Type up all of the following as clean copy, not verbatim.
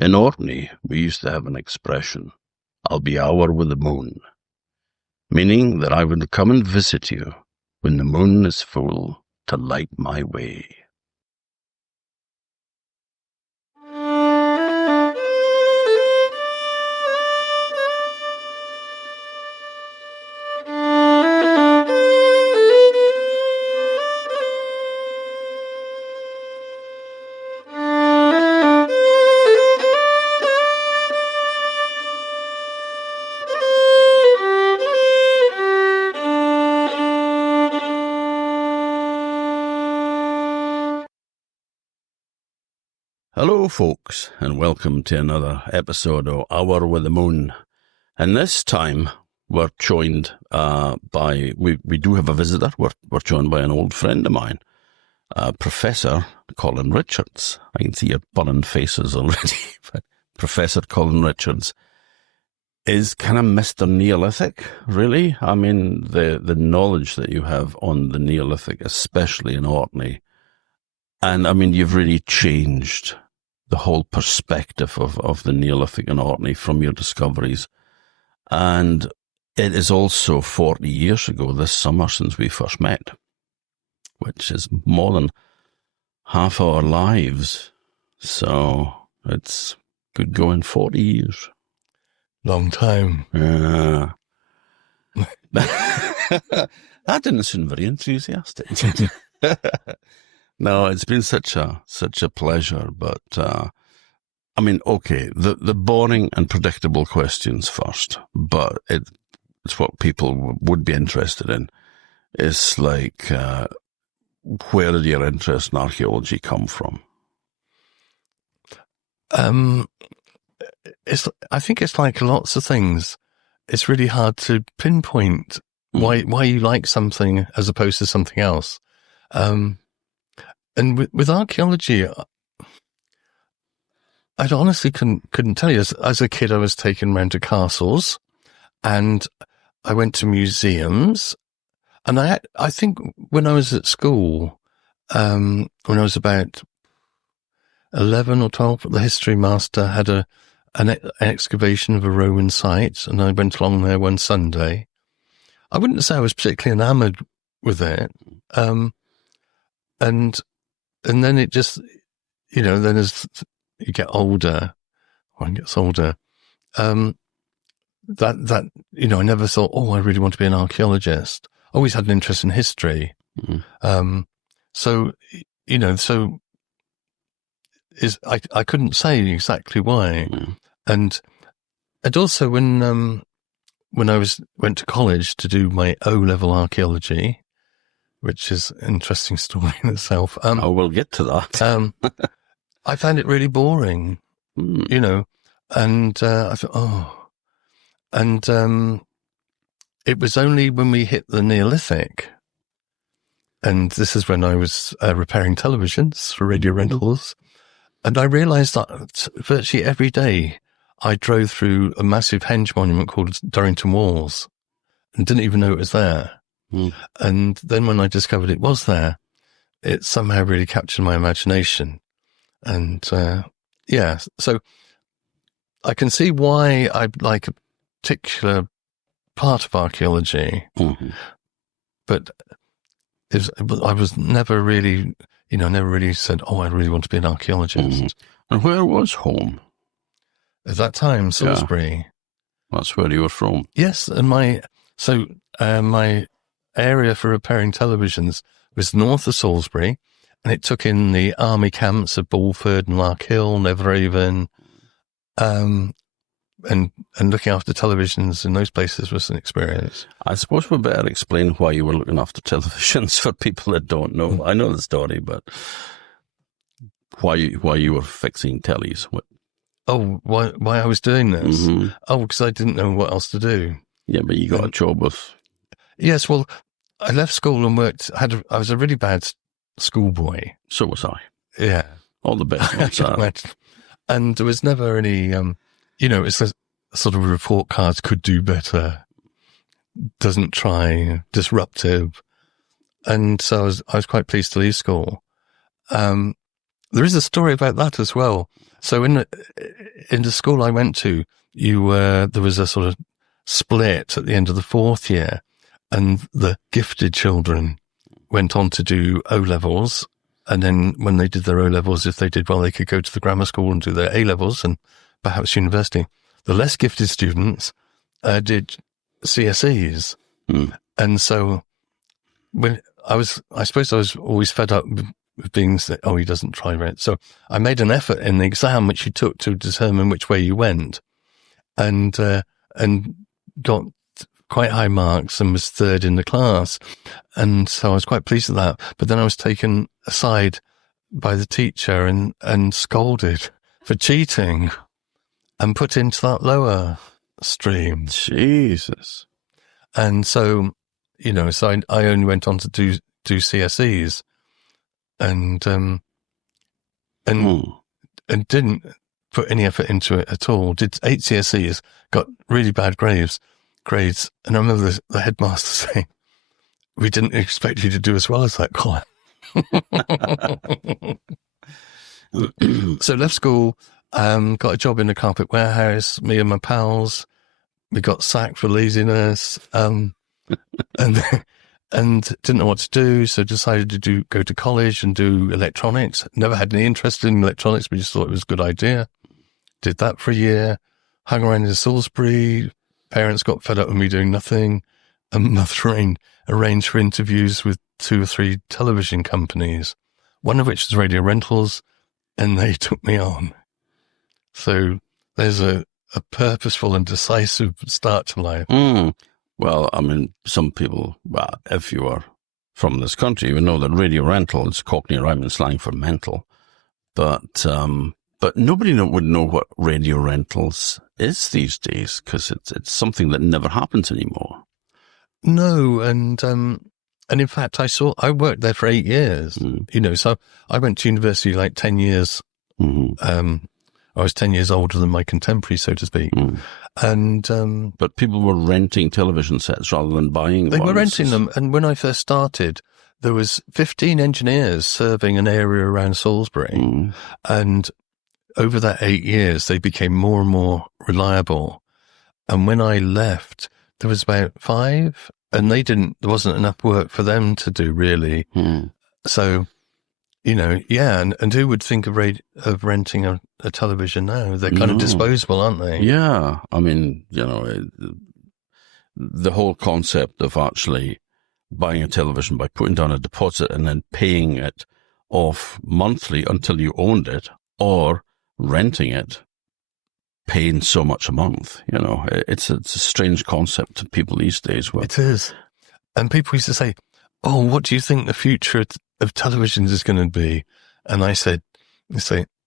In Orkney, we used to have an expression, "I'll be hour with the moon," meaning that I would come and visit you when the moon is full to light my way. Hello, folks, and welcome to another episode of Hour with the Moon. And this time, we're joined we do have a visitor. We're joined by an old friend of mine, Professor Colin Richards. I can see your burning faces already, but Professor Colin Richards is kind of Mr. Neolithic, really. I mean, the knowledge that you have on the Neolithic, especially in Orkney, and I mean, you've really changed the whole perspective of the Neolithic in Orkney from your discoveries. And it is also 40 years ago this summer since we first met, which is more than half our lives. So it's good going 40 years. Long time. Yeah. That didn't sound very enthusiastic. No, it's been such a pleasure, but I mean, okay, the boring and predictable questions first, but it's what people would be interested in. It's like, where did your interest in archaeology come from? I think it's like lots of things. It's really hard to pinpoint why you like something as opposed to something else. And with archaeology, I honestly couldn't tell you. As a kid, I was taken around to castles, and I went to museums. And I think when I was at school, when I was about 11 or 12, the history master had an excavation of a Roman site, and I went along there one Sunday. I wouldn't say I was particularly enamoured with it, and then it just, then as you get older, one gets older, I never thought, I really want to be an archaeologist. I always had an interest in history. Mm-hmm. I couldn't say exactly why. Mm-hmm. And also when I went to college to do my O-level archaeology, which is an interesting story in itself. We'll get to that. I found it really boring, and I thought, and it was only when we hit the Neolithic, and this is when I was repairing televisions for radio rentals, and I realised that virtually every day I drove through a massive henge monument called Durrington Walls and didn't even know it was there. And then when I discovered it was there, it somehow really captured my imagination. And so I can see why I like a particular part of archaeology, but I was never really, never really said, I really want to be an archaeologist. Mm-hmm. And where was home? At that time, Salisbury. Yeah. That's where you were from. Yes, and my area for repairing televisions was north of Salisbury, and it took in the army camps of Bulford and Larkhill, Neverhaven, and looking after televisions in those places was an experience. I suppose we better explain why you were looking after televisions for people that don't know. I know the story, but why you were fixing tellies? Why I was doing this? Mm-hmm. Because I didn't know what else to do. Yeah, but you got a job with... Yes, well, I left school and worked. I was a really bad schoolboy. So was I. Yeah, all the best ones are. And there was never any. It's a sort of report cards could do better. Doesn't try, disruptive, and so I was quite pleased to leave school. There is a story about that as well. So in the school I went to, there was a sort of split at the end of the fourth year, and the gifted children went on to do O-levels. And then when they did their O-levels, if they did well, they could go to the grammar school and do their A-levels and perhaps university. The less gifted students did CSEs. And so I suppose I was always fed up with being, he doesn't try right. So I made an effort in the exam, which you took to determine which way you went, and got quite high marks and was third in the class. And so I was quite pleased with that. But then I was taken aside by the teacher and scolded for cheating and put into that lower stream. Jesus. And so, so I only went on to do CSEs and didn't put any effort into it at all. Did 8 CSEs, got really bad grades. And I remember the headmaster saying, "We didn't expect you to do as well as that, Colin." So left school, got a job in a carpet warehouse. Me and my pals, we got sacked for laziness, and didn't know what to do. So decided to go to college and do electronics. Never had any interest in electronics, but just thought it was a good idea. Did that for a year. Hung around in Salisbury. Parents got fed up with me doing nothing, and mother arranged for interviews with 2 or 3 television companies, one of which was Radio Rentals, and they took me on. So there's a purposeful and decisive start to life. Well, I mean, some people, if you are from this country, you would know that Radio Rental is Cockney rhyming slang for mental, but nobody would know what Radio Rentals is these days, because it's something that never happens anymore. No, and in fact, I worked there for 8 years. So I went to university like 10 years. I was 10 years older than my contemporaries, so to speak. And but people were renting television sets rather than buying them. They were renting them, and when I first started, there was 15 engineers serving an area around Salisbury, and over that 8 years, they became more and more reliable. And when I left, there was about 5, and there wasn't enough work for them to do, really. So, and who would think of renting a television now? They're kind of disposable, aren't they? Yeah. I mean, the whole concept of actually buying a television by putting down a deposit and then paying it off monthly until you owned it, or renting it, paying so much a month, it's a strange concept to people these days. It is. And people used to say, "Oh, what do you think the future of televisions is going to be?" And I say,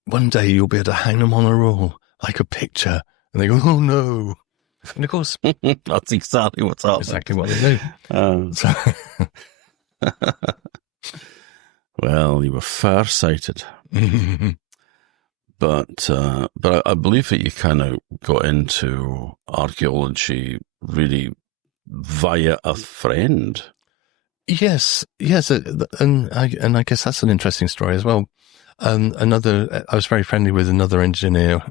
"One day you'll be able to hang them on a wall like a picture." And they go, "Oh no." And of course, that's exactly what's happening. Exactly what they do. Well, you were far-sighted. But I believe that you kind of got into archaeology really via a friend. Yes, and I guess that's an interesting story as well. I was very friendly with another engineer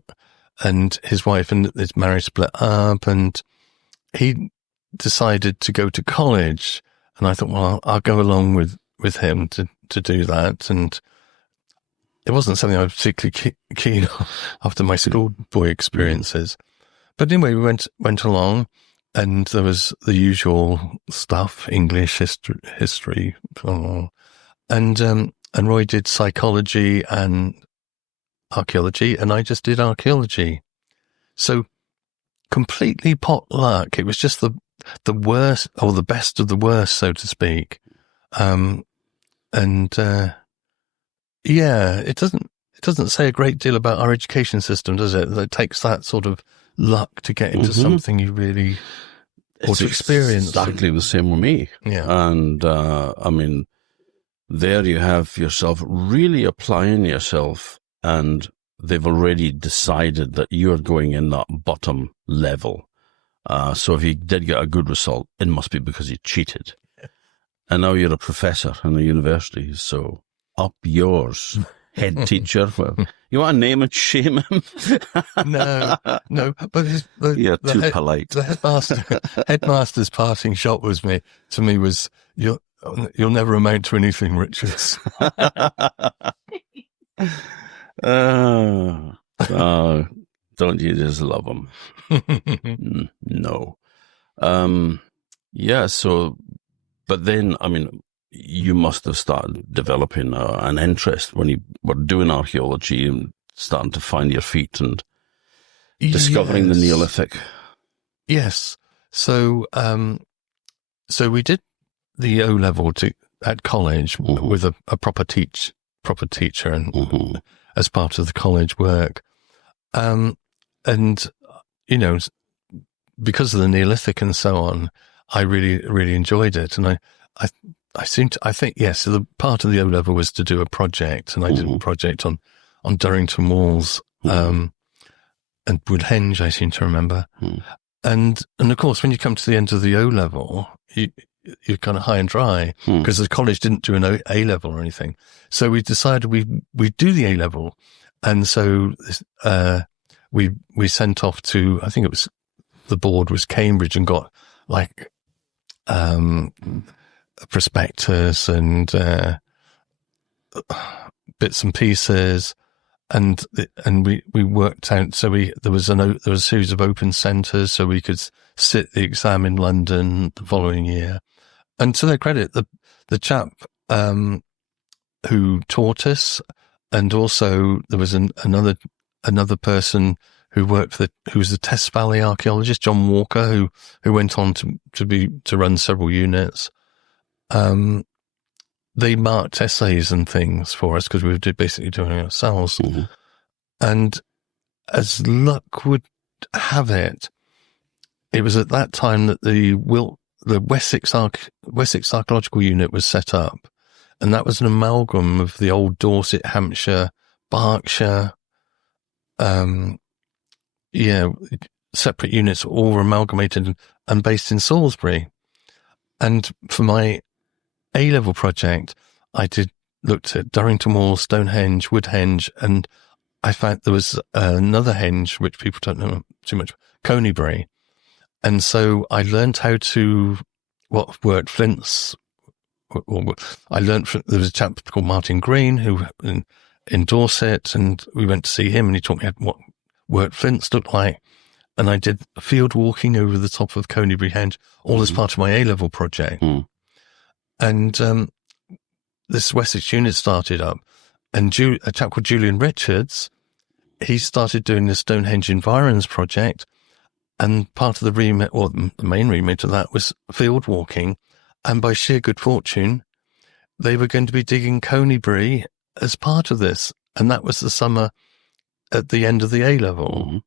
and his wife, and his marriage split up, and he decided to go to college, and I thought, well, I'll go along with him to do that, and it wasn't something I was particularly keen on after my schoolboy experiences. But anyway, we went along, and there was the usual stuff, English, history, and Roy did psychology and archaeology, and I just did archaeology. So completely pot luck. It was just the worst, or the best of the worst, so to speak. Yeah, it doesn't say a great deal about our education system, does it? That it takes that sort of luck to get into something you really or to experience. Exactly the same with me. Yeah. And I mean, there you have yourself really applying yourself, and they've already decided that you're going in that bottom level. So if you did get a good result, it must be because you cheated. And now you're a professor in a university, so up yours. head teacher. Well, you want to name and shame him? No, but You're too polite. The headmaster's parting shot to me was, you'll never amount to anything, Richards. Don't you just love him? No. So, but then, I mean, you must have started developing an interest when you were doing archaeology and starting to find your feet and discovering the Neolithic. Yes. So, we did the O level at college with a proper teacher and as part of the college work. And, because of the Neolithic and so on, I really, really enjoyed it. And I think, yes, so the part of the O level was to do a project, and I did a project on Durrington walls, and Woodhenge, I seem to remember. And of course, when you come to the end of the O level, you're kind of high and dry because the college didn't do an A level or anything. So we decided we'd do the A level. And so, we sent off to, I think it was, the board was Cambridge, and got like, a prospectus and, bits and pieces. And we worked out, so there was a series of open centres, so we could sit the exam in London the following year. And to their credit, the chap, who taught us, and also there was another person who worked who was the Test Valley archaeologist, John Walker, who went on to run several units. They marked essays and things for us because we were basically doing it ourselves. And as luck would have it, it was at that time that the Wessex Archaeological Unit was set up. And that was an amalgam of the old Dorset, Hampshire, Berkshire, separate units, all were amalgamated and based in Salisbury. And for my A-level project, I looked at Durrington Wall, Stonehenge, Woodhenge, and I found there was another henge, which people don't know too much, Conybeare. And so I learned how to work flints. I learned there was a chap called Martin Green who in Dorset, and we went to see him, and he taught me what worked flints looked like. And I did field walking over the top of Conybeare Henge, all as part of my A-level project. And this Wessex unit started up, and a chap called Colin Richards, he started doing the Stonehenge Environs project, and part of the remit, or the main remit of that, was field walking. And by sheer good fortune, they were going to be digging Conybeare as part of this, and that was the summer at the end of the A-level.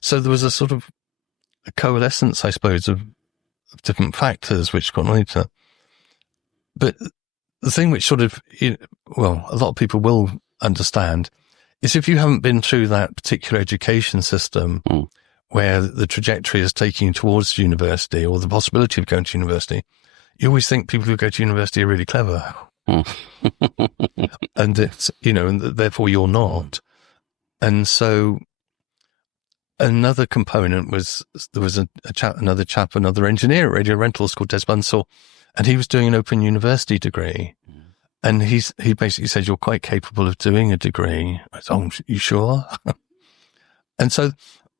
So there was a sort of a coalescence, I suppose, of different factors which got later. But the thing which sort of, a lot of people will understand is if you haven't been through that particular education system where the trajectory is taking you towards university or the possibility of going to university, you always think people who go to university are really clever. And it's, and therefore you're not. And so another component was, there was another engineer at Radio Rentals called Des Bunsell, and he was doing an open university degree. And he basically said, you're quite capable of doing a degree. I said, oh, you sure? And so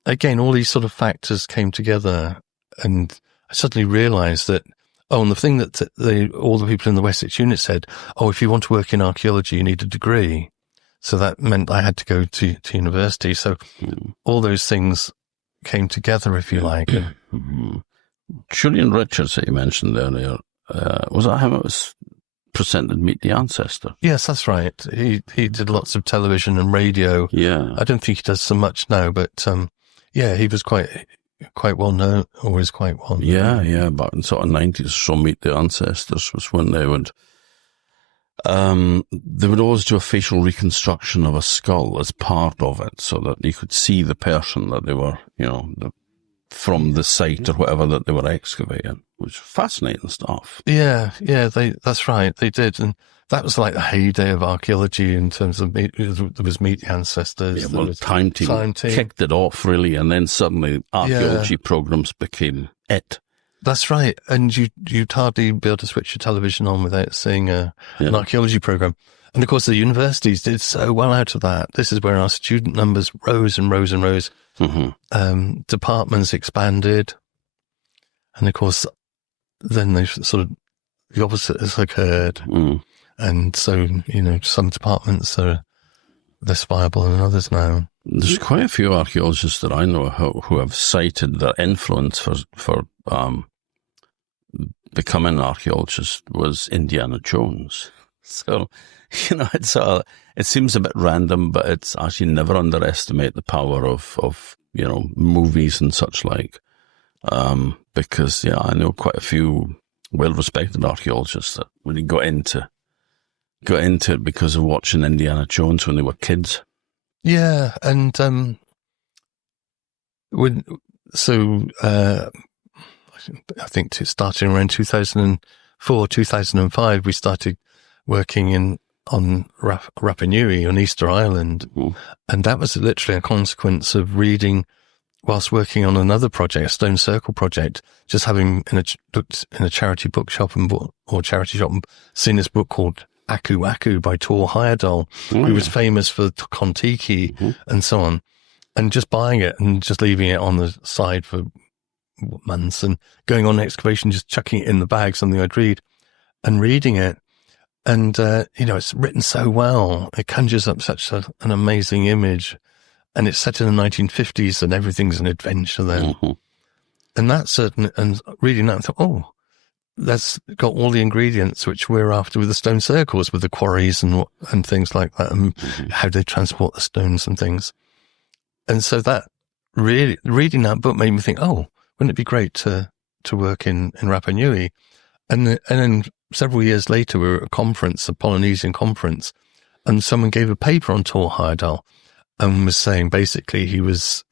again, all these sort of factors came together, and I suddenly realized that, and the thing that all the people in the Wessex unit said, if you want to work in archaeology, you need a degree. So that meant I had to go to university. So all those things came together, if you like. Colin Richards that you mentioned earlier, was that him that was presented Meet the Ancestor? Yes, that's right. He did lots of television and radio. Yeah. I don't think he does so much now, but he was quite well known, always quite well known. Yeah, back in sort of 90s, so Meet the Ancestors was when they would always do a facial reconstruction of a skull as part of it, so that you could see the person that they were, from the site or whatever that they were excavating, which was fascinating stuff. Yeah, that's right. They did. that was like the heyday of archaeology in terms of there was Meet the Ancestors. Yeah, well, Time Team kicked it off, really, and then suddenly archaeology programs became it. That's right. And you'd hardly be able to switch your television on without seeing an archaeology program. And of course, the universities did so well out of that. This is where our student numbers rose and rose and rose. Mm-hmm. Departments expanded. And of course, then they sort of, the opposite has occurred. Mm. And so, some departments are less viable than others now. There's quite a few archaeologists that I know who have cited their influence for becoming an archaeologist was Indiana Jones. So, it seems a bit random, but it's actually never underestimate the power of movies and such like. Because, I know quite a few well-respected archaeologists that really got into it because of watching Indiana Jones when they were kids. Yeah, and I think starting around 2004, 2005, we started working on Rapa Nui on Easter Island, and that was literally a consequence of reading whilst working on another project, a Stone Circle project. Just having looked in a charity bookshop or charity shop and seen this book called Aku Aku by Tor Heyerdahl, who was famous for Kon-Tiki and so on, and just buying it and just leaving it on the side for months and going on excavation, just chucking it in the bag, something I'd read, and reading it. And, it's written so well. It conjures up such an amazing image. And it's set in the 1950s and everything's an adventure then. Mm-hmm. And that's certain, and reading that, I thought, that's got all the ingredients which we're after with the stone circles, with the quarries and things like that, and how they transport the stones and things. And so that really, reading that book made me think, wouldn't it be great to work in Rapa Nui? And then several years later, we were at a conference, a Polynesian conference, and someone gave a paper on Tor Heyerdahl and was saying basically he was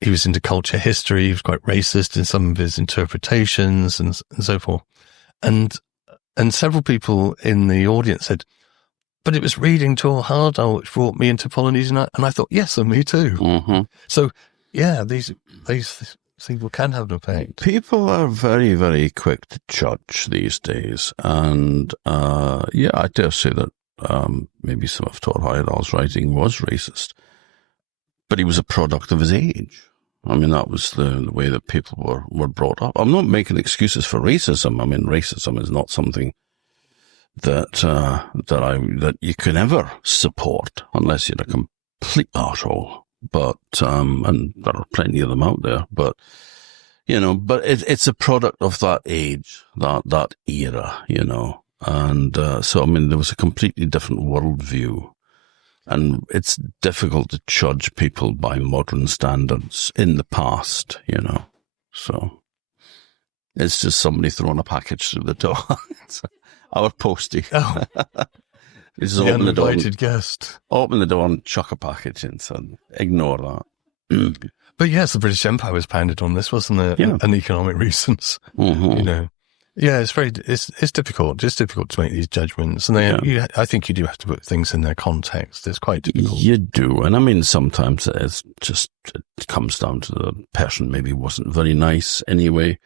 into culture history. He was quite racist in some of his interpretations and so forth. And several people in the audience said, but it was reading Tor Heyerdahl which brought me into Polynesian. And I thought, yes, and me too. Mm-hmm. So, yeah, these things can have an effect. People are very, very quick to judge these days. And, I dare say that maybe some of Tor Heyerdahl's writing was racist. But he was a product of his age. I mean, that was the way that people were brought up. I'm not making excuses for racism. I mean, racism is not something that you can ever support unless you're a complete arsehole. But and there are plenty of them out there. But it's a product of that age, that era. And so I mean, there was a completely different worldview. And it's difficult to judge people by modern standards in the past, So it's just somebody throwing a package through the door. It's our postie. Oh. Just the uninvited guest. Open the door and chuck a package in, so ignore that. But yes, the British Empire was pounded on this, wasn't it? Yeah. And economic reasons, Yeah, it's difficult. It's difficult to make these judgments. And I think you do have to put things in their context. It's quite difficult. You do. And I mean, sometimes it comes down to the person maybe wasn't very nice anyway.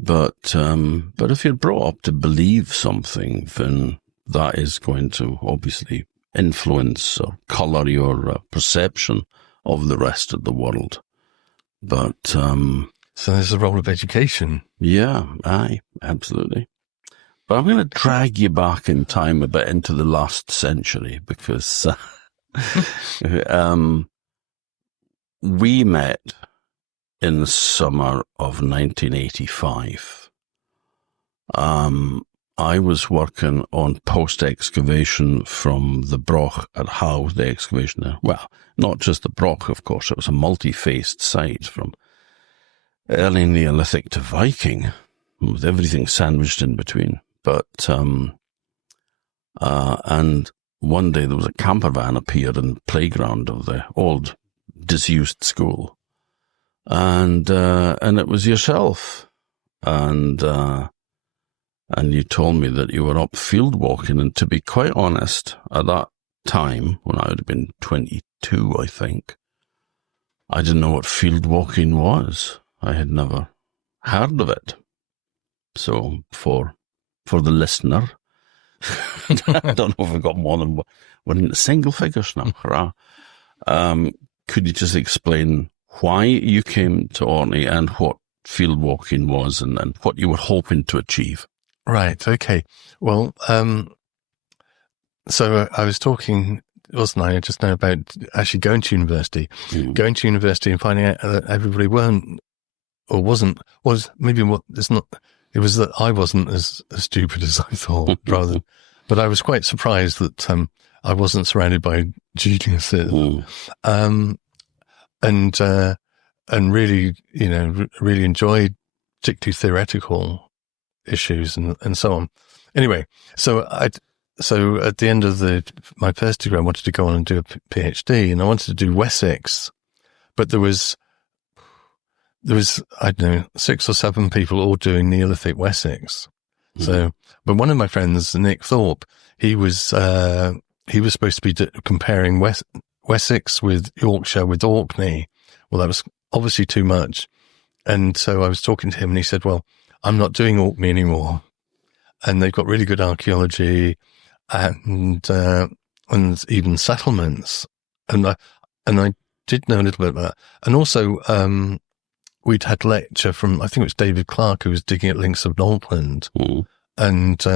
But if you're brought up to believe something, then that is going to obviously influence or colour your perception of the rest of the world. But, so there's the role of education. Yeah, aye, absolutely. But I'm going to drag you back in time a bit into the last century because we met in the summer of 1985. I was working on post-excavation from the Broch at Howe, the excavation there. Well, not just the Broch, of course. It was a multi-faced site from early Neolithic to Viking, with everything sandwiched in between. But, and one day there was a camper van appeared in the playground of the old disused school. And it was yourself. And, and you told me that you were up field walking. And to be quite honest, at that time, when I would have been 22, I think, I didn't know what field walking was. I had never heard of it. So for the listener, I don't know if we've got more than we're in single figures now. Could you just explain why you came to Orkney and what field walking was and what you were hoping to achieve? Right. Okay. Well, so I was talking, wasn't I, just now about actually going to university, going to university and finding out that everybody it was that I wasn't as stupid as I thought, rather. But I was quite surprised that I wasn't surrounded by geniuses, and really, really enjoyed particularly theoretical issues and so on. Anyway, so at the end of my first degree, I wanted to go on and do a PhD, and I wanted to do Wessex, but there was, I don't know, 6 or 7 people all doing Neolithic Wessex. So, but one of my friends, Nick Thorpe, he was supposed to be comparing Wessex with Yorkshire with Orkney. Well, that was obviously too much. And so I was talking to him and he said, well, I'm not doing Orkney anymore. And they've got really good archaeology and even settlements. And I did know a little bit about that. And also, we'd had lecture from, I think it was David Clark, who was digging at links of Northland. And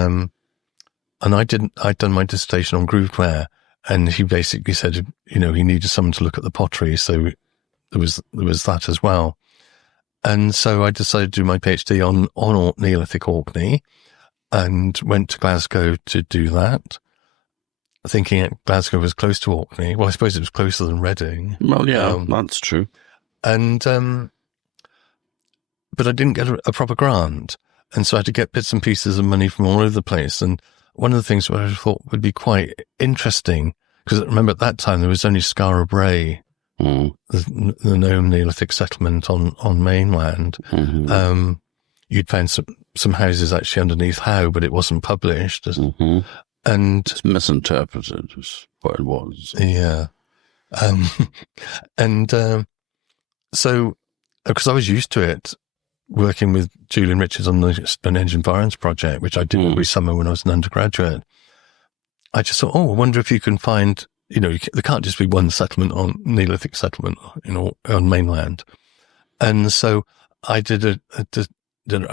I'd done my dissertation on grooveware, and he basically said, he needed someone to look at the pottery. So there was that as well. And so I decided to do my PhD on Neolithic Orkney and went to Glasgow to do that, thinking Glasgow was close to Orkney. Well, I suppose it was closer than Reading. Well, yeah, that's true. And, but I didn't get a proper grant. And so I had to get bits and pieces of money from all over the place. And one of the things that I thought would be quite interesting, because I remember at that time there was only Skara Brae, the known Neolithic settlement on mainland. You'd found some houses actually underneath Howe, but it wasn't published. And it's misinterpreted is what it was. Yeah. So, because I was used to it, working with Colin Richards on the Stonehenge Environs project, which I did every summer when I was an undergraduate, I just thought, I wonder if you can find, there can't just be one settlement on Neolithic settlement, on mainland. And so I did a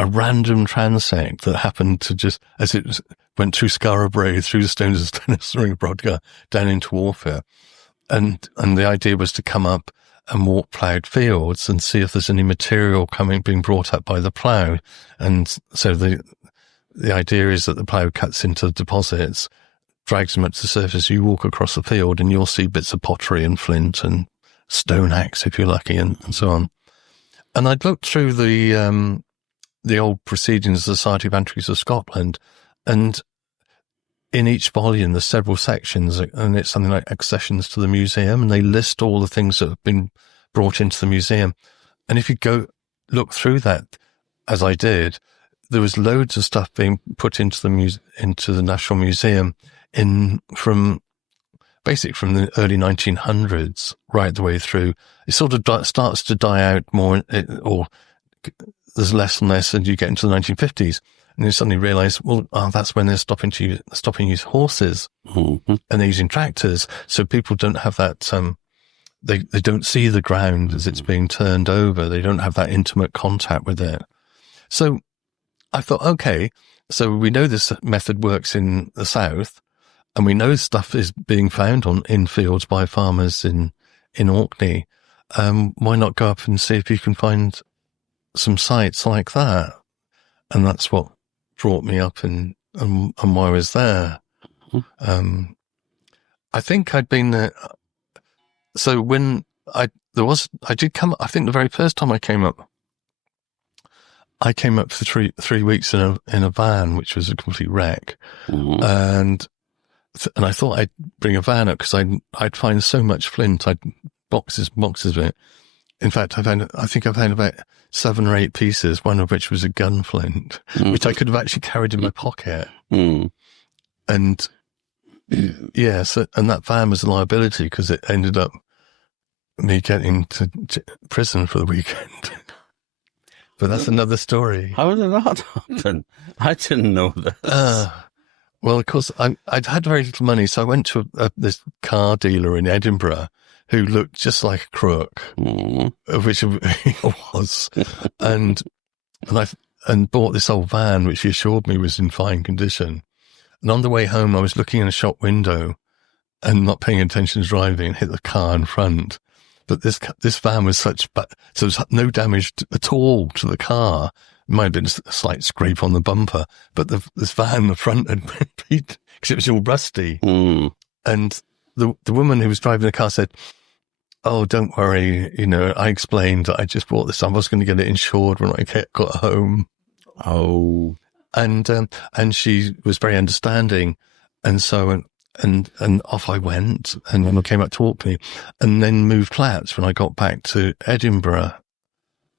random transect that happened to just, as it went through Skara Brae, through the stones of Stonehenge Brodgar, down into Warfare. And the idea was to come up and walk ploughed fields and see if there's any material being brought up by the plough. And so the idea is that the plough cuts into the deposits, drags them up to the surface. You walk across the field and you'll see bits of pottery and flint and stone axe, if you're lucky, and so on. And I'd looked through the old proceedings of the Society of Antiquities of Scotland, and in each volume, there's several sections, and it's something like accessions to the museum, and they list all the things that have been brought into the museum. And if you go look through that, as I did, there was loads of stuff being put into the National Museum from the early 1900s right the way through. It sort of starts to die out more, or there's less and less as you get into the 1950s. And you suddenly realize, that's when they're stopping to use horses and they're using tractors. So people don't have that, they don't see the ground as it's being turned over. They don't have that intimate contact with it. So I thought, okay, so we know this method works in the south, and we know stuff is being found in fields by farmers in Orkney. Why not go up and see if you can find some sites like that? And that's what brought me up and why I was there. I think I'd been there. So when I did come, I think the very first time I came up for three weeks in a van, which was a complete wreck. And I thought I'd bring a van up because I'd find so much flint. I'd boxes of it. In fact, I think I found about 7 or 8 pieces, one of which was a gun flint, which I could have actually carried in my pocket. And and that van was a liability because it ended up me getting to prison for the weekend. But that's another story. How did that happen? I didn't know this. Well, of course, I'd had very little money, so I went to this car dealer in Edinburgh who looked just like a crook, of which he was, and bought this old van, which he assured me was in fine condition. And on the way home, I was looking in a shop window and not paying attention to driving and hit the car in front. But this van was so there was no damage at all to the car. It might have been a slight scrape on the bumper, but this van, the front had been, because it was all rusty. And the woman who was driving the car said, "Oh, don't worry. I explained that I just bought this. I was going to get it insured when I got home." Oh. And she was very understanding. And so, and off I went, and then I came up to Orkney, and then moved flats when I got back to Edinburgh.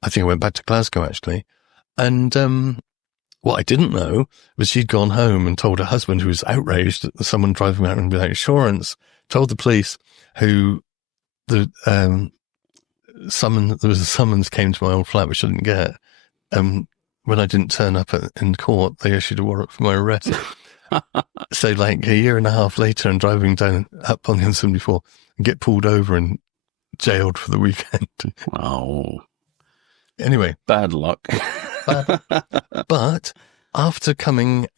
I think I went back to Glasgow, actually. And what I didn't know was she'd gone home and told her husband, who was outraged at someone driving around without insurance, told the police, who there was a summons came to my old flat, which I didn't get. When I didn't turn up in court, they issued a warrant for my arrest. So like a year and a half later, I'm driving up on the M74 and get pulled over and jailed for the weekend. Wow. Anyway. Bad luck. But after coming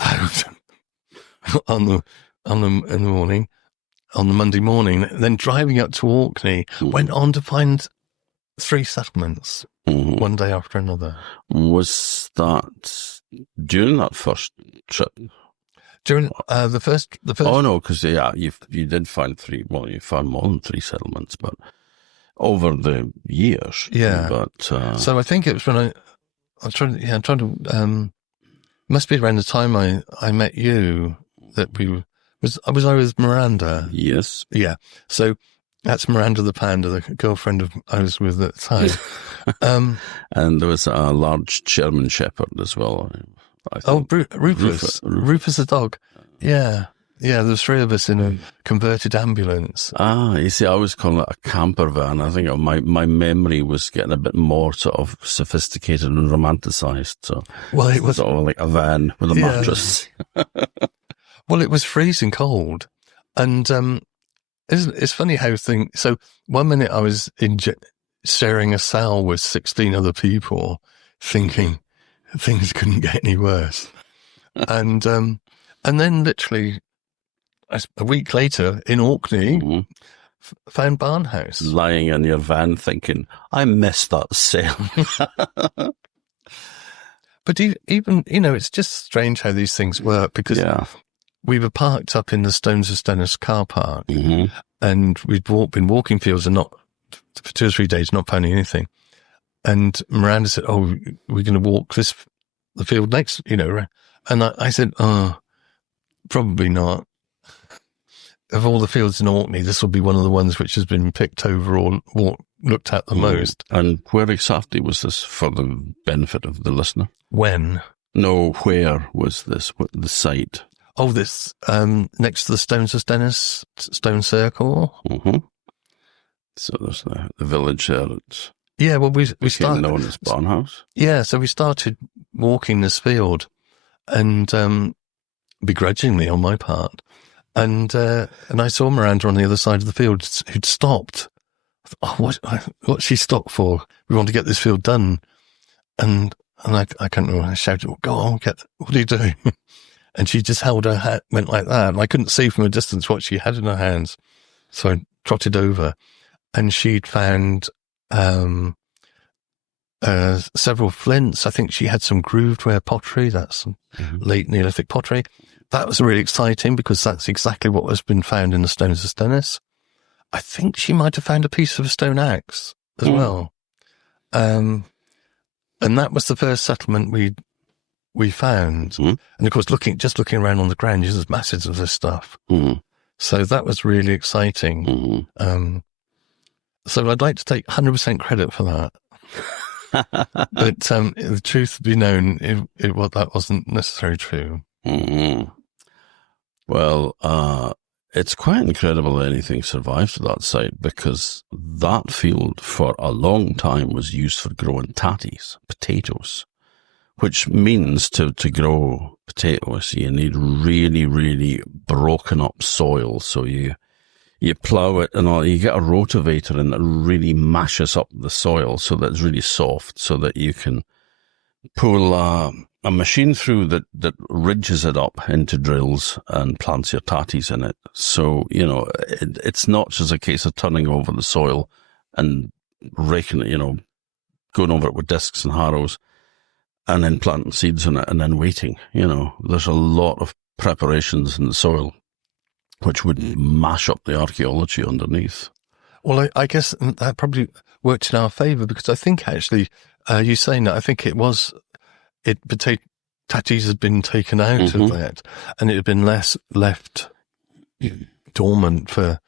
out in the morning, on the Monday morning, then driving up to Orkney, went on to find 3 settlements, one day after another. Was that during that first trip? During the first. Oh no, because you did find 3. Well, you found more than 3 settlements, but over the years. Yeah. But so I think it was when I was trying to. Must be around the time I met you that I was with Miranda. Yes. Yeah. So that's Miranda the panda, the girlfriend I was with at the time. And there was a large German shepherd as well. I think. Rufus. Rufus the dog. Yeah. Yeah, there's 3 of us in a converted ambulance. You see, I was calling it a camper van. I think my memory was getting a bit more sort of sophisticated and romanticized. So, well, it was sort of like a van with a mattress. Well, it was freezing cold, and it's funny how things. So one minute I was sharing a cell with 16 other people, thinking things couldn't get any worse, and then literally a week later in Orkney, found Barnhouse. Lying in your van thinking, I missed that sale. But even, it's just strange how these things work, because we were parked up in the Stones of Stennis car park, and we'd been walking fields and not for 2 or 3 days, not finding anything. And Miranda said, "Oh, we're going to walk the field next, And I said, "Oh, probably not. Of all the fields in Orkney, this will be one of the ones which has been picked over or looked at the most." And where exactly was this, for the benefit of the listener? When? No, where was this? The site? Oh, this next to the Stones of Stennis Stone Circle. So there's the village there. Well, we started known as Barnhouse. Yeah, so we started walking this field, and begrudgingly on my part. And I saw Miranda on the other side of the field who'd stopped. I thought, what's she stopped for? We want to get this field done. And I can't remember. I shouted, "Go on, what are you doing?" And she just held her hat, went like that. And I couldn't see from a distance what she had in her hands. So I trotted over, and she'd found several flints. I think she had some grooved ware pottery. That's some late Neolithic pottery. That was really exciting, because that's exactly what has been found in the Stones of Stennis. I think she might have found a piece of a stone axe as well. And that was the first settlement we found. And of course, looking around on the ground, there's masses of this stuff. So that was really exciting. So I'd like to take 100% credit for that. But the truth be known, that wasn't necessarily true. Mm-hmm. Well, it's quite incredible that anything survived at that site, because that field for a long time was used for growing tatties, potatoes, which means to grow potatoes, you need really, really broken up soil. So you plow it and you get a rotavator and it really mashes up the soil so that it's really soft, so that you can pull a machine through that ridges it up into drills and plants your tatties in it. So, it's not just a case of turning over the soil and raking it, going over it with discs and harrows and then planting seeds in it and then waiting. There's a lot of preparations in the soil which would mash up the archaeology underneath. Well, I guess that probably worked in our favour, because I think actually, you saying that, I think tatties had been taken out of that, and it had been left dormant for,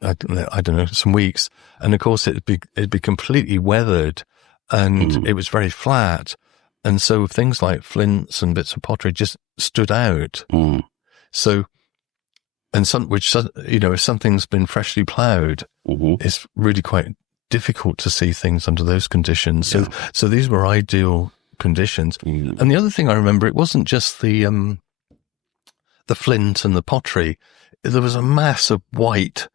I don't know, some weeks. And of course it'd be completely weathered, and it was very flat. And so things like flints and bits of pottery just stood out. So, and if something's been freshly ploughed, it's really quite difficult to see things under those conditions. Yeah. So these were ideal conditions. And the other thing I remember, it wasn't just the flint and the pottery. There was a mass of white,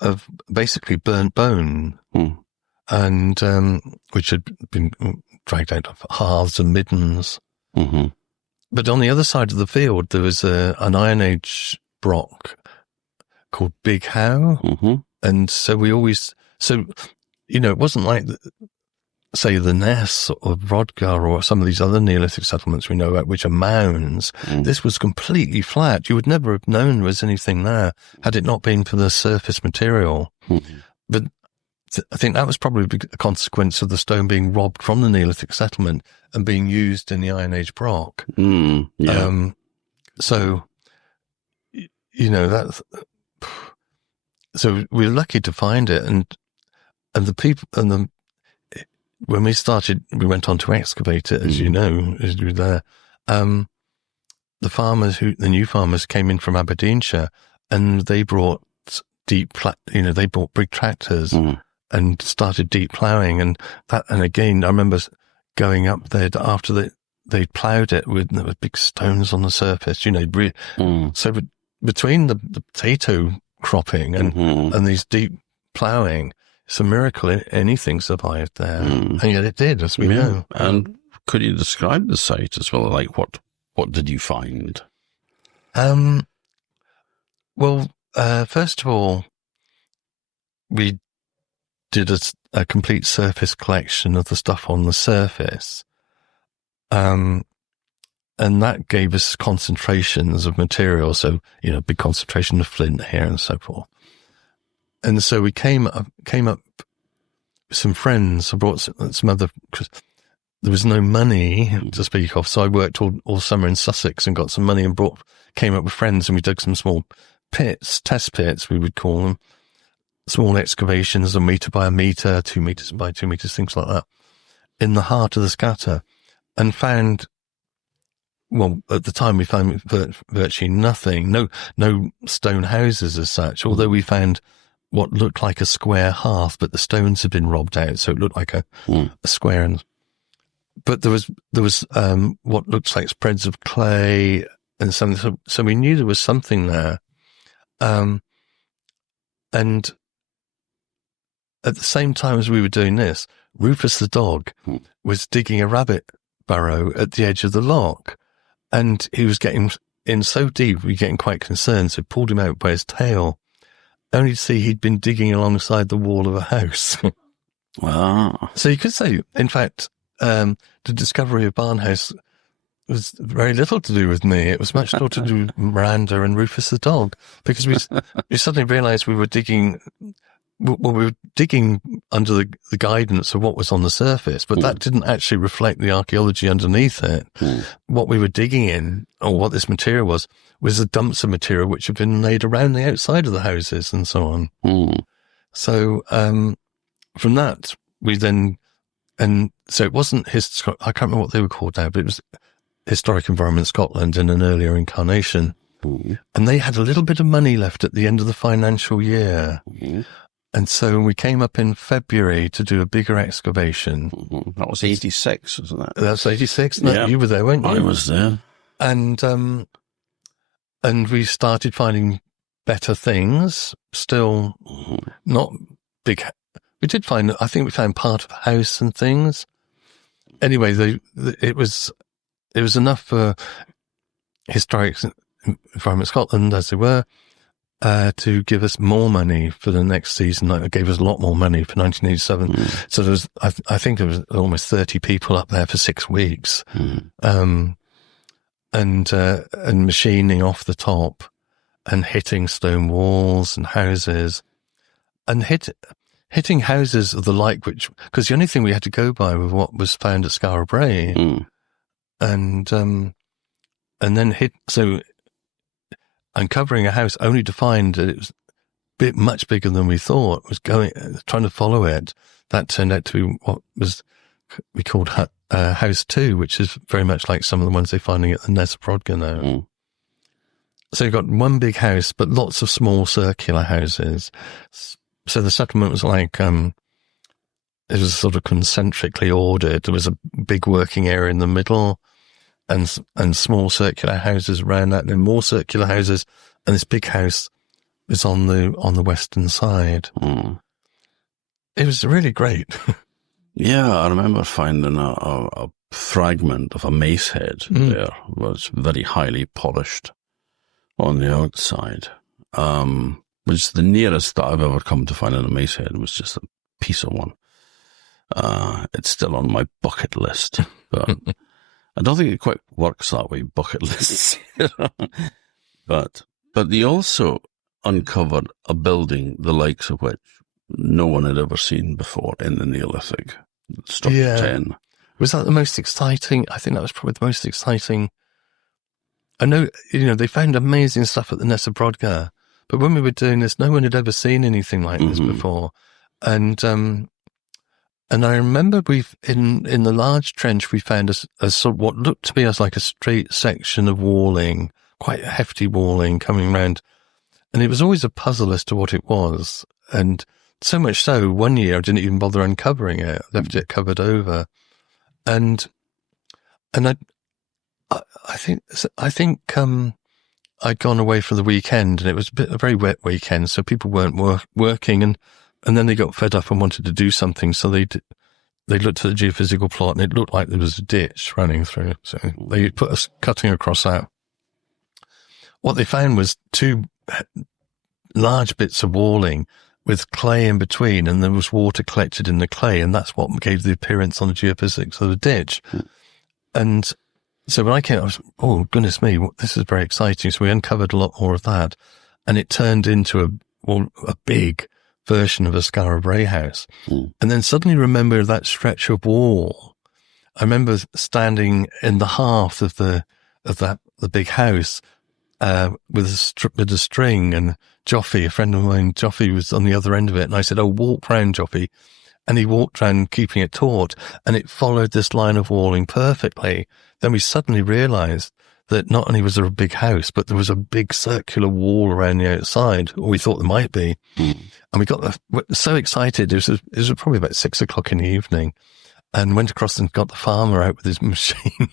of basically burnt bone, and which had been dragged out of hearths and middens. But on the other side of the field, there was an Iron Age Broch called Big Howe. And so it wasn't like, say, the Ness or Rodgar or some of these other Neolithic settlements we know about, which are mounds. This was completely flat. You would never have known there was anything there had it not been for the surface material. But I think that was probably a consequence of the stone being robbed from the Neolithic settlement and being used in the Iron Age Broch. So, that's, so we're lucky to find it. And the people, when we went on to excavate it, as you know, as you were there, the new farmers came in from Aberdeenshire, and they brought they brought big tractors and started deep ploughing. And again, I remember going up there after they ploughed it with big stones on the surface, So between the potato cropping and these deep ploughing, it's a miracle anything survived there. And yet it did, as we know. And could you describe the site as well? Like, what did you find? Well, first of all, we did a complete surface collection of the stuff on the surface. And that gave us concentrations of material. So, big concentration of flint here and so forth. And so we came up with some friends. I brought some other, because there was no money to speak of. So I worked all summer in Sussex and got some money and came up with friends, and we dug some small pits, test pits, we would call them. Small excavations, 1 metre by 1 metre, 2 metres by 2 metres, things like that, in the heart of the scatter, and found, well, at the time we found virtually nothing, no stone houses as such, although we found what looked like a square hearth, but the stones had been robbed out, so it looked like a square. But there was what looks like spreads of clay and something. So we knew there was something there, and at the same time as we were doing this, Rufus the dog was digging a rabbit burrow at the edge of the loch, and he was getting in so deep, we were getting quite concerned, so we pulled him out by his tail, only to see he'd been digging alongside the wall of a house. Wow. So you could say, in fact, the discovery of Barnhouse was very little to do with me. It was much more to do with Miranda and Rufus the dog, because we suddenly realised we were digging under the guidance of what was on the surface, but that didn't actually reflect the archaeology underneath it. What we were digging in, or what this material was the dumps of material which had been laid around the outside of the houses and so on. So from that, we then and so it wasn't I can't remember what they were called now, but it was Historic Environment Scotland in an earlier incarnation. Mm-hmm. And they had a little bit of money left at the end of the financial year. Mm-hmm. And so we came up in February to do a bigger excavation. Mm-hmm. That was 86, wasn't it? That's 86. No, Yeah. you were there, weren't you? I was there. And we started finding better things, still not big. We did find, I think we found part of a house and things. Anyway, it was enough for Historic Environment Scotland, as they were, to give us more money for the next season. It gave us a lot more money for 1987. So there was, I think there was almost 30 people up there for 6 weeks. And machining off the top and hitting stone walls and houses and hitting houses of the like, because the only thing we had to go by was what was found at Skara Brae. And then uncovering a house only to find that it was much bigger than we thought, trying to follow it. That turned out to be what we called House 2, which is very much like some of the ones they're finding at the Nesbrodga now. So you've got one big house, but lots of small circular houses. So the settlement was like, it was sort of concentrically ordered. There was a big working area in the middle and small circular houses around that, and then more circular houses, and this big house is on the western side. It was really great. Yeah, I remember finding a fragment of a mace head there. It was very highly polished on the outside, which is the nearest that I've ever come to finding a mace head. Was just a piece of one. It's still on my bucket list, but I don't think it quite works that way, bucket lists. But they also uncovered a building the likes of which no one had ever seen before in the Neolithic. Structure 10. Was that the most exciting? I think that was probably the most exciting. I know, they found amazing stuff at the Nesbrodga, but when we were doing this, no one had ever seen anything like this before. And I remember in the large trench, we found a sort of what looked to be as like a straight section of walling, quite hefty walling coming around. And it was always a puzzle as to what it was. And so much so, one year I didn't even bother uncovering it. I left it covered over. And I think I'd gone away for the weekend, and it was a very wet weekend, so people weren't working, and then they got fed up and wanted to do something, so they looked at the geophysical plot, and it looked like there was a ditch running through, so they put us cutting across that. What they found was 2 large bits of walling with clay in between, and there was water collected in the clay, and that's what gave the appearance on the geophysics of the ditch. And so when I came, I was, oh, goodness me, this is very exciting. So we uncovered a lot more of that, and it turned into a big version of a Skara Brae house. And then suddenly remember that stretch of wall. I remember standing in the hearth of the big house, with a string, and Joffy, a friend of mine, Joffy, was on the other end of it, and I said, oh, walk round, Joffy. And he walked round keeping it taut, and it followed this line of walling perfectly. Then we suddenly realised that not only was there a big house, but there was a big circular wall around the outside, or we thought there might be. And we got so excited. It was probably about 6:00 in the evening, and went across and got the farmer out with his machine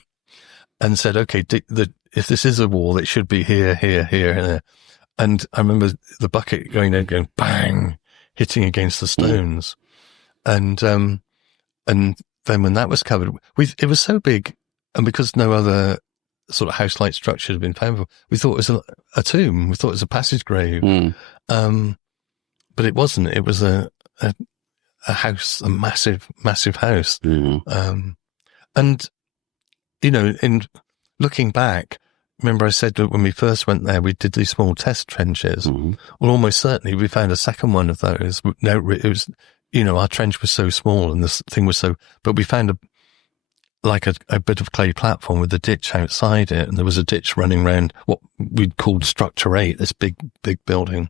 and said, okay, if this is a wall, it should be here, here, here, and there. And I remember the bucket going down, going bang, hitting against the stones. And then when that was covered, it was so big, and because no other sort of house-like structure had been found before, we thought it was a tomb. We thought it was a passage grave. But it wasn't. It was a house, a massive, massive house. And, in looking back, remember I said that when we first went there, we did these small test trenches. Well, almost certainly we found a second one of those. No, it was, our trench was so small and this thing was so, but we found a bit of clay platform with a ditch outside it, and there was a ditch running around what we'd called Structure 8, this big, big building.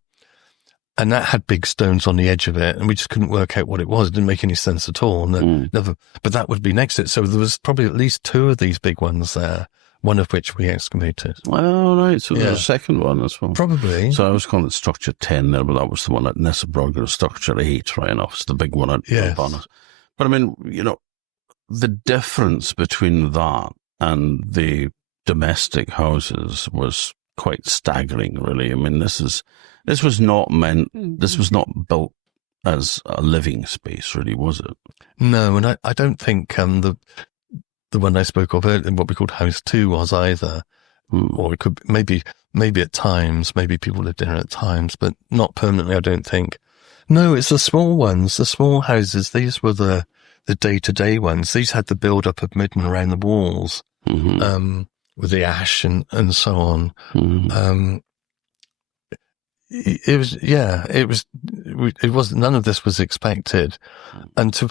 And that had big stones on the edge of it, and we just couldn't work out what it was. It didn't make any sense at all. But that would be next to it. So there was probably at least 2 of these big ones there, one of which we excavated. Oh, right. So there's a second one as well. Probably. So I was calling it Structure 10 there, but that was the one at Nissebrogger, Structure 8, right enough. It's the big one at Barnhouse. But I mean, the difference between that and the domestic houses was quite staggering, really. I mean, this was not built as a living space, really, was it? No, and I don't think the one I spoke of earlier, what we called House 2, was either. Or it could maybe at times, maybe people lived in it at times, but not permanently, I don't think. No, it's the small ones, the small houses. These were the day-to-day ones. These had the build-up of midden around the walls, with the ash and so on. It was none of this was expected. And to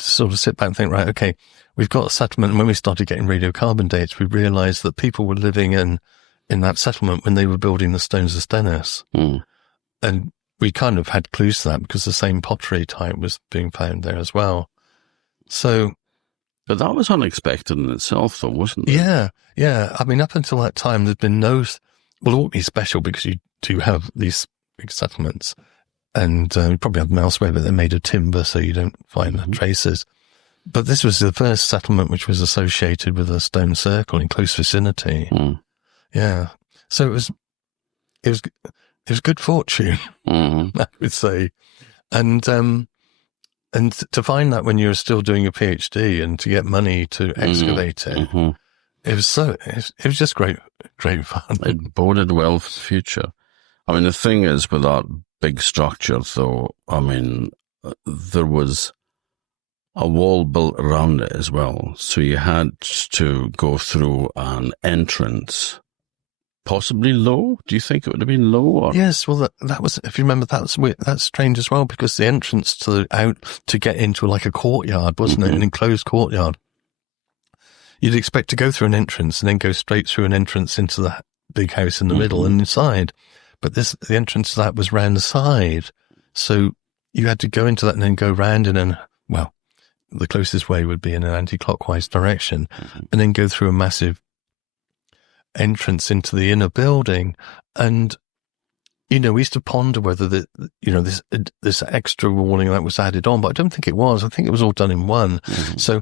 sort of sit back and think, right, okay, we've got a settlement. And when we started getting radiocarbon dates, we realized that people were living in that settlement when they were building the Stones of Stennis. And we kind of had clues to that because the same pottery type was being found there as well. So, but that was unexpected in itself, though, wasn't it? Yeah. I mean, up until that time, there'd been well, it won't be special because you do have these big settlements, and you probably have them elsewhere, but they're made of timber, so you don't find the traces. But this was the first settlement which was associated with a stone circle in close vicinity. Yeah. So it was good fortune, I would say. And to find that when you were still doing your PhD and to get money to excavate it, it was just great fun. It boded well for the future. I mean, the thing is with that big structure, though, I mean, there was a wall built around it as well. So you had to go through an entrance, possibly low. Do you think it would have been low? Or? Yes, well, that was, if you remember, that's strange as well, because the entrance to get into like a courtyard, wasn't it? An enclosed courtyard. You'd expect to go through an entrance and then go straight through an entrance into the big house in the middle and inside. But the entrance to that was round the side. So you had to go into that and then go round the closest way would be in an anti-clockwise direction, and then go through a massive entrance into the inner building. And, we used to ponder whether this extra warning that was added on, but I don't think it was. I think it was all done in one. So,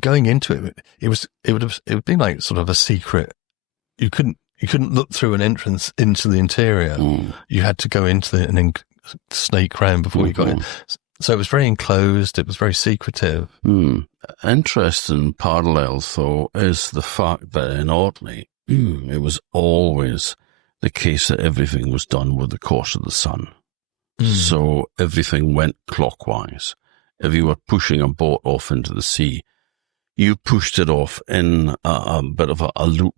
going into it, it would be like sort of a secret. You couldn't look through an entrance into the interior. You had to go into it and then snake round before you got in. So it was very enclosed. It was very secretive. Interesting parallel, though, is the fact that in Orkney, it was always the case that everything was done with the course of the sun. So everything went clockwise. If you were pushing a boat off into the sea, you pushed it off in a bit of a loop,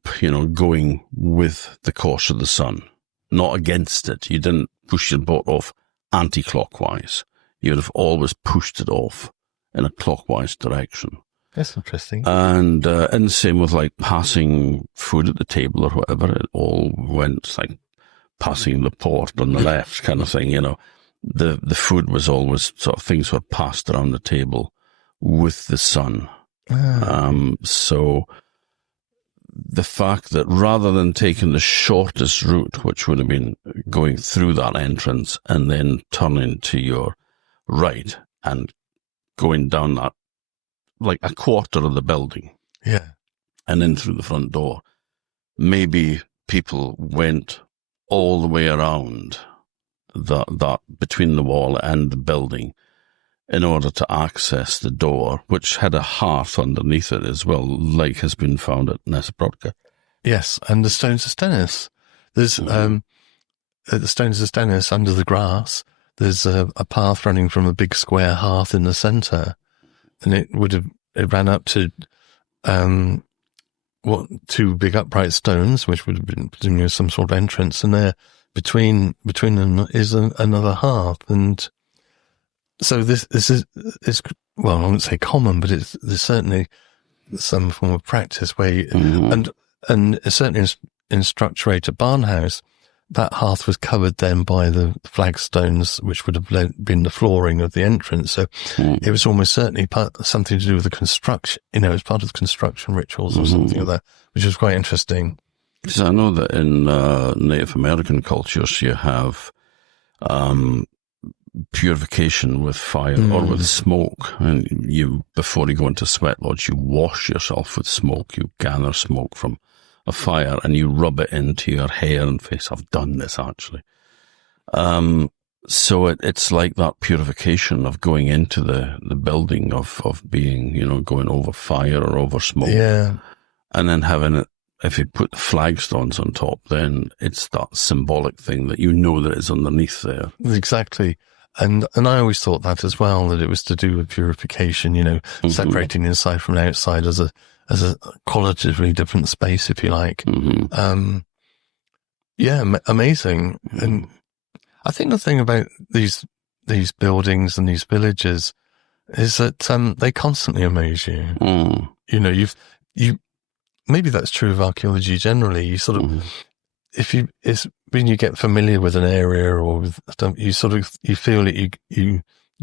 going with the course of the sun, not against it. You didn't push your boat off anti-clockwise. You'd have always pushed it off in a clockwise direction. That's interesting. And the same with like passing food at the table or whatever. It all went like passing the port on the left kind of thing, The food was always sort of things were passed around the table with the sun. So the fact that rather than taking the shortest route, which would have been going through that entrance and then turning to your right and going down that, like a quarter of the building. Yeah. And in through the front door, maybe people went all the way around that between the wall and the building in order to access the door, which had a hearth underneath it as well, like has been found at Nissebrogger. Yes, and the Stones of Stennis. There's at the Stones of Stennis, under the grass, there's a path running from a big square hearth in the centre, and it ran up to two big upright stones, which would have been some sort of entrance, and there between them is another hearth, and so this is well, I wouldn't say common, but there's certainly some form of practice where and certainly in Structure 8 at Barnhouse, that hearth was covered then by the flagstones, which would have been the flooring of the entrance. So it was almost certainly something to do with the construction, you know, as part of the construction rituals or something like that, which was quite interesting. Because I know that in Native American cultures, you have purification with fire or with smoke. And before you go into sweat lodge, you wash yourself with smoke. You gather smoke from a fire and you rub it into your hair and face. I've done this actually. So it's like that purification of going into the building of being, you know, going over fire or over smoke. Yeah. And then having it, if you put the flagstones on top, then it's that symbolic thing that you know that is underneath there. Exactly. And I always thought that as well, that it was to do with purification, you know, separating inside from outside as a qualitatively different space, if you like. Amazing. And I think the thing about these buildings and these villages is that they constantly amaze you. You know, maybe that's true of archaeology generally. You sort of, when you get familiar with an area or with, you feel that you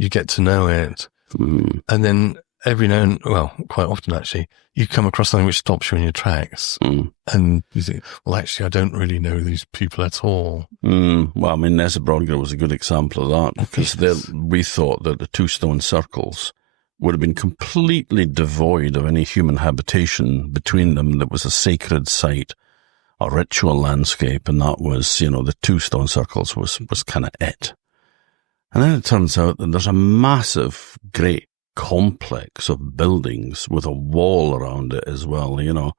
get to know it. And then every now and, well, quite often actually, you come across something which stops you in your tracks. And you think, well, actually, I don't really know these people at all. Well, I mean, Nesobrodga was a good example of that, because we thought that the two stone circles would have been completely devoid of any human habitation between them. That was a sacred site, a ritual landscape, and that was, you know, the two stone circles was kind of it. And then it turns out that there's a massive, great complex of buildings with a wall around it as well, you know,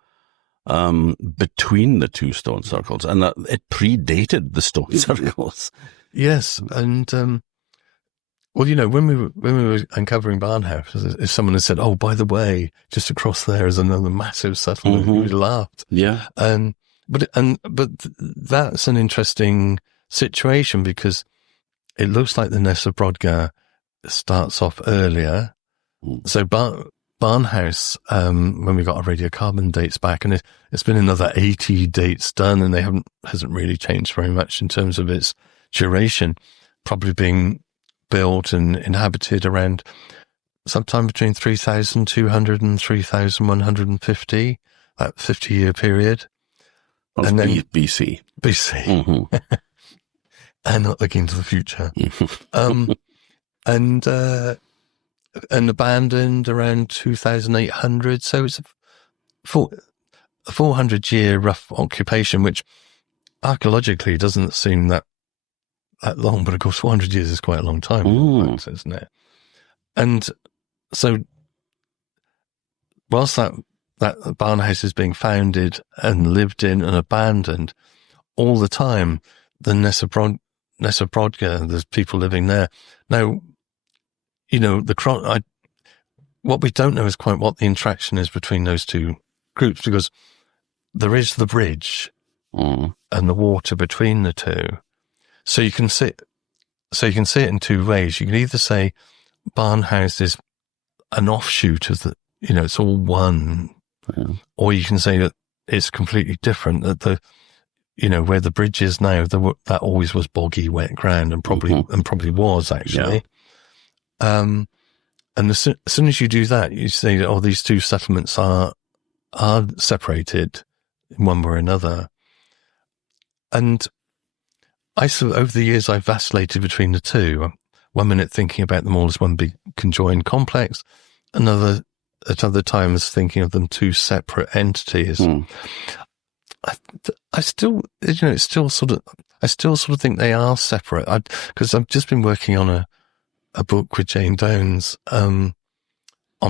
between the two stone circles, and that it predated the stone circles. Yes, and well, you know, when we were uncovering Barnhouse, if someone had said, "Oh, by the way, just across there is another massive settlement," we would have laughed. Yeah, but that's an interesting situation, because it looks like the Nesobrodga starts off earlier. So Barnhouse, when we got our radiocarbon dates back, and it's been another 80 dates done, and hasn't really changed very much in terms of its duration, probably being built and inhabited around sometime between 3,200 and 3,150, that 50-year period. That's and then BC. BC. And not looking to the future. And abandoned around 2,800. So it's a 400-year rough occupation, which archaeologically doesn't seem that long, but of course 400 years is quite a long time, isn't it? And so whilst that Barnhouse is being founded and lived in and abandoned, all the time, the Nesobrodga, there's people living there. Now, you know, what we don't know is quite what the interaction is between those two groups, because there is the bridge and the water between the two. So you can see it in two ways. You can either say Barnhouse is an offshoot of the, you know, it's all one, or you can say that it's completely different, that you know, where the bridge is now, that always was boggy, wet ground, and probably was actually. Yeah. And as soon as you do that, you say that, these two settlements are separated in one way or another. And over the years, I've vacillated between the two. 1 minute thinking about them all as one big conjoined complex, at other times thinking of them two separate entities. I still, you know, I still sort of think they are separate. Because I've just been working on a book with Jane Downes on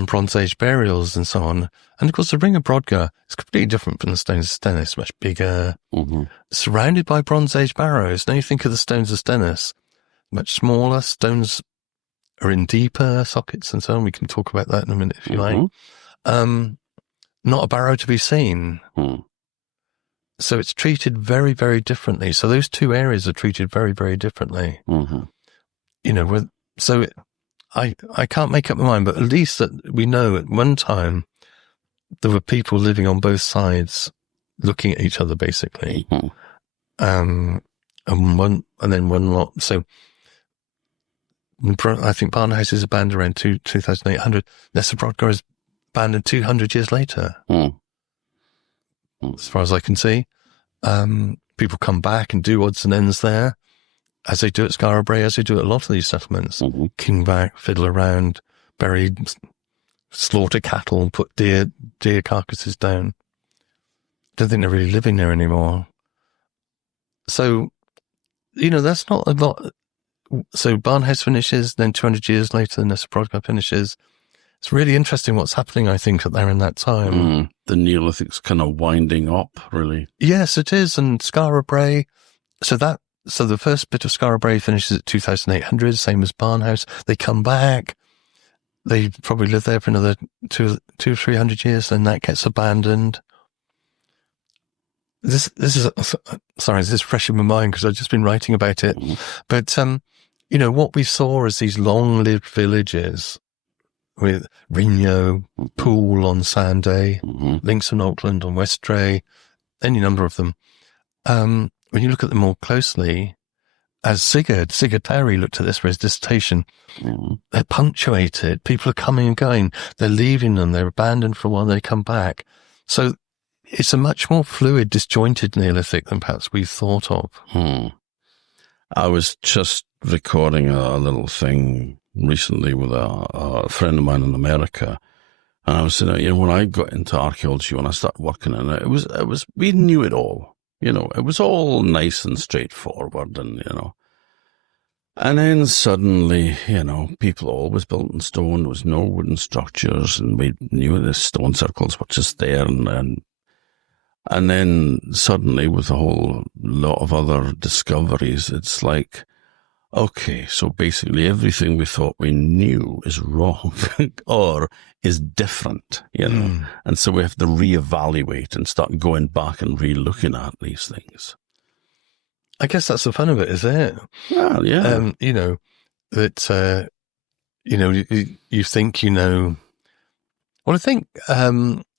Bronze Age burials and so on. And of course, the Ring of Brodgar is completely different from the Stones of Stennis, much bigger, surrounded by Bronze Age barrows. Now you think of the Stones of Stennis, much smaller. Stones are in deeper sockets and so on. We can talk about that in a minute if you like. Not a barrow to be seen. So it's treated very, very differently. So those two areas are treated very, very differently. You know, so I can't make up my mind, but at least that we know at one time there were people living on both sides looking at each other, basically. and then one lot. So I think Barnhouse is abandoned around 2,800. Nesebrodka is abandoned 200 years later, as far as I can see. People come back and do odds and ends there, as they do at Skara Brae, as they do at a lot of these settlements. King back, fiddle around, bury, slaughter cattle, put deer carcasses down. Don't think they're really living there anymore. So, that's not a lot. So Barnhouse finishes, then 200 years later, the Nesebrodka finishes. It's really interesting what's happening, I think, there in that time. The Neolithic's kind of winding up, really. Yes, it is. And Skara Brae, so the first bit of Skara Brae finishes at 2,800, same as Barnhouse. They come back. They probably live there for another 200-300 years, then that gets abandoned. This is fresh in my mind because I've just been writing about it. But, what we saw as these long-lived villages with Rigno, Poole on Sanday, Links on Auckland on Westray, any number of them. When you look at them more closely, as Sigurd Perry looked at this for his dissertation, they're punctuated. People are coming and going. They're leaving them. They're abandoned for a while. They come back. So it's a much more fluid, disjointed Neolithic than perhaps we thought of. I was just recording a little thing recently with a friend of mine in America, and I was saying, when I got into archaeology, when I started working in it, it was we knew it all. It was all nice and straightforward, and then suddenly, people always built in stone. There was no wooden structures, and we knew the stone circles were just there, and then suddenly, with a whole lot of other discoveries, it's like, okay, so basically everything we thought we knew is wrong or is different, And so we have to reevaluate and start going back and re-looking at these things. I guess that's the fun of it, is it? Well, yeah. That, you think you know. Well, I think, I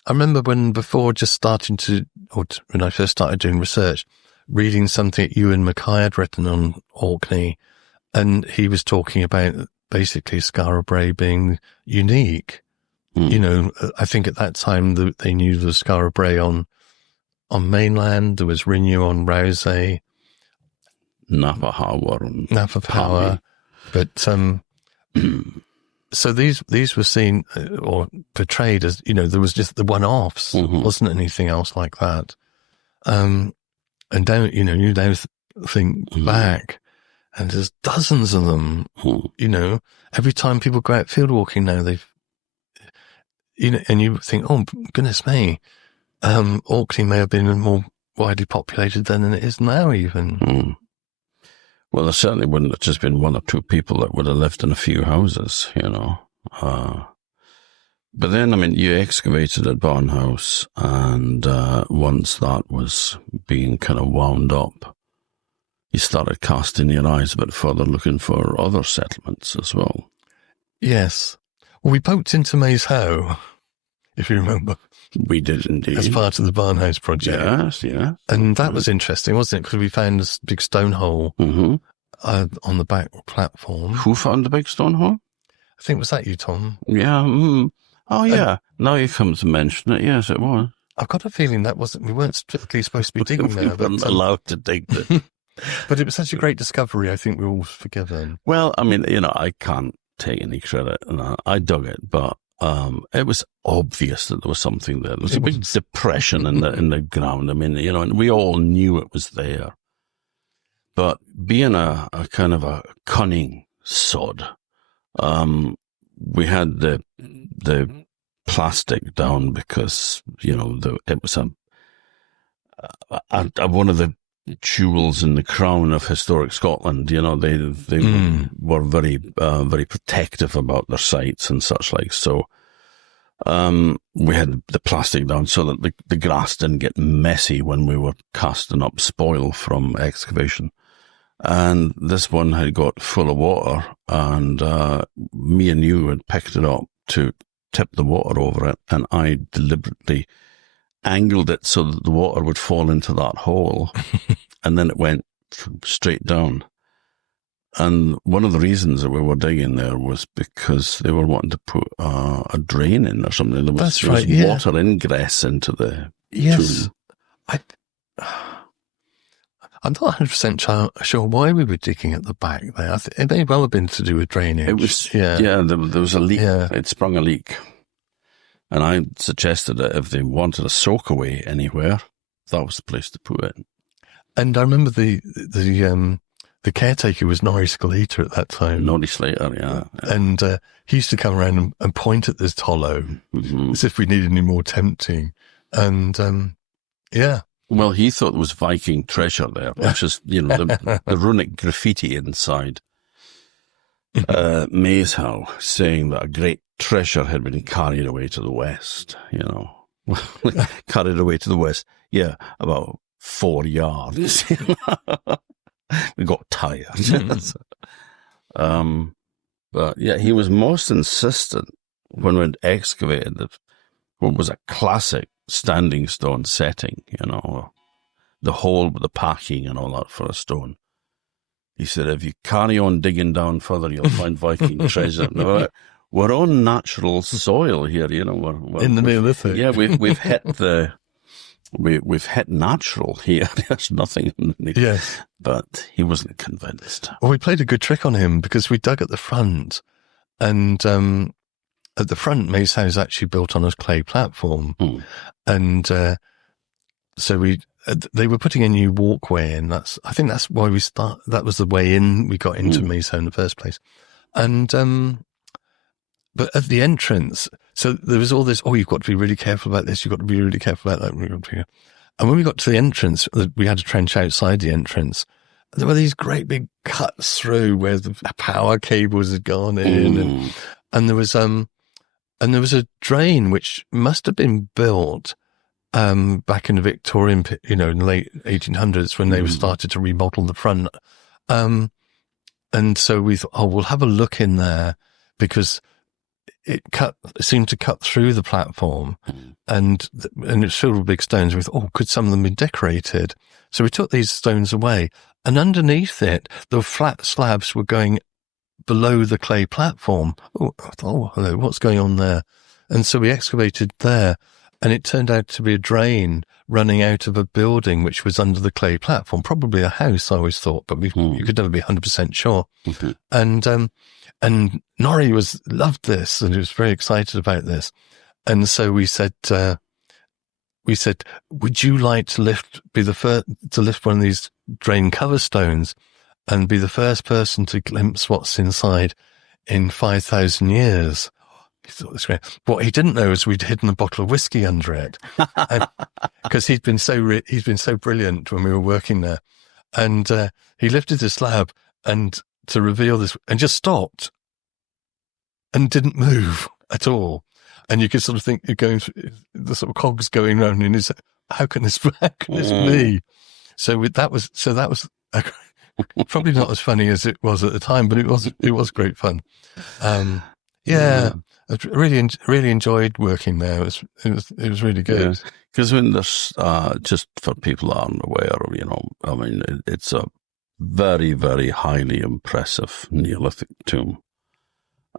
remember when I first started doing research, reading something that Ewan Mackay had written on Orkney, and he was talking about basically Skara Brae being unique. I think at that time they knew there was Skara Brae on mainland, there was Rigno on Rousay, Napa Power, but so these were seen or portrayed as, there was just the one-offs, wasn't anything else like that. And now, you now think back, and there's dozens of them. Every time people go out field walking now, and you think, oh goodness me, Orkney may have been more widely populated then than it is now, even. Well, there certainly wouldn't have just been one or two people that would have lived in a few houses, But then, you excavated at Barnhouse, and once that was being kind of wound up, you started casting your eyes a bit further, looking for other settlements as well. Yes. Well, we poked into Maze Howe, if you remember. We did indeed. As part of the Barnhouse project. Yes. And that was interesting, wasn't it? Because we found this big stone hole on the back platform. Who found the big stone hole? I think, was that you, Tom? Yeah. Oh, yeah. Now you come to mention it. Yes, it was. I've got a feeling we weren't strictly supposed to be digging there. We weren't allowed to dig there. But it was such a great discovery, I think we're all forgiven. Well, I can't take any credit. I dug it, but it was obvious that there was something there. There was a big depression in the ground. And we all knew it was there. But being a kind of a cunning sod, we had the plastic down because, it was one of the jewels in the crown of historic Scotland. They were very, very protective about their sites and such like. So, we had the plastic down so that the grass didn't get messy when we were casting up spoil from excavation. And this one had got full of water, and me and you had picked it up to tip the water over it, and I deliberately angled it so that the water would fall into that hole, and then it went straight down. And one of the reasons that we were digging there was because they were wanting to put a drain in or something. There was water ingress into the tomb. I'm not 100% sure why we were digging at the back there. It may well have been to do with drainage. It was, there was a leak. Yeah. It sprung a leak. And I suggested that if they wanted a soak away anywhere, that was the place to put it. And I remember the caretaker was Norrie Sclater at that time. Norrie Sclater, yeah. And he used to come around and point at this hollow as if we needed any more tempting. And, Well, he thought there was Viking treasure there, which is, the runic graffiti inside Howe saying that a great treasure had been carried away to the west, carried away to the west. Yeah, about 4 yards. We got tired. But yeah, he was most insistent when we'd excavated what was a classic standing stone setting, the hole with the packing and all that for a stone. He said, if you carry on digging down further, you'll find Viking treasure. No, we're on natural soil here, we're in the Neolithic. Yeah, we've hit we've hit natural here. There's nothing underneath. Yes. But he wasn't convinced. Well, we played a good trick on him because we dug at the front, and at the front, Maze House actually built on a clay platform. And so they were putting a new walkway in. I think that's why that was the way in we got into Maze House in the first place. And but at the entrance, so there was all this, you've got to be really careful about this, you've got to be really careful about that. And when we got to the entrance, we had a trench outside the entrance. There were these great big cuts through where the power cables had gone in, and there was a drain which must have been built back in the Victorian, in the late 1800s when they started to remodel the front. And so we thought, we'll have a look in there because it seemed to cut through the platform, and it's filled with big stones. We thought, could some of them be decorated? So we took these stones away, and underneath it, the flat slabs were going below the clay platform. I thought, hello, what's going on there? And so we excavated there, and it turned out to be a drain running out of a building which was under the clay platform, probably a house, I always thought, but you could never be 100% sure. And Norrie loved this, and he was very excited about this. And so we said, would you like to lift one of these drain cover stones and be the first person to glimpse what's inside in 5,000 years? He thought it was great. What he didn't know is we'd hidden a bottle of whiskey under it, because he'd been so brilliant when we were working there. And he lifted the slab and to reveal this, and just stopped and didn't move at all. And you could sort of think you're going through the sort of cogs going round in his. How can this be? So that was probably not as funny as it was at the time, but it was great fun. I really enjoyed working there. It was really good. Because when there's just for people that aren't aware, it's a very, very highly impressive Neolithic tomb.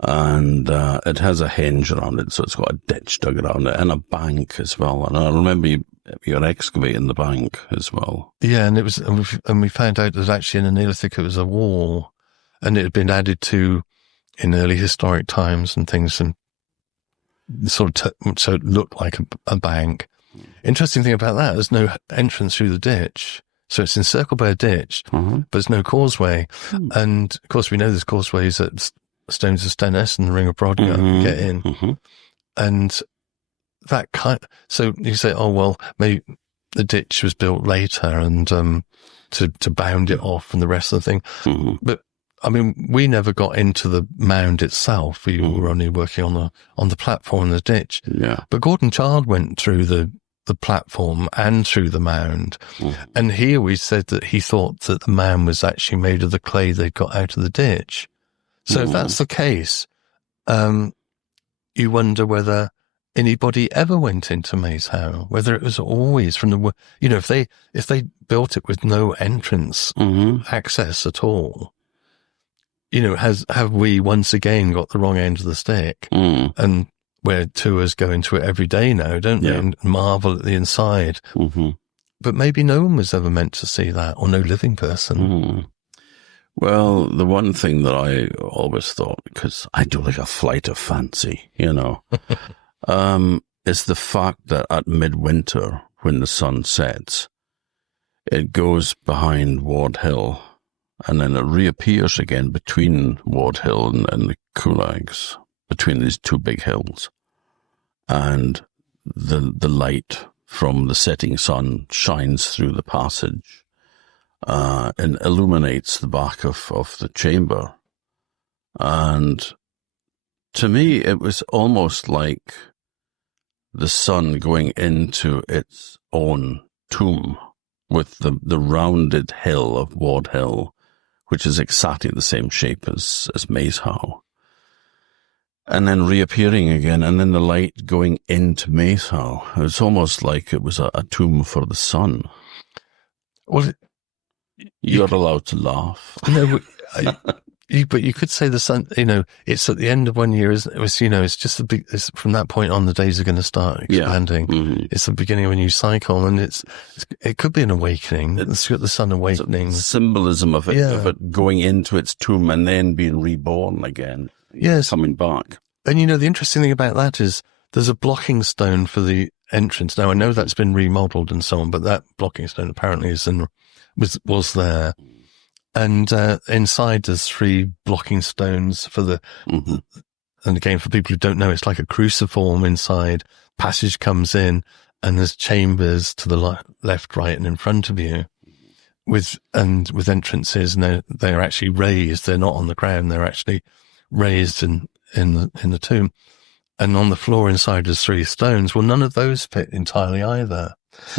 And it has a henge around it, so it's got a ditch dug around it and a bank as well. And I remember you're excavating the bank as well. Yeah, and we found out that actually in the Neolithic it was a wall, and it had been added to in early historic times and things, and so it looked like a bank. Interesting thing about that, there's no entrance through the ditch. So it's encircled by a ditch, but there's no causeway. And of course we know there's causeways at Stones of Stennis and the Ring of Brodgar to get in. And that so you say, maybe the ditch was built later and to bound it off and the rest of the thing. But I mean, we never got into the mound itself. We were only working on the platform and the ditch. Yeah. But Gordon Child went through the platform and through the mound. And he always said that he thought that the mound was actually made of the clay they got out of the ditch. So if that's the case, you wonder whether anybody ever went into Maze Howe, whether it was always from the, if they built it with no entrance access at all, have we once again got the wrong end of the stick? And where tours go into it every day now, don't they? And marvel at the inside. But maybe no one was ever meant to see that, or no living person. Well, the one thing that I always thought, because I do like a flight of fancy, is the fact that at midwinter, when the sun sets, it goes behind Ward Hill, and then it reappears again between Ward Hill and the Coolags, between these two big hills. And the light from the setting sun shines through the passage and illuminates the back of the chamber. And to me, it was almost like the sun going into its own tomb with the rounded hill of Ward Hill, which is exactly the same shape as Maze Howe. And then reappearing again, and then the light going into Maze Howe. It's almost like it was a tomb for the sun. Well, you're allowed to laugh. No, but you could say the sun. It's at the end of 1 year, isn't it? It's just it's from that point on, the days are going to start expanding. It's the beginning of a new cycle, and it could be an awakening. It's got the sun awakening. Symbolism of it going into its tomb and then being reborn again. Yes, coming back. And the interesting thing about that is there's a blocking stone for the entrance. Now I know that's been remodeled and so on, but that blocking stone apparently was there. And inside there's 3 blocking stones for the. And again, for people who don't know, it's like a cruciform inside. Passage comes in, and there's chambers to the left, right, and in front of you, with entrances, and they're actually raised. They're not on the ground. They're actually raised in the tomb, and on the floor inside there's 3 stones. Well, none of those fit entirely either.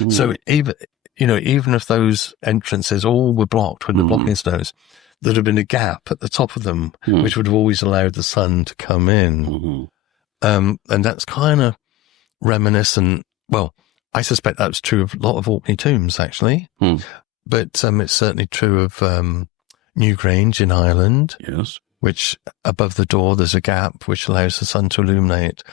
So even if those entrances all were blocked with the blocking stones, there'd have been a gap at the top of them, which would have always allowed the sun to come in. And that's kind of reminiscent. Well, I suspect that's true of a lot of Orkney tombs, actually. But it's certainly true of Newgrange in Ireland. Yes. Which above the door there's a gap which allows the sun to illuminate.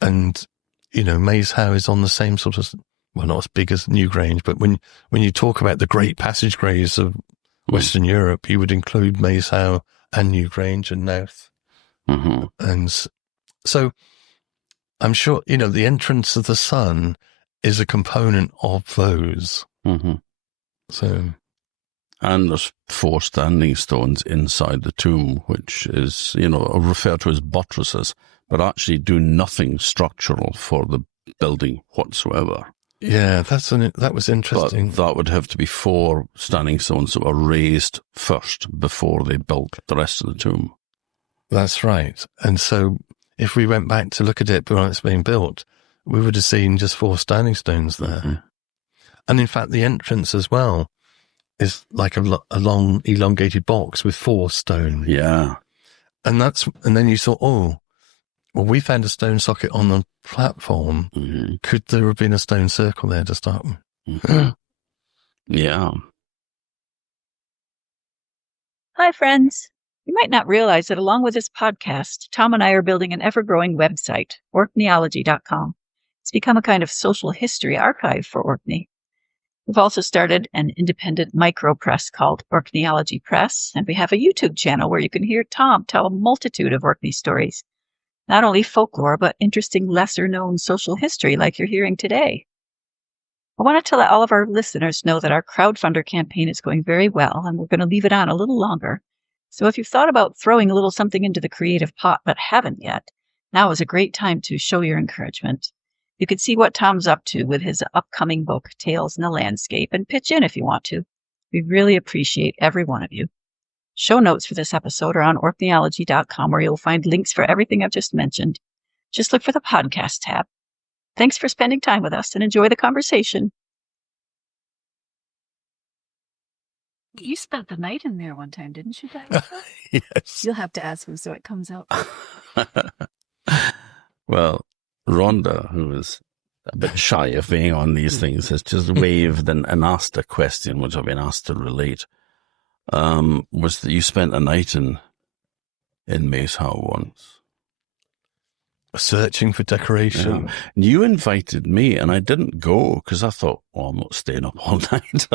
And, Maze Howe is on the same sort of, well, not as big as Newgrange, but when you talk about the great passageways of Western Europe, you would include Maze Howe and Newgrange and Knowth. And so I'm sure, the entrance of the sun is a component of those. So... And there's 4 standing stones inside the tomb, which is, referred to as buttresses, but actually do nothing structural for the building whatsoever. Yeah, that was interesting. But that would have to be 4 standing stones that were raised first before they built the rest of the tomb. That's right. And so if we went back to look at it when it's being built, we would have seen just 4 standing stones there. And in fact, the entrance as well is like a long elongated box with 4 stones. Yeah. And then you thought, well, we found a stone socket on the platform. Could there have been a stone circle there to start with? Yeah. Hi, friends. You might not realize that along with this podcast, Tom and I are building an ever-growing website, Orkneyology.com. It's become a kind of social history archive for Orkney. We've also started an independent micro press called Orkneyology Press, and we have a YouTube channel where you can hear Tom tell a multitude of Orkney stories. Not only folklore, but interesting lesser-known social history like you're hearing today. I wanted to let all of our listeners know that our crowdfunder campaign is going very well, and we're going to leave it on a little longer. So if you've thought about throwing a little something into the creative pot but haven't yet, now is a great time to show your encouragement. You can see what Tom's up to with his upcoming book, Tales in the Landscape, and pitch in if you want to. We really appreciate every one of you. Show notes for this episode are on Orkneyology.com, where you'll find links for everything I've just mentioned. Just look for the podcast tab. Thanks for spending time with us, and enjoy the conversation. You spent the night in there one time, didn't you, Dad? Yes. You'll have to ask him so it comes out. Well, Rhonda, who is a bit shy of being on these things, has just waved and asked a question, which I've been asked to relate, was that you spent a night in Mace Howe once. Searching for decoration. Yeah. And you invited me, and I didn't go because I thought, I'm not staying up all night.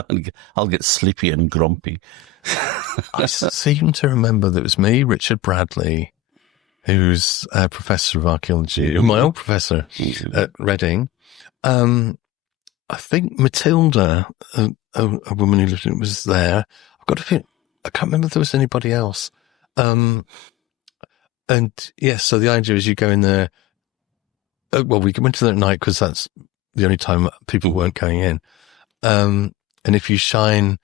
I'll get sleepy and grumpy. I seem to remember that it was me, Richard Bradley, who's a professor of archaeology, my old professor at Reading. I think Matilda, a woman who lived in it, was there. I've got to think, I can't remember if there was anybody else. And yes, so the idea is you go in there. Well, we went to that at night because that's the only time people weren't going in. And if you shine,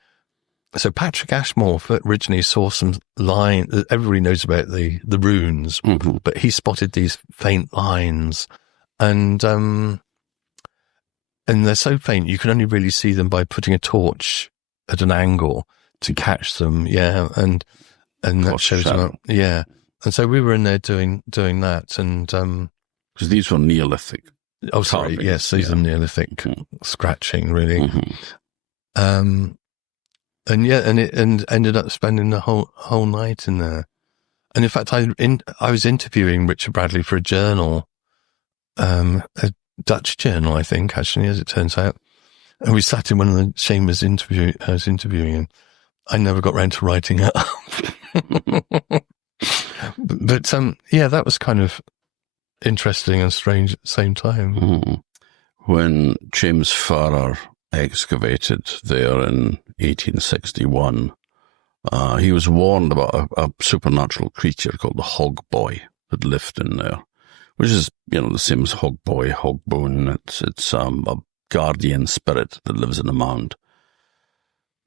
so Patrick Ashmore originally saw some line. Everybody knows about the runes, but he spotted these faint lines, and they're so faint you can only really see them by putting a torch at an angle to catch them. Yeah, and that shows them up. Yeah. And so we were in there doing that, and because these were Neolithic. Oh, sorry, carvings. yes, these are Neolithic scratching, really. And ended up spending the whole night in there. And in fact, I was interviewing Richard Bradley for a journal, a Dutch journal, I think, actually, as it turns out. And we sat in one of the chambers I was interviewing him. I never got round to writing it up. But that was kind of interesting and strange at the same time. When James Farrar excavated there in 1861, he was warned about a supernatural creature called the Hog Boy that lived in there, which is, the same as Hog Boy, Hog Bone. It's a guardian spirit that lives in the mound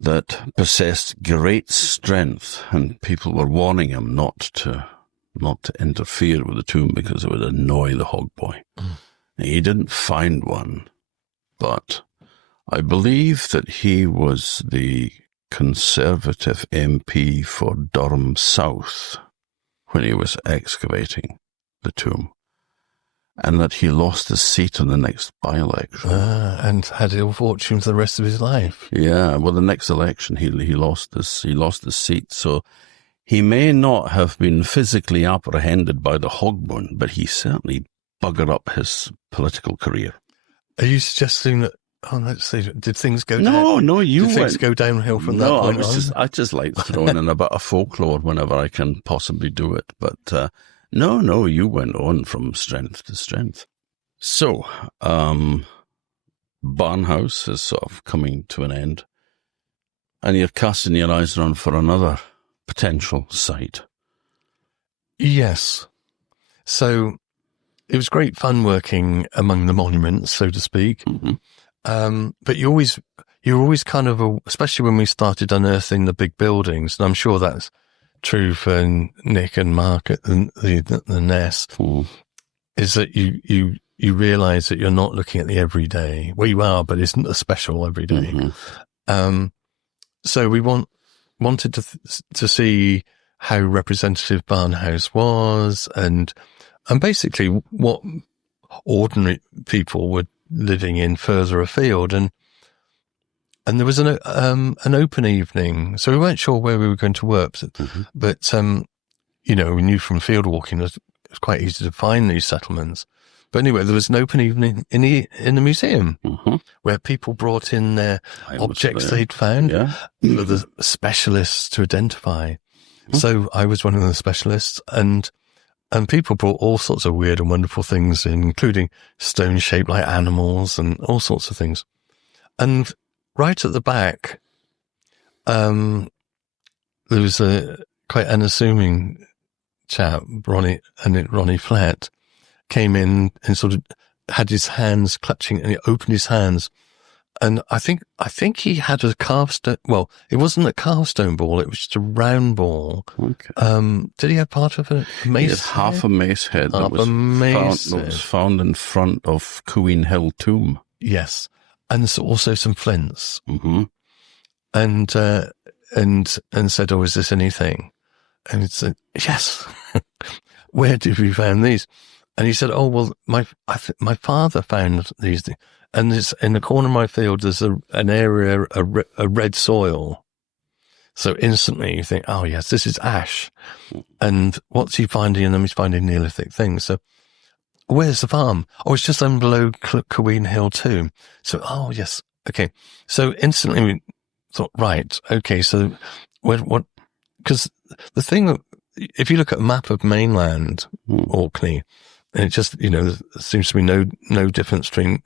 that possessed great strength, and people were warning him not to interfere with the tomb because it would annoy the Hog Boy. He didn't find one, but I believe that he was the Conservative MP for Durham South when he was excavating the tomb, and that he lost his seat in the next by-election. And had ill fortune for the rest of his life. Yeah, well, the next election he lost his seat, so he may not have been physically apprehended by the Hogbone, but he certainly buggered up his political career. Are you suggesting that? Oh, let's see. Did things go down? No, you did things go downhill from that point on? I just like throwing in a bit of folklore whenever I can possibly do it, but. No, you went on from strength to strength. So, Barnhouse is sort of coming to an end, and you're casting your eyes around for another potential site. Yes. So, it was great fun working among the monuments, so to speak. But you're always kind of, especially when we started unearthing the big buildings, and I'm sure that's true for Nick and Mark at the Nest, is that you realise that you're not looking at the everyday. Well, you are, but it's not a special everyday. So we wanted to see how representative Barnhouse was, and basically what ordinary people were living in further afield, and there was an open evening, so we weren't sure where we were going to work. But we knew from field walking it was quite easy to find these settlements. But anyway, there was an open evening in the museum where people brought in their objects they'd found for the specialists to identify. So I was one of the specialists, and people brought all sorts of weird and wonderful things in, including stone shaped like animals and all sorts of things. And right at the back, there was a quite unassuming chap, Ronnie Flatt, came in and sort of had his hands clutching, and he opened his hands, and I think he had a carved stone. Well, it wasn't a carved stone ball; it was just a round ball. Okay. Did he have part of a mace? He had half a mace head. That was found in front of Queen Hill Tomb. Yes. And also some flints, and said, "Oh, is this anything?" And it said, "Yes." Where did we find these? And he said, "Oh, well, my father found these things. And it's in the corner of my field, there's an area, a red soil." So instantly you think, oh, yes, this is ash. And what's he finding in them? He's finding Neolithic things. So where's the farm? Oh, it's just below Queen Hill too. So, oh, yes. Okay. So instantly we thought, right. Okay. So what, because the thing, if you look at a map of mainland Orkney, and it just, there seems to be no difference between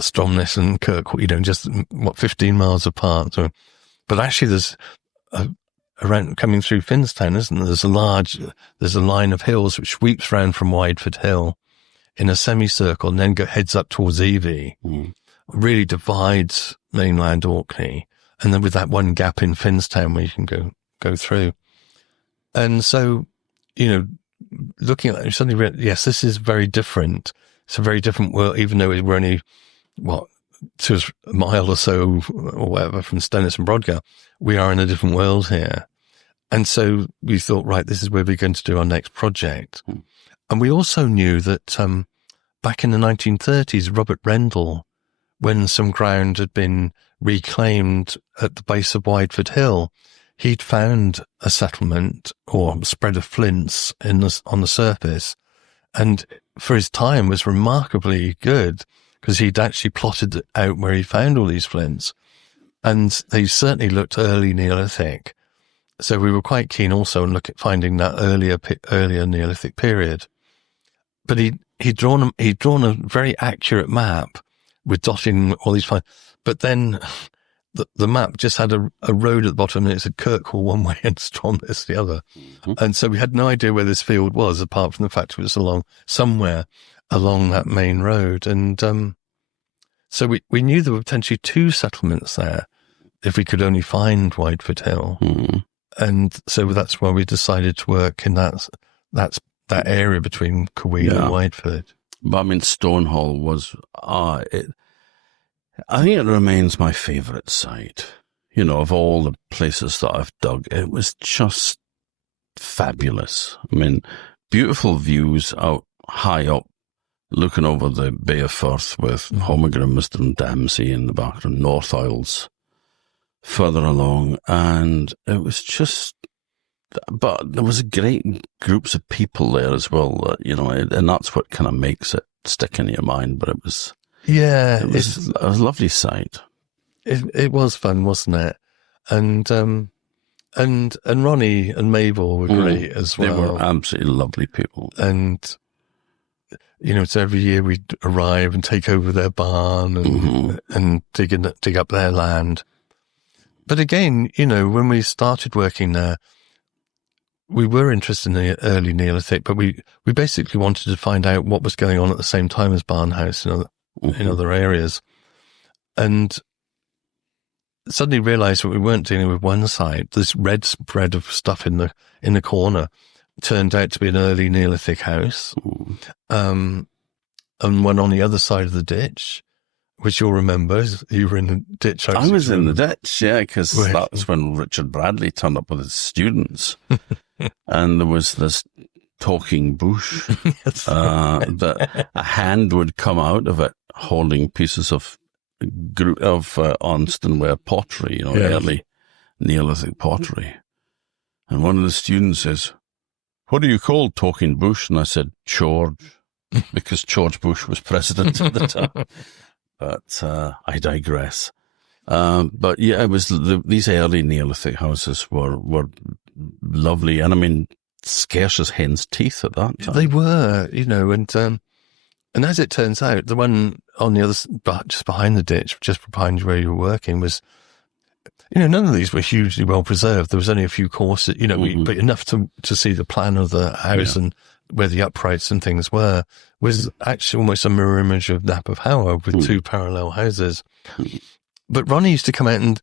Stromness and Kirkwall, just 15 miles apart. So, but actually there's around coming through Finstown, isn't there? There's a line of hills which sweeps round from Wideford Hill in a semicircle and then heads up towards Evie, really divides mainland Orkney. And then with that one gap in Finstown where you can go through. And so, looking at it, suddenly, yes, this is very different. It's a very different world, even though we're only, 2 mile or so or whatever from Stennis and Brodgar. We are in a different world here. And so we thought, right, this is where we're going to do our next project. And we also knew that back in the 1930s, Robert Rendell, when some ground had been reclaimed at the base of Wideford Hill, he'd found a settlement or a spread of flints on the surface, and for his time was remarkably good because he'd actually plotted out where he found all these flints, and they certainly looked early Neolithic. So we were quite keen also on finding that earlier Neolithic period. But he'd drawn a very accurate map with dotting all these finds, but then the map just had a road at the bottom, and it said Kirkwall one way and Stromness the other. And so we had no idea where this field was, apart from the fact it was somewhere along that main road. And so we knew there were potentially 2 settlements there if we could only find Wideford Hill. And so that's why we decided to work in that area between Queen and Wideford. But I mean, Stonehall was, I think it remains my favourite site. Of all the places that I've dug, it was just fabulous. I mean, beautiful views out high up, looking over the Bay of Firth with Homegrimston and Dempsey in the background, North Isles further along, and it was just, but there was great groups of people there as well, and that's what kind of makes it stick in your mind. But it was, it was a lovely sight. It was fun, wasn't it? And Ronnie and Mabel were great as well. They were absolutely lovely people. And so every year we'd arrive and take over their barn and dig up their land. But again, when we started working there, we were interested in the early Neolithic, but we basically wanted to find out what was going on at the same time as Barnhouse in other areas. And suddenly realized that we weren't dealing with one side. This red spread of stuff in the corner turned out to be an early Neolithic house. And one on the other side of the ditch, which you'll remember, you were in the ditch. I was in the ditch, because that was when Richard Bradley turned up with his students. And there was this talking bush that a hand would come out of it holding pieces of Onstonware pottery, early Neolithic pottery. And one of the students says, "What do you call talking bush?" And I said, "George," because George Bush was president at the time. But I digress. But yeah, it was these early Neolithic houses were lovely, and I mean, scarce as hen's teeth at that time. They were, and as it turns out, the one on the other, just behind the ditch, just behind where you were working, was, none of these were hugely well preserved. There was only a few courses, but enough to see the plan of the house and where the uprights and things were, was actually almost a mirror image of Nap of Howe with 2 parallel houses. But Ronnie used to come out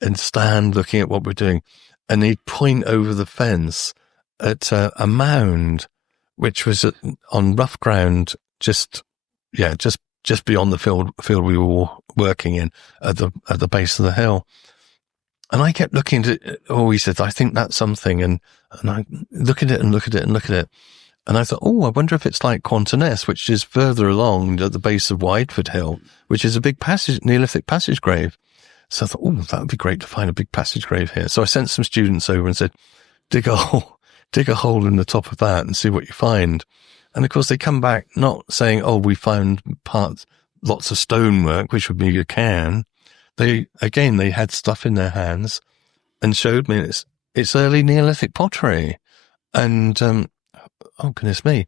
and stand looking at what we're doing, and he'd point over the fence at a mound, which was on rough ground, just beyond the field we were working in at the base of the hill. And I kept looking at it. Oh, he said, "I think that's something." And I look at it and look at it and look at it. And I thought, oh, I wonder if it's like Quantiness, which is further along at the base of Wideford Hill, which is a big Neolithic passage grave. So I thought, oh, that would be great to find a big passage grave here. So I sent some students over and said, dig a hole in the top of that and see what you find. And of course, they come back not saying, oh, we found lots of stonework, which would be a cairn. They had stuff in their hands and showed me it's early Neolithic pottery. And, oh, goodness me.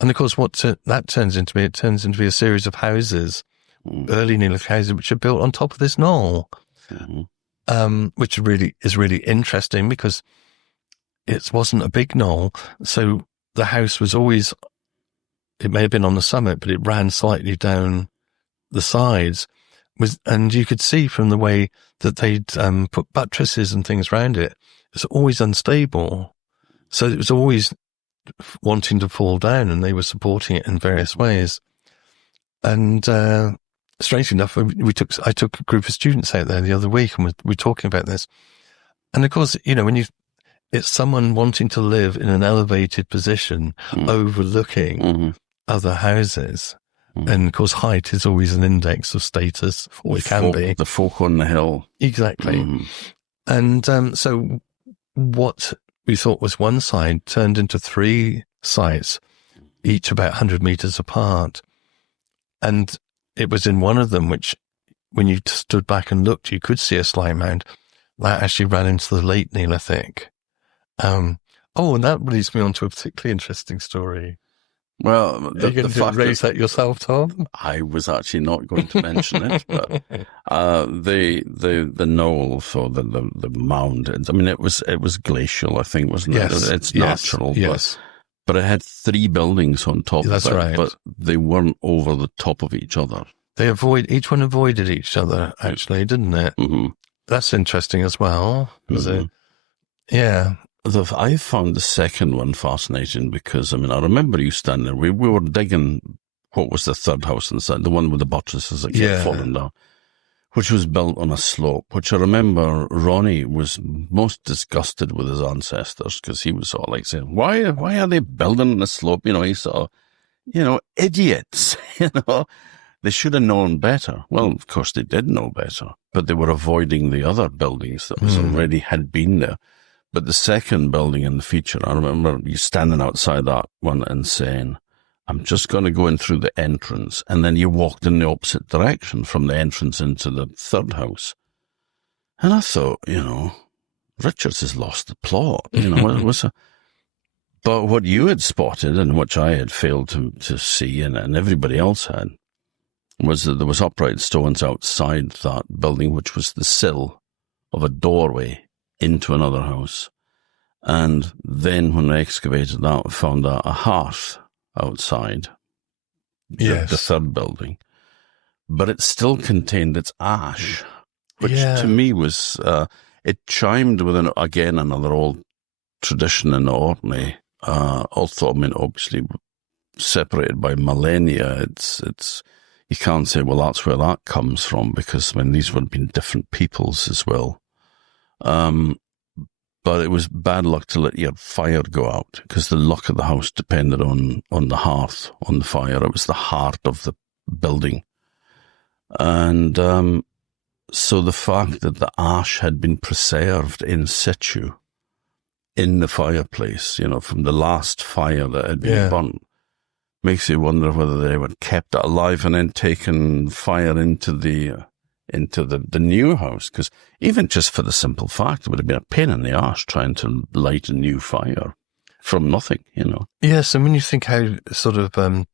And of course, that turns into be a series of houses, early Neolithic houses, which are built on top of this knoll, which is really interesting because it wasn't a big knoll. So the house was always, it may have been on the summit, but it ran slightly down the sides. And you could see from the way that they'd put buttresses and things around it, it's always unstable. So it was always wanting to fall down, and they were supporting it in various ways. And strangely enough, I took a group of students out there the other week, and we're talking about this. And of course, when it's someone wanting to live in an elevated position, overlooking other houses. And of course, height is always an index of status, or it can be. The folk on the hill. Exactly. And so what we thought was one side turned into 3 sites, each about 100 meters apart. And it was in one of them, which when you stood back and looked, you could see a slight mound that actually ran into the late Neolithic. And that leads me on to a particularly interesting story. Well, the fact raise that yourself, Tom? I was actually not going to mention it, but the knoll for the mound. I mean, it was glacial, I think, wasn't it? It's natural, but it had 3 buildings on top. That's of it, right. But they weren't over the top of each other. Each one avoided each other, actually, didn't it? Mm-hmm. That's interesting as well. Yeah. I found the second one fascinating because, I remember you standing there. We were digging what was the third house inside, the one with the buttresses that kept falling down, which was built on a slope, which I remember Ronnie was most disgusted with his ancestors because he was sort of like saying, why are they building on a slope? He sort of, idiots, They should have known better. Well, of course they did know better, but they were avoiding the other buildings that already had been there. But the second building in the feature, I remember you standing outside that one and saying, I'm just going to go in through the entrance. And then you walked in the opposite direction from the entrance into the third house. And I thought, Richards has lost the plot. But what you had spotted and which I had failed to see and everybody else had was that there was upright stones outside that building, which was the sill of a doorway into another house. And then when I excavated that, I found a hearth outside the third building. But it still contained its ash, which to me was, it chimed with, another old tradition in the Orkney. Although, obviously separated by millennia, it's you can't say, well, that's where that comes from, because, these would have been different peoples as well. But it was bad luck to let your fire go out because the luck of the house depended on the hearth, on the fire. It was the heart of the building. And so the fact that the ash had been preserved in situ in the fireplace, from the last fire that had been burnt, makes you wonder whether they were kept it alive and then taken fire into the new house, because even just for the simple fact, it would have been a pain in the arse trying to light a new fire from nothing, Yes, and when you think how sort of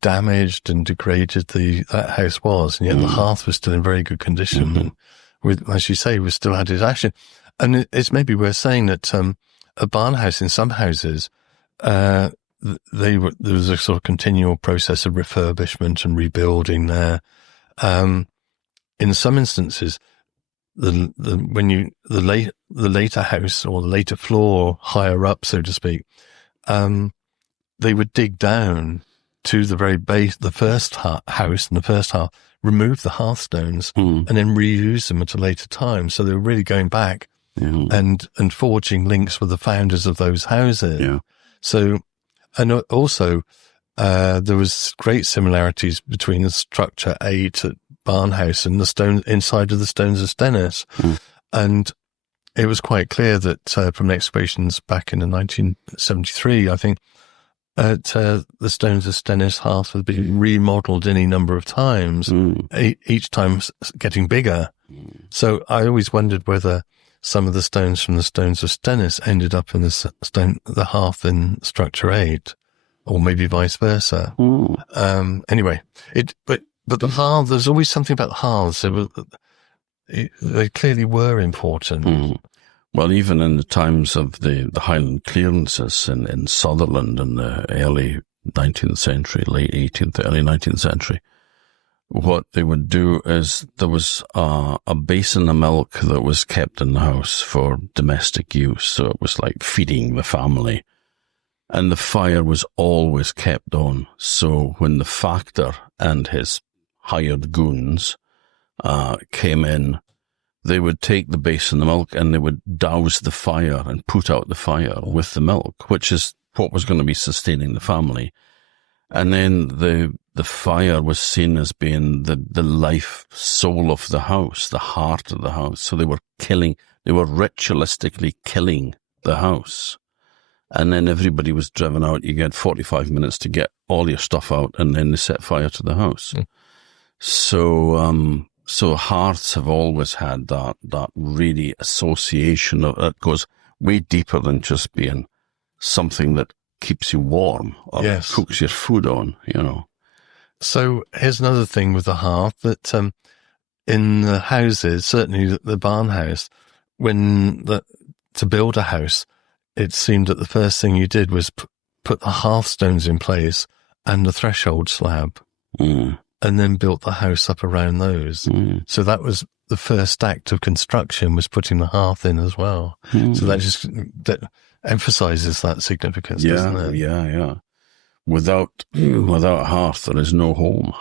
damaged and degraded that house was, and yet the hearth was still in very good condition, and with, as you say, we still had its ash. And it's maybe worth saying that a Barnhouse, in some houses, there was a sort of continual process of refurbishment and rebuilding there. In some instances, the later house or the later floor higher up, so to speak, they would dig down to the very base, the first house in the first half, remove the hearthstones and then reuse them at a later time. So they were really going back and forging links with the founders of those houses. Yeah. So And also, there was great similarities between the structure 8 at Barnhouse and the stone inside of the Stones of Stennis. And it was quite clear that from excavations back in 1973, I think, the Stones of Stennis hearth had been remodeled any number of times, each time getting bigger. So I always wondered whether some of the stones from the Stones of Stennis ended up in the hearth in structure 8, or maybe vice versa. Anyway, but the hearth, there's always something about the hearths. They clearly were important. Well, even in the times of the Highland clearances in Sutherland in the early 19th century, late 18th, early 19th century, what they would do is there was a basin of milk that was kept in the house for domestic use. So it was like feeding the family. And the fire was always kept on. So when the factor and his hired goons came in, they would take the basin of milk and they would douse the fire and put out the fire with the milk, which is what was going to be sustaining the family. And then the fire was seen as being the life soul of the house, the heart of the house. So they were ritualistically killing the house. And then everybody was driven out. You get 45 minutes to get all your stuff out, and then they set fire to the house. So hearths have always had that really association that goes way deeper than just being something that keeps you warm or cooks your food on, So here's another thing with the hearth, that in the houses, certainly the Barnhouse, to build a house, it seemed that the first thing you did was put the hearthstones in place and the threshold slab. And then built the house up around those. So that was the first act of construction, was putting the hearth in as well. So that emphasizes that significance, doesn't it? Yeah. Without hearth, there is no home,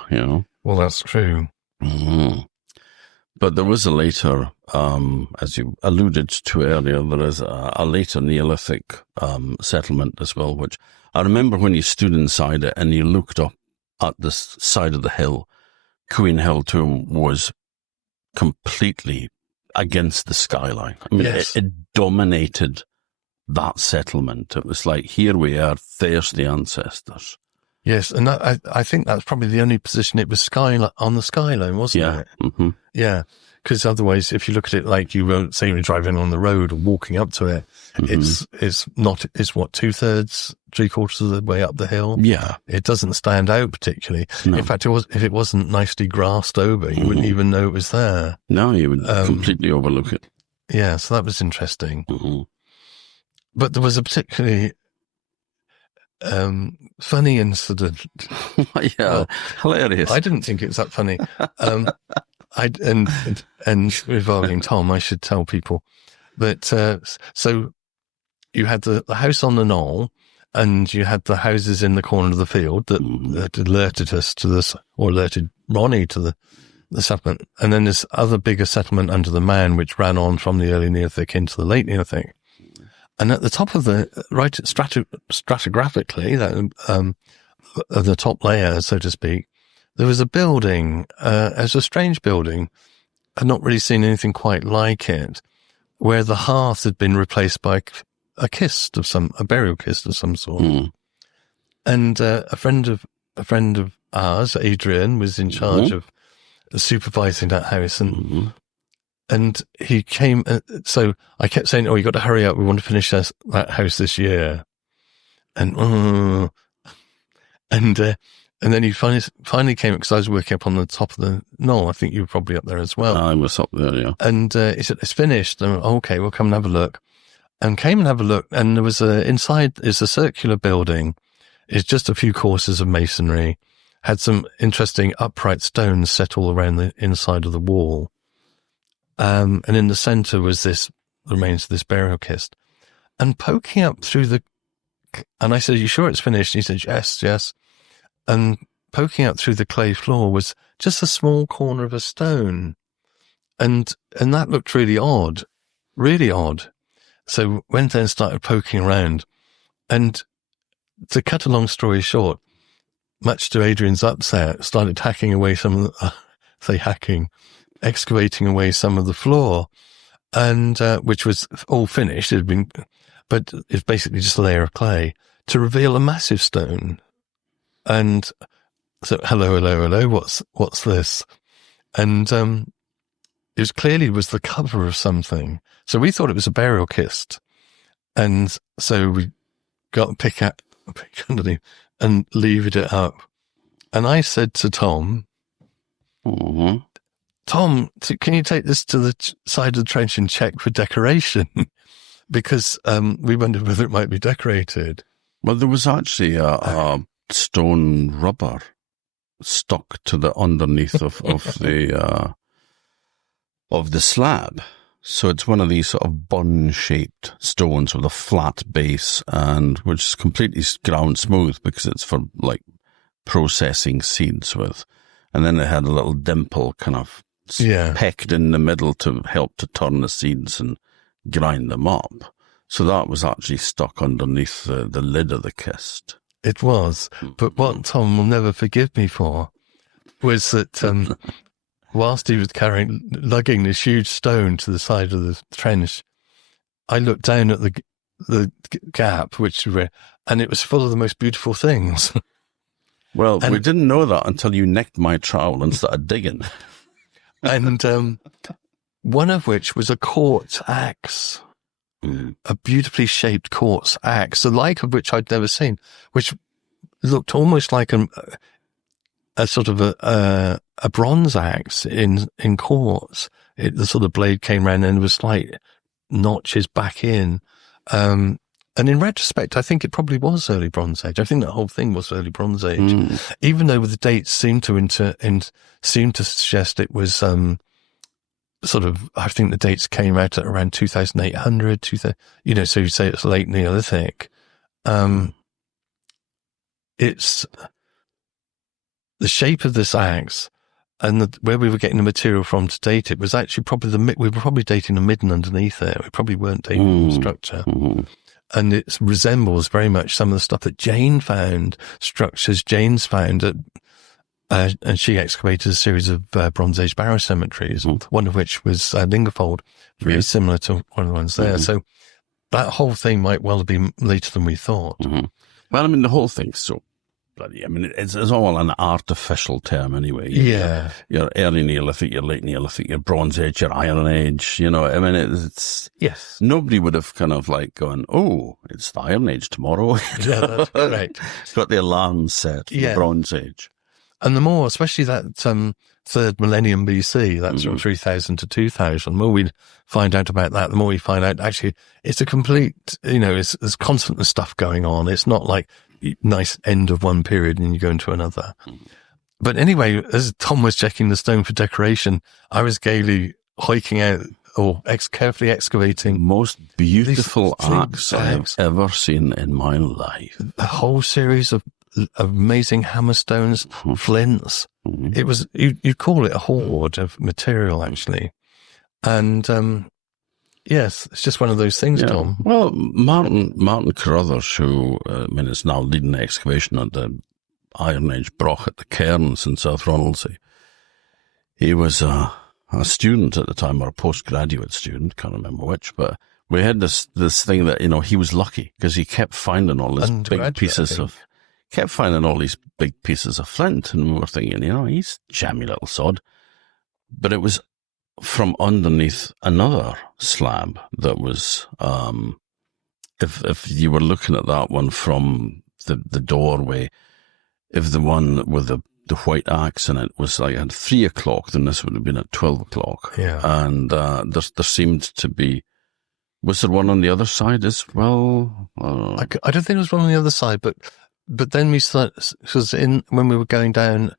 Well, that's true. But there was a later, as you alluded to earlier, there is a later Neolithic settlement as well, which I remember when you stood inside it and you looked up at the side of the hill, Queen Hill Tomb was completely against the skyline. I mean, it dominated that settlement. It was like, here we are, there's the ancestors. Yes, and I think that's probably the only position it was on the skyline, wasn't it? Mm-hmm. Yeah, because otherwise, if you look at it like you were, say, you're driving on the road or walking up to it, it's what, 2/3, 3/4 of the way up the hill. Yeah, it doesn't stand out particularly. No. In fact, if it wasn't nicely grassed over, you wouldn't even know it was there. No, you would completely overlook it. Yeah, so that was interesting. But there was a particularly funny incident. Hilarious. I didn't think it was that funny. And revolving Tom, I should tell people that. So you had the house on the knoll, and you had the houses in the corner of the field that alerted us to this, or alerted Ronnie to the settlement. And then this other bigger settlement under the Man, which ran on from the early Neolithic into the late Neolithic. And at the top of stratigraphically, the top layer, so to speak, there was a building, as a strange building. I'd not really seen anything quite like it, where the hearth had been replaced by a burial kist of some sort. And a friend of ours, Adrian, was in charge of supervising that house, and he came. So I kept saying, "Oh, you got to hurry up. We want to finish that house this year." And then he finally came, because I was working up on the top of the knoll. I think you were probably up there as well. I was up there, yeah. And he said, "It's finished." And I went, "Okay, we'll come and have a look." And came and have a look. And there was inside is a circular building. It's just a few courses of masonry. Had some interesting upright stones set all around the inside of the wall. And in the center was the remains of this burial kist. And poking up through and I said, "Are you sure it's finished?" And he said, yes. And poking out through the clay floor was just a small corner of a stone. And that looked really odd. So went there and started poking around. And to cut a long story short, much to Adrian's upset, started hacking away excavating away some of the floor, and which was all finished. It had been, but it's basically just a layer of clay to reveal a massive stone. And so, hello, what's this? And it was the cover of something. So we thought it was a burial kist, and so we got a pick underneath and levered it up. And I said to Tom, Tom, can you take this to the side of the trench and check for decoration? Because we wondered whether it might be decorated. Well, there was actually a stone rubber stuck to the underneath of the slab. So it's one of these sort of bun-shaped stones with a flat base, and which is completely ground smooth because it's for like processing seeds with. And then it had a little dimple kind of pecked in the middle to help to turn the seeds and grind them up. So that was actually stuck underneath the lid of the kist. It was. But what Tom will never forgive me for was that whilst he was lugging this huge stone to the side of the trench, I looked down at the gap, and it was full of the most beautiful things. Well, we didn't know that until you nicked my trowel and started digging. And one of which was a quartz axe, a beautifully shaped quartz axe, the like of which I'd never seen, which looked almost like a sort of a bronze axe in quartz. The sort of blade came round and there was slight notches back in. And in retrospect, I think it probably was early Bronze Age. I think that whole thing was early Bronze Age, even though the dates seem to suggest it was sort of. I think the dates came out at around 2800. So you say it's late Neolithic. It's the shape of this axe and where we were getting the material from to date it was actually we were probably dating the midden underneath it. We probably weren't dating the structure. And it resembles very much some of the stuff that Jane found, structures Jane's found and she excavated a series of Bronze Age barrow cemeteries, one of which was Lingerfold, very similar to one of the ones there. So that whole thing might well have been later than we thought. Well, I mean, the whole thing's so bloody, I mean, it's all an artificial term anyway. Your early Neolithic, your late Neolithic, your Bronze Age, your Iron Age, I mean, it's... Yes. Nobody would have kind of like gone, oh, it's the Iron Age tomorrow. Yeah, that's correct. It's got the alarm set for the Bronze Age. And the more, especially that third millennium BC, that's from 3000 to 2000, the more we find out about that, the more we find out actually it's a complete, there's constant stuff going on. It's not like nice end of one period and you go into another. But anyway, as Tom was checking the stone for decoration, I was gaily hiking out or carefully excavating. Most beautiful axe I've ever seen in my life. A whole series of amazing hammerstones, flints. It was, you call it a hoard of material actually. And, yes, it's just one of those things, Tom. Well, Martin Carruthers, who is now leading the excavation at the Iron Age Broch at the Cairns in South Ronaldsay. He was a student at the time, or a postgraduate student, can't remember which, but we had this thing that, he was lucky because he kept finding all these big pieces of flint, and we were thinking, he's a jammy little sod. But it was from underneath another slab that was, if you were looking at that one from the doorway, if the one with the white axe in it was like at 3 o'clock, then this would have been at 12 o'clock. Yeah. And there seemed to be, was there one on the other side as well? I don't think there was one on the other side, but then we started, because when we were going down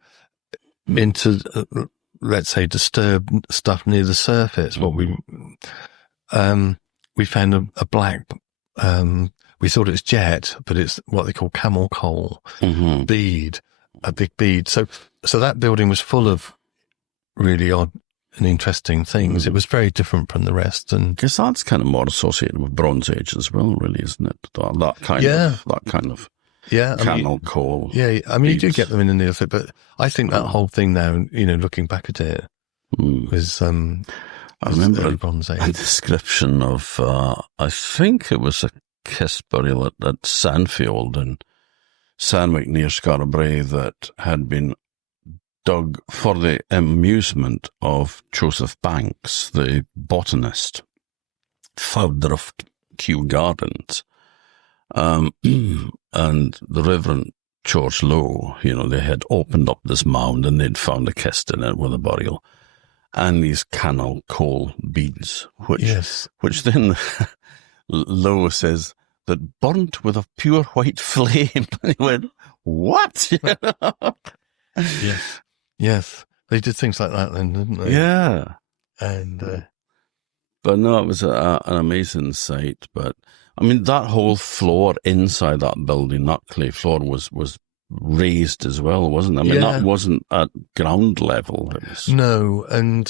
into, let's say, disturbed stuff near the surface, we found a black, we thought it was jet, but it's what they call camel coal bead, a big bead. So that building was full of really odd and interesting things. It was very different from the rest. And because that's kind of more associated with Bronze Age as well, really, isn't it? That kind of Yeah. Cannel coal. Yeah. I mean, you do beads. get them in the Neolithic, but I think that whole thing now, looking back at it, was, I remember early Bronze Age. a description of, I think it was a kiss burial at Sandfield in Sandwick near Scarborough that had been dug for the amusement of Joseph Banks, the botanist, founder of Kew Gardens, and the Reverend George Lowe. They had opened up this mound and they'd found a kist in it with a burial, and these cannel coal beads, which then Lowe says that burnt with a pure white flame. And he went, "What?" Yes. They did things like that then, didn't they? Yeah. And But no, it was an amazing sight. But I mean, that whole floor inside that building, that clay floor, was raised as well, wasn't it? I mean, that wasn't at ground level. It was... No, and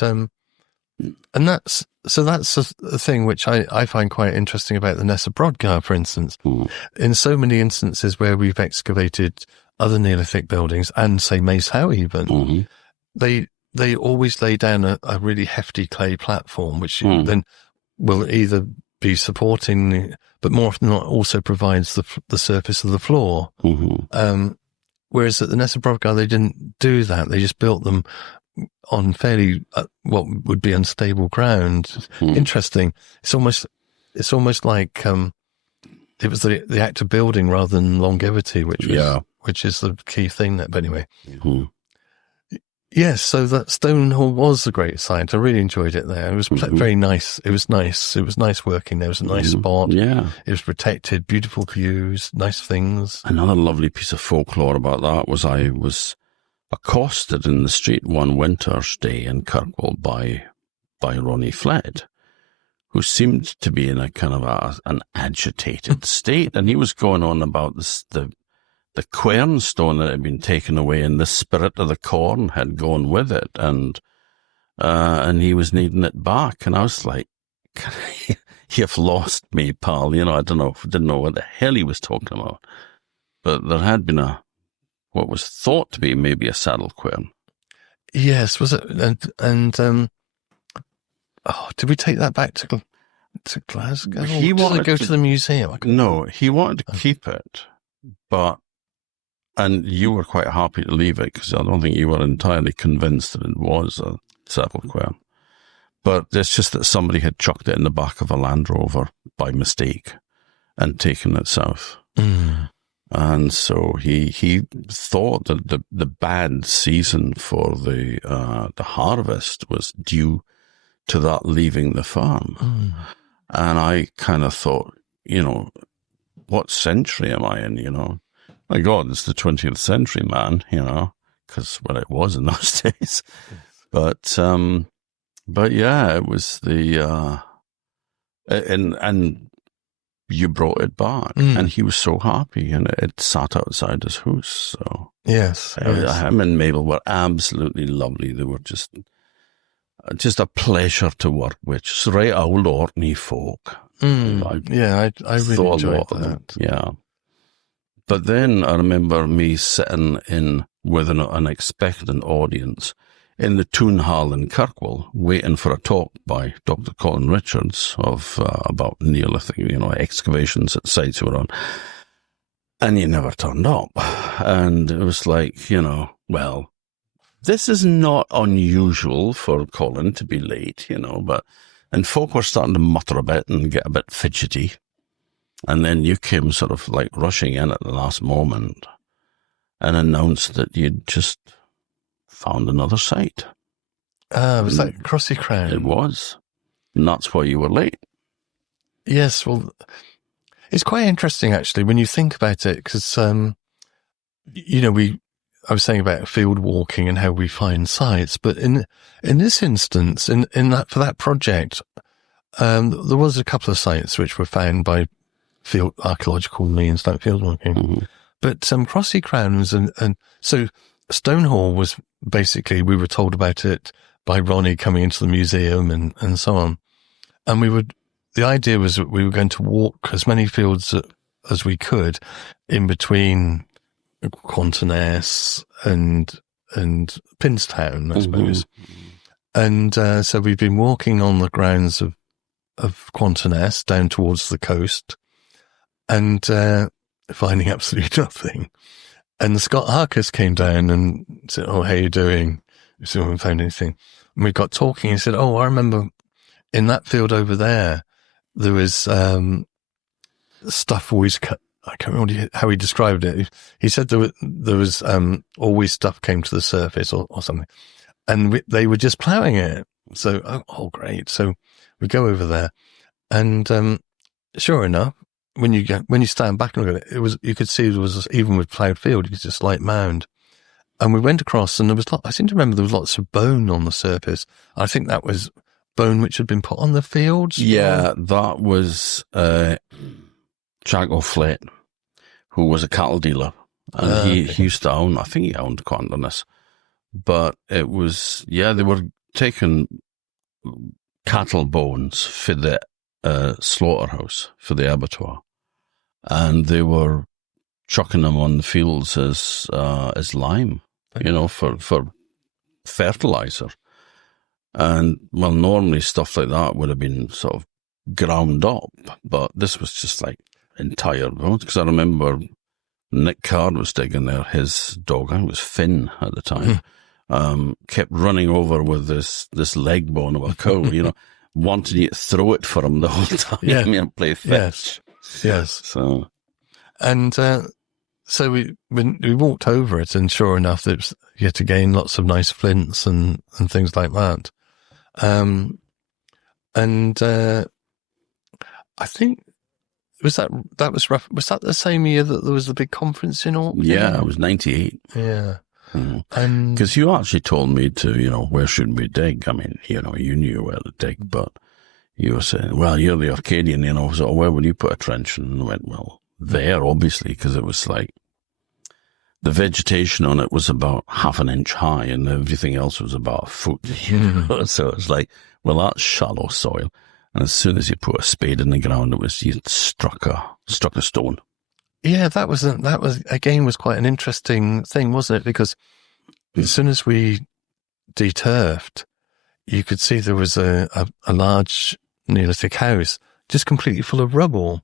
that's a thing which I find quite interesting about the Nessa Brodgar, for instance. In so many instances where we've excavated other Neolithic buildings, and say Mace Howe even, they always lay down a really hefty clay platform, which then will either be supporting, but more often than not also provides the surface of the floor. Whereas at the Nessa Brodgar, they didn't do that. They just built them on fairly what would be unstable ground. Interesting. It's almost like it was the act of building rather than longevity, which is the key thing. But anyway. Yes, so that Stonehall was a great site. I really enjoyed it there. It was very nice. It was nice. It was nice working there. It was a nice spot. Yeah. It was protected, beautiful views, nice things. Another lovely piece of folklore about that was I was accosted in the street one winter's day in Kirkwall by Ronnie Fledd, who seemed to be in a kind of an agitated state. And he was going on about the quern stone that had been taken away, and the spirit of the corn had gone with it, and he was needing it back. And I was like, "You've lost me, pal." I didn't know what the hell he was talking about. But there had been what was thought to be maybe a saddle quern. Yes, was it? And did we take that back to Glasgow? He wanted to go to the museum. No, he wanted to keep it, and you were quite happy to leave it because I don't think you were entirely convinced that it was a saddle quern. But it's just that somebody had chucked it in the back of a Land Rover by mistake and taken it south. And so he thought that the bad season for the harvest was due to that leaving the farm. And I kind of thought, what century am I in, My God, it's the 20th century, man, because, it was in those days. But yeah, it was and you brought it back, and he was so happy, and it sat outside his house. So yes. Him and Mabel were absolutely lovely. They were just a pleasure to work with. Just right old Orkney folk. I really enjoyed that. Yeah. But then I remember me sitting in with an expectant audience in the Toon Hall in Kirkwall, waiting for a talk by Dr. Colin Richards about Neolithic, excavations at sites we were on. And he never turned up. And it was like, well, this is not unusual for Colin to be late, and folk were starting to mutter a bit and get a bit fidgety. And then you came sort of like rushing in at the last moment and announced that you'd just found another site. Was that Crossy Crown? It was. And that's why you were late. Yes, well, it's quite interesting actually when you think about it, because, I was saying about field walking and how we find sites, but in this instance, for that project, there was a couple of sites which were found by field archaeological means, like field walking. But Crossy Crown was, and so Stonehall was basically, we were told about it by Ronnie coming into the museum and so on. And the idea was that we were going to walk as many fields as we could in between Quantonass and Pinstown, I suppose. And so we've been walking on the grounds of Quantonass down towards the coast and finding absolutely nothing. And Scott Harkis came down and said, "Oh, how you doing?" We still haven't found anything. And we got talking and he said, "Oh, I remember in that field over there was stuff always cut." I can't remember how he described it. He said there was always stuff came to the surface or something. And they were just ploughing it. So, oh, great. So we go over there. And sure enough, when you stand back and look at it, you could see there was, even with ploughed field, it was just like mound. And we went across and I seem to remember there was lots of bone on the surface. I think that was bone which had been put on the fields. Yeah, that was Jack O'Flett, who was a cattle dealer. And he used to own, I think he owned Quantonass. But it was, they were taking cattle bones for the slaughterhouse, for the abattoir. And they were chucking them on the fields as lime, for fertilizer. And, well, normally stuff like that would have been sort of ground up, but this was just like entire bones. Because I remember Nick Card was digging there, his dog, I think it was Finn at the time, kept running over with this leg bone of a cow, wanting you to throw it for him the whole time and play fetch. Yes. So, and so we walked over it, and sure enough, there's yet again lots of nice flints and things like that. And I think was that the same year that there was the big conference in Orkney? Yeah, it was 98. Yeah. And because you actually told me to, where should we dig? I mean, you knew where to dig, but you were saying, well, you're the Arcadian, so where would you put a trench? And I went, well, there, obviously, because it was like, the vegetation on it was about half an inch high and everything else was about a foot. So it's like, well, that's shallow soil. And as soon as you put a spade in the ground, you struck a stone. Yeah, that was again quite an interesting thing, wasn't it? Because as soon as we deturfed, you could see there was a large Neolithic house just completely full of rubble.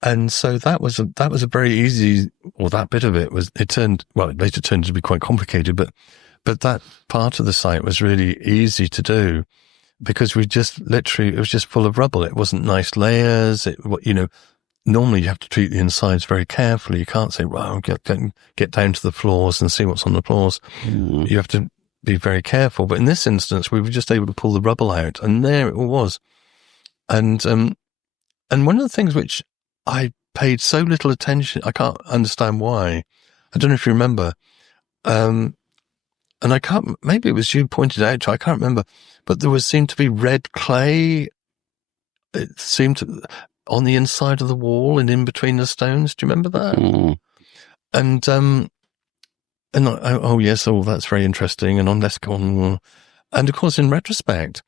And so that was a very easy, or that bit of it it later turned to be quite complicated, but that part of the site was really easy to do because it was just full of rubble. It wasn't nice layers. Normally you have to treat the insides very carefully. You can't say, well, get down to the floors and see what's on the floors. You have to be very careful. But in this instance, we were just able to pull the rubble out, and there it was. And one of the things which I paid so little attention, I can't understand why. I don't know if you remember. And maybe it was you pointed out to, I can't remember, but there seemed to be red clay. It seemed to, on the inside of the wall and in between the stones. Do you remember that? That's very interesting. And let's go on. And of course, in retrospect,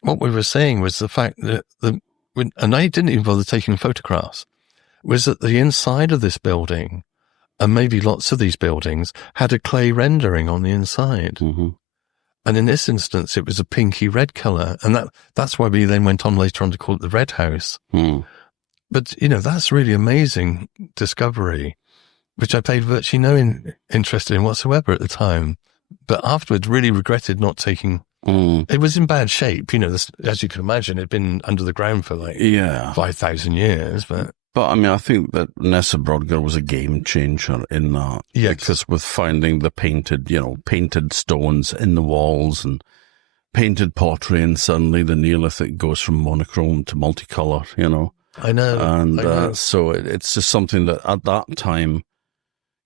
what we were saying was the fact that and I didn't even bother taking photographs, was that the inside of this building, and maybe lots of these buildings, had a clay rendering on the inside. And in this instance, it was a pinky red colour. And that's why we then went on later on to call it the Red House. But, that's really amazing discovery, which I paid virtually no interest in whatsoever at the time. But afterwards, really regretted not taking. It was in bad shape. As you can imagine, it had been under the ground for 5,000 years. But I mean, I think that Nessa Brodgar was a game changer in that. Yes. Because with finding the painted stones in the walls and painted pottery, and suddenly the Neolithic goes from monochrome to multicolour, I know. And so it's just something that at that time,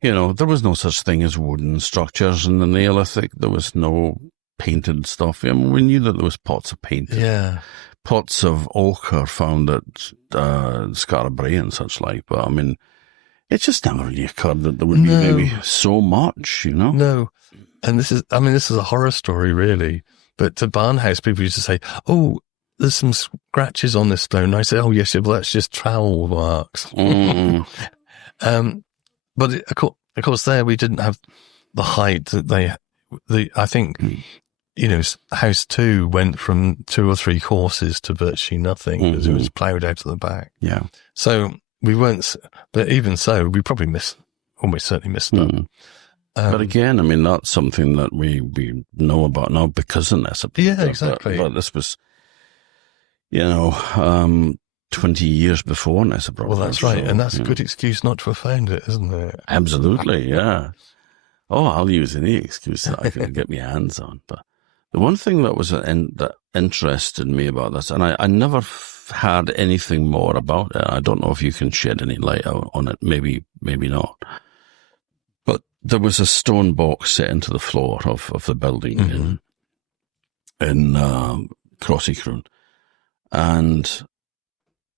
there was no such thing as wooden structures in the Neolithic. There was no painted stuff. I mean, we knew that there was pots of painted. Yeah. Pots of ochre found at Scarabray and such like, but I mean, it just never really occurred that there would be maybe so much, No, and this is a horror story, really. But to Barnhouse, people used to say, "Oh, there's some scratches on this stone. I said, oh, yes, well, that's just trowel marks. But of course, there we didn't have the height that I think, house 2 went from 2 or 3 courses to virtually nothing because it was ploughed out of the back. Yeah. So we weren't, but even so, we probably almost certainly missed them. But again, I mean, that's something that we know about now because of this. Yeah, exactly. But this was, 20 years before Nesabroch. Well, that's right. And that's a good excuse not to have found it, isn't it? Absolutely, yeah. Oh, I'll use any excuse that I can get my hands on. But the one thing that was that interested me about this, and I never had anything more about it. I don't know if you can shed any light on it. Maybe not. But there was a stone box set into the floor of the building in Crossicroon. And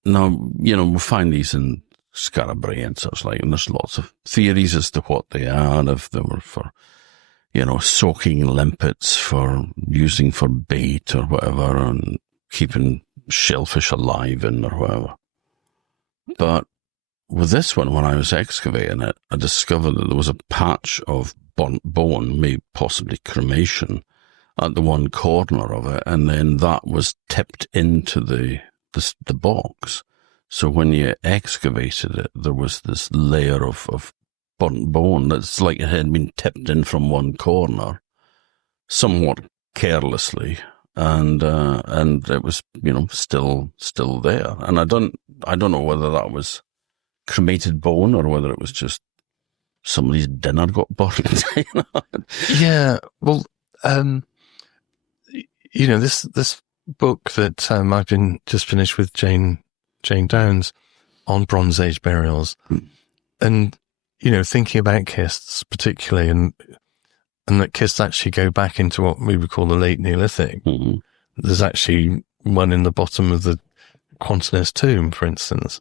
now, we find these in Scarabray and such like, and there's lots of theories as to what they are, if they were for, soaking limpets, for using for bait or whatever, and keeping shellfish alive in or whatever. But with this one, when I was excavating it, I discovered that there was a patch of burnt bone, maybe possibly cremation, at the one corner of it, and then that was tipped into the box. So when you excavated it, there was this layer of burnt bone that's like it had been tipped in from one corner, somewhat carelessly, and it was still there. And I don't know whether that was cremated bone or whether it was just somebody's dinner got burnt. Yeah, well, this book that I've been just finished with Jane Downs on Bronze Age burials, and thinking about kists particularly, and that kists actually go back into what we would call the late Neolithic. There's actually one in the bottom of the Quantinus tomb, for instance.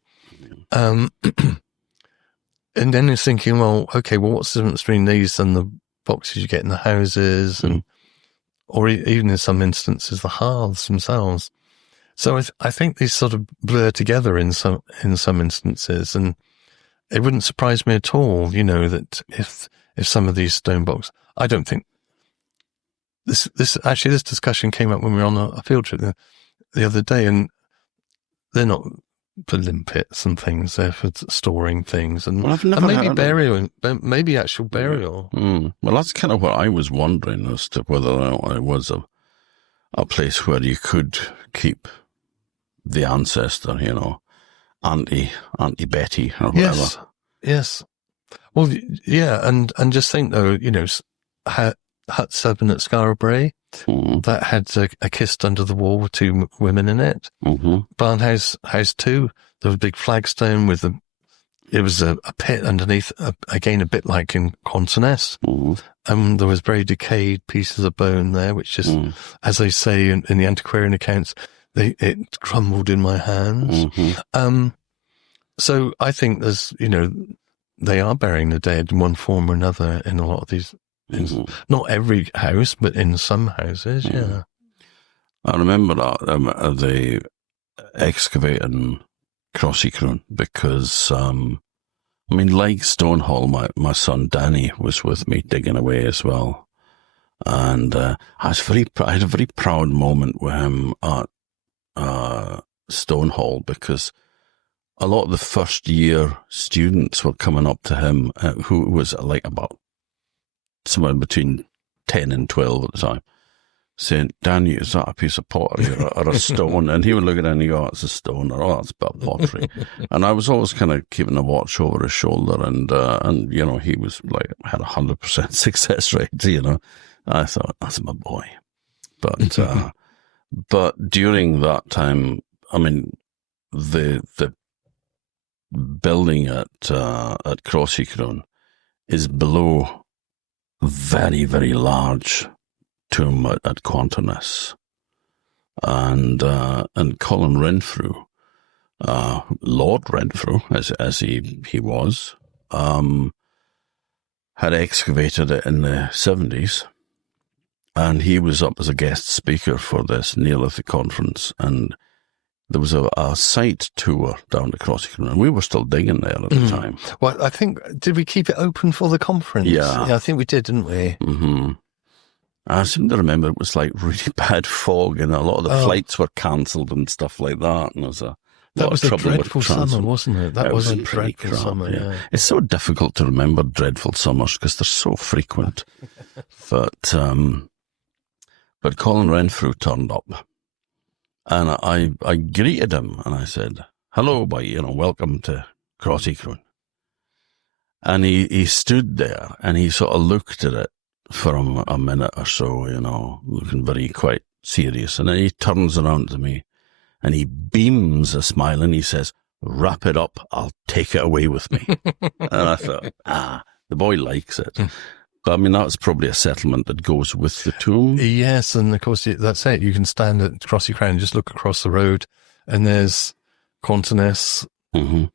And then it's thinking, well, what's the difference between these and the boxes you get in the houses, or even in some instances the hearths themselves? So I think these sort of blur together in some instances, and it wouldn't surprise me at all, that if some of these stone boxes, I don't think this discussion came up when we were on a field trip the other day, and they're not for limpets and things; they're for storing things, and maybe burial, maybe actual burial. Well, that's kind of what I was wondering as to whether or not it was a place where you could keep the ancestor, Auntie Betty or whatever. Yes. Well, yeah, and just think though, Hut 7 at Scarabray, that had a kist under the wall with 2 women in it. Barnhouse House 2, there was a big flagstone with it was a pit underneath, again, a bit like in Quantinus. And there was very decayed pieces of bone there, which is, as they say in the antiquarian accounts, it crumbled in my hands. So I think there's, they are burying the dead in one form or another in a lot of these. Not every house, but in some houses, yeah. I remember that the excavating Crossicroon because, like Stonehall, my son Danny was with me digging away as well. And I had a very proud moment with him at Stonehall because a lot of the first year students were coming up to him who was like about somewhere between 10 and 12 at the time, saying, Danny, is that a piece of pottery or a stone? And he would look at it and he go, oh, it's a stone, or oh, that's about pottery. And I was always kind of keeping a watch over his shoulder, and he was like, had 100% success rate, I thought, that's my boy. But during that time, the building at Crossicroon is below very, very large tomb at Quantinus, and Colin Renfrew, Lord Renfrew, as he was, had excavated it in the 70s, And he was up as a guest speaker for this Neolithic conference. And there was a site tour down to Crossy, and we were still digging there at the time. Well, I think, did we keep it open for the conference? Yeah. I think we did, didn't we? Mm-hmm. I seem to remember it was like really bad fog, and a lot of the flights were cancelled and stuff like that. And there was a dreadful summer, wasn't it? That was a dreadful summer. Yeah. It's so difficult to remember dreadful summers because they're so frequent. But Colin Renfrew turned up, and I greeted him, and I said, "Hello, boy, welcome to Crossy." And he stood there, and he sort of looked at it for a minute or so, looking very quite serious. And then he turns around to me and he beams a smile and he says, "Wrap it up, I'll take it away with me." And I thought, the boy likes it. But I mean, that's probably a settlement that goes with the tomb. Yes, and of course, that's it. You can stand at Crossy Crown and just look across the road, and there's Quantiness, 300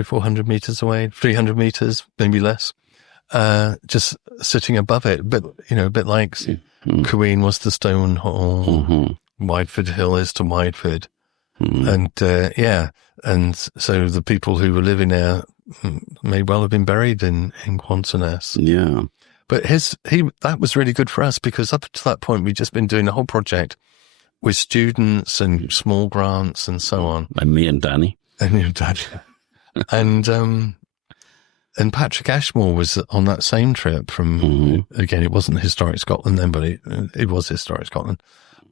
or 400 meters away, 300 meters, maybe less. Just sitting above it, but a bit like Queen was to Stone Hall, Wideford Hill is to Wideford, and and so the people who were living there may well have been buried in Quantiness. Yeah, but that was really good for us because up to that point we'd just been doing the whole project with students and small grants and so on, and me and Danny, And Patrick Ashmore was on that same trip from, again, it wasn't Historic Scotland then, but it was Historic Scotland.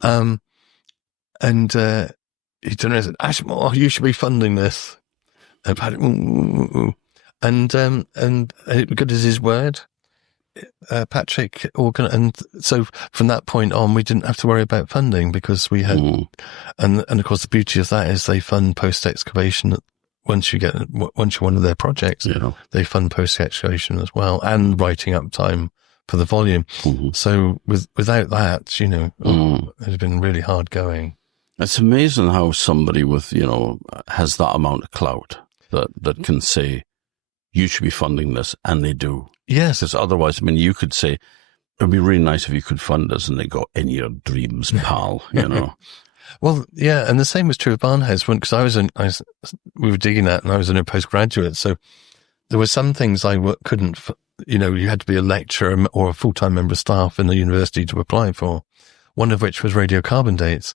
And he turned around and said, "Ashmore, you should be funding this." And Patrick, and good as his word, Patrick and so from that point on, we didn't have to worry about funding because we had, and of course the beauty of that is they fund post-excavation. Once you're one of their projects, they fund post-excavation as well and writing up time for the volume. So without that, it's been really hard going. It's amazing how somebody with, has that amount of clout that can say, "You should be funding this," and they do. Yes. Because otherwise, I mean, you could say, "It'd be really nice if you could fund us," and they go, "In your dreams, pal," Well, yeah, and the same was true of Barnhouse because we were digging that, and I was in a postgraduate, so there were some things I couldn't. You had to be a lecturer or a full-time member of staff in the university to apply for. One of which was radiocarbon dates.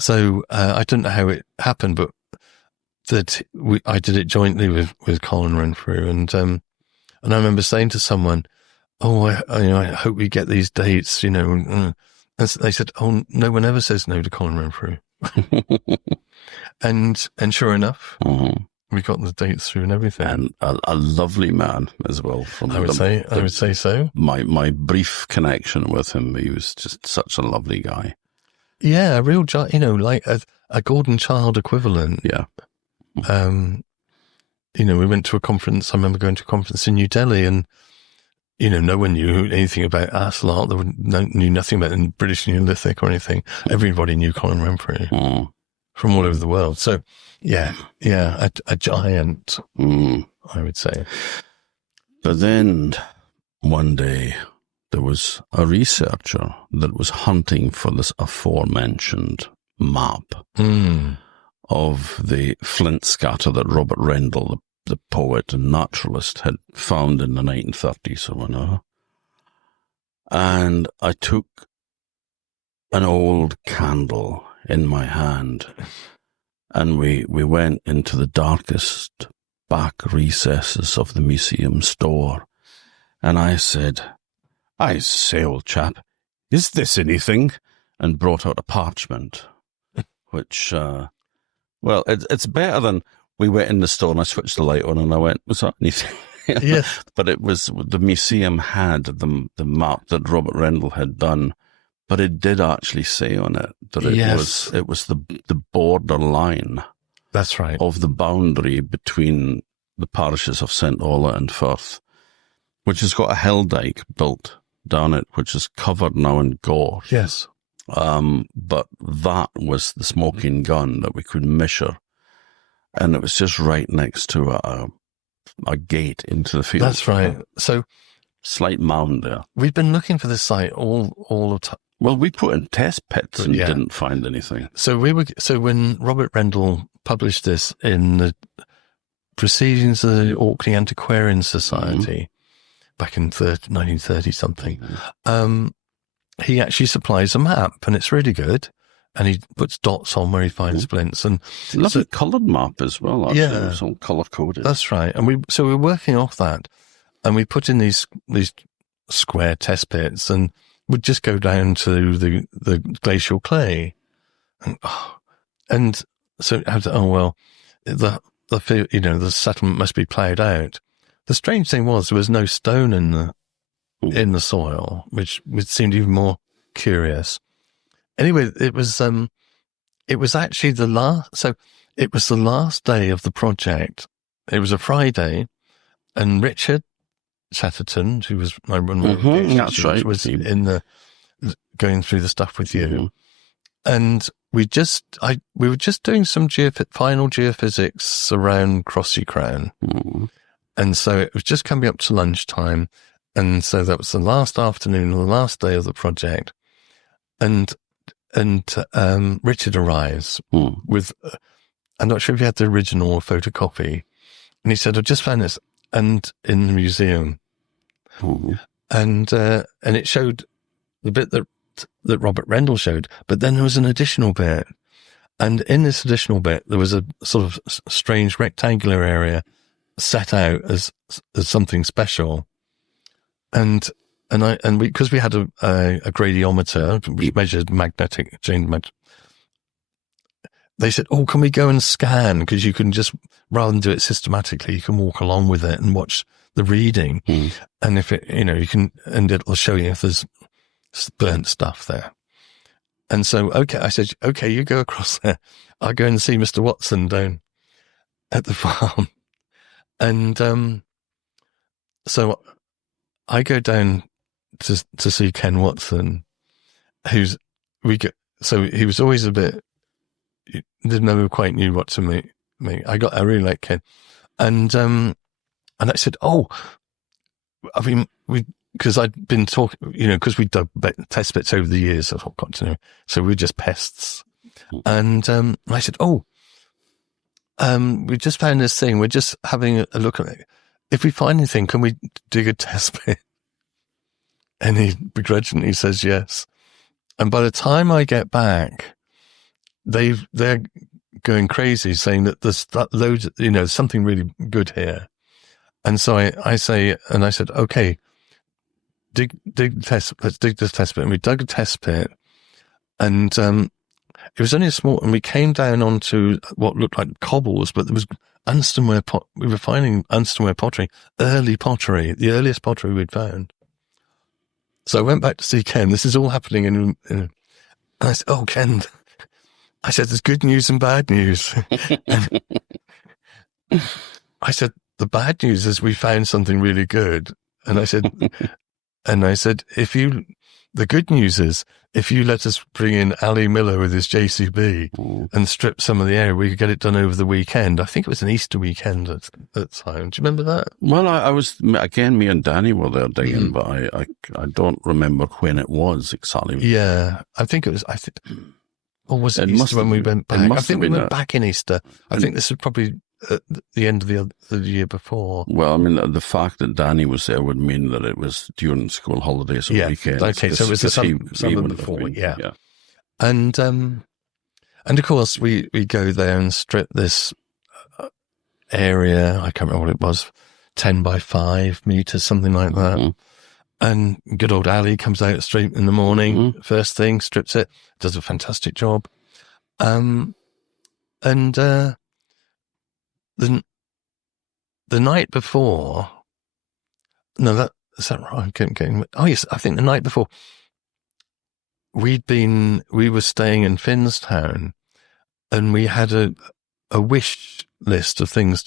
So I don't know how it happened, but I did it jointly with Colin Renfrew, and I remember saying to someone, "Oh, I hope we get these dates," And they said, "Oh, no one ever says no to Colin Renfrew." and sure enough, we got the dates through and everything. And a lovely man as well. I would say so. My brief connection with him, he was just such a lovely guy. Yeah, a real, like a Gordon Child equivalent. Yeah. We went to a conference. I remember going to a conference in New Delhi and, no one knew anything about us lot. Knew nothing about the British Neolithic or anything. Everybody knew Colin Renfrew from all over the world. So, a giant, I would say. But then one day there was a researcher that was hunting for this aforementioned map of the flint scatter that Robert Rendell, the poet and naturalist, had found in the 1930s or whatever. And I took an old candle in my hand and we went into the darkest back recesses of the museum store. And I said, "I say, old chap, is this anything?" And brought out a parchment, which, it's better than... We went in the store and I switched the light on and I went, "Was that anything?" Yes. But it was, the museum had the map that Robert Rendell had done, but it did actually say on it that it was the border line. That's right. Of the boundary between the parishes of St. Ola and Firth, which has got a hill dike built down it, which is covered now in gorse. Yes. But that was the smoking gun that we could measure. And it was just right next to a gate into the field. That's right. So slight mound there. We've been looking for this site all Well, we put in test pits and didn't find anything. So when Robert Rendell published this in the Proceedings of the Orkney Antiquarian Society back in 1930 something, he actually supplies a map, and it's really good. And he puts dots on where he finds splints, and lovely coloured map as well. Actually. Yeah, it's all colour coded. That's right. And we're working off that, and we put in these square test pits, and we'd just go down to the glacial clay, and so the settlement must be ploughed out. The strange thing was there was no stone in the soil, which seemed even more curious. Anyway, it was actually the last day of the project. It was a Friday, and Richard Chatterton, who was my one of the students, was going through the stuff with you, and we were just doing some final geophysics around Crossy Crown, and so it was just coming up to lunchtime, and so that was the last afternoon, the last day of the project, and Richard arrives with, I'm not sure if he had the original or photocopy, and he said, "I just found this," and in the museum, and it showed the bit that Robert Rendell showed, but then there was an additional bit, and in this additional bit there was a sort of strange rectangular area set out as something special, and because we had a gradiometer which measured magnetic change, they said, "Oh, can we go and scan? Because you can just, rather than do it systematically, you can walk along with it and watch the reading, and if it, you can, and it'll show you if there's burnt stuff there." And so, I said, "Okay, you go across there. I'll go and see Mr. Watson down at the farm," and so I go down to see Ken Watson, so he was always a bit, never quite knew what to make. I really like Ken, and I said, because I'd been talking, because we dug test bits over the years, I've got to know, so we're just pests, and I said, we just found this thing, we're just having a look at it. If we find anything, can we dig a test pit? And he begrudgingly says yes. And by the time I get back, they're going crazy, saying that there's loads, something really good here. And so I said, "Okay, dig the test. Let's dig this test pit." And we dug a test pit, and it was only a small. And we came down onto what looked like cobbles, but there was Unstoneware we were finding Unstoneware pottery, early pottery, the earliest pottery we'd found. So I went back to see Ken. This is all happening and I said, "Oh, Ken," I said, "there's good news and bad news." And I said, "The bad news is we found something really good." And I said, the good news is, if you let us bring in Ali Miller with his JCB and strip some of the area, we could get it done over the weekend. I think it was an Easter weekend at the time. Do you remember that? Well, I was, again, me and Danny were there digging, but I don't remember when it was exactly. Yeah, I think it was, or was it Easter when we went back? I think we went back in Easter. I think this was probably at the end of the year before. Well, I mean, the fact that Danny was there would mean that it was during school holidays or weekends. Okay, so it was the summer before, yeah. And of course we go there and strip this area. I can't remember what it was, 10 by 5 meters, something like that. And good old Ali comes out straight in the morning, first thing, strips it, does a fantastic job. The night before, is that right? Oh yes, I think the night before we were staying in Finnstown, and we had a wish list of things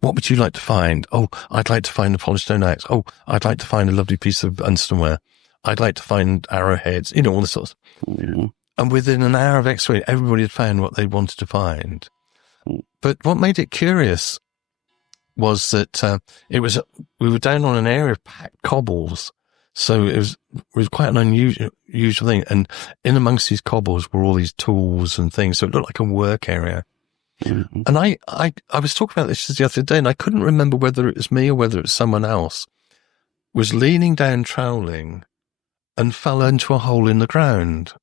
what would you like to find? Oh, I'd like to find a polished stone axe. Oh, I'd like to find a lovely piece of Unstoneware. I'd like to find arrowheads, all the sorts. And within an hour of excavating, everybody had found what they wanted to find. But what made it curious was that we were down on an area of packed cobbles. So it was quite an unusual thing. And in amongst these cobbles were all these tools and things. So it looked like a work area. Mm-hmm. And I was talking about this the other day, and I couldn't remember whether it was me or whether it was someone else, was leaning down troweling and fell into a hole in the ground.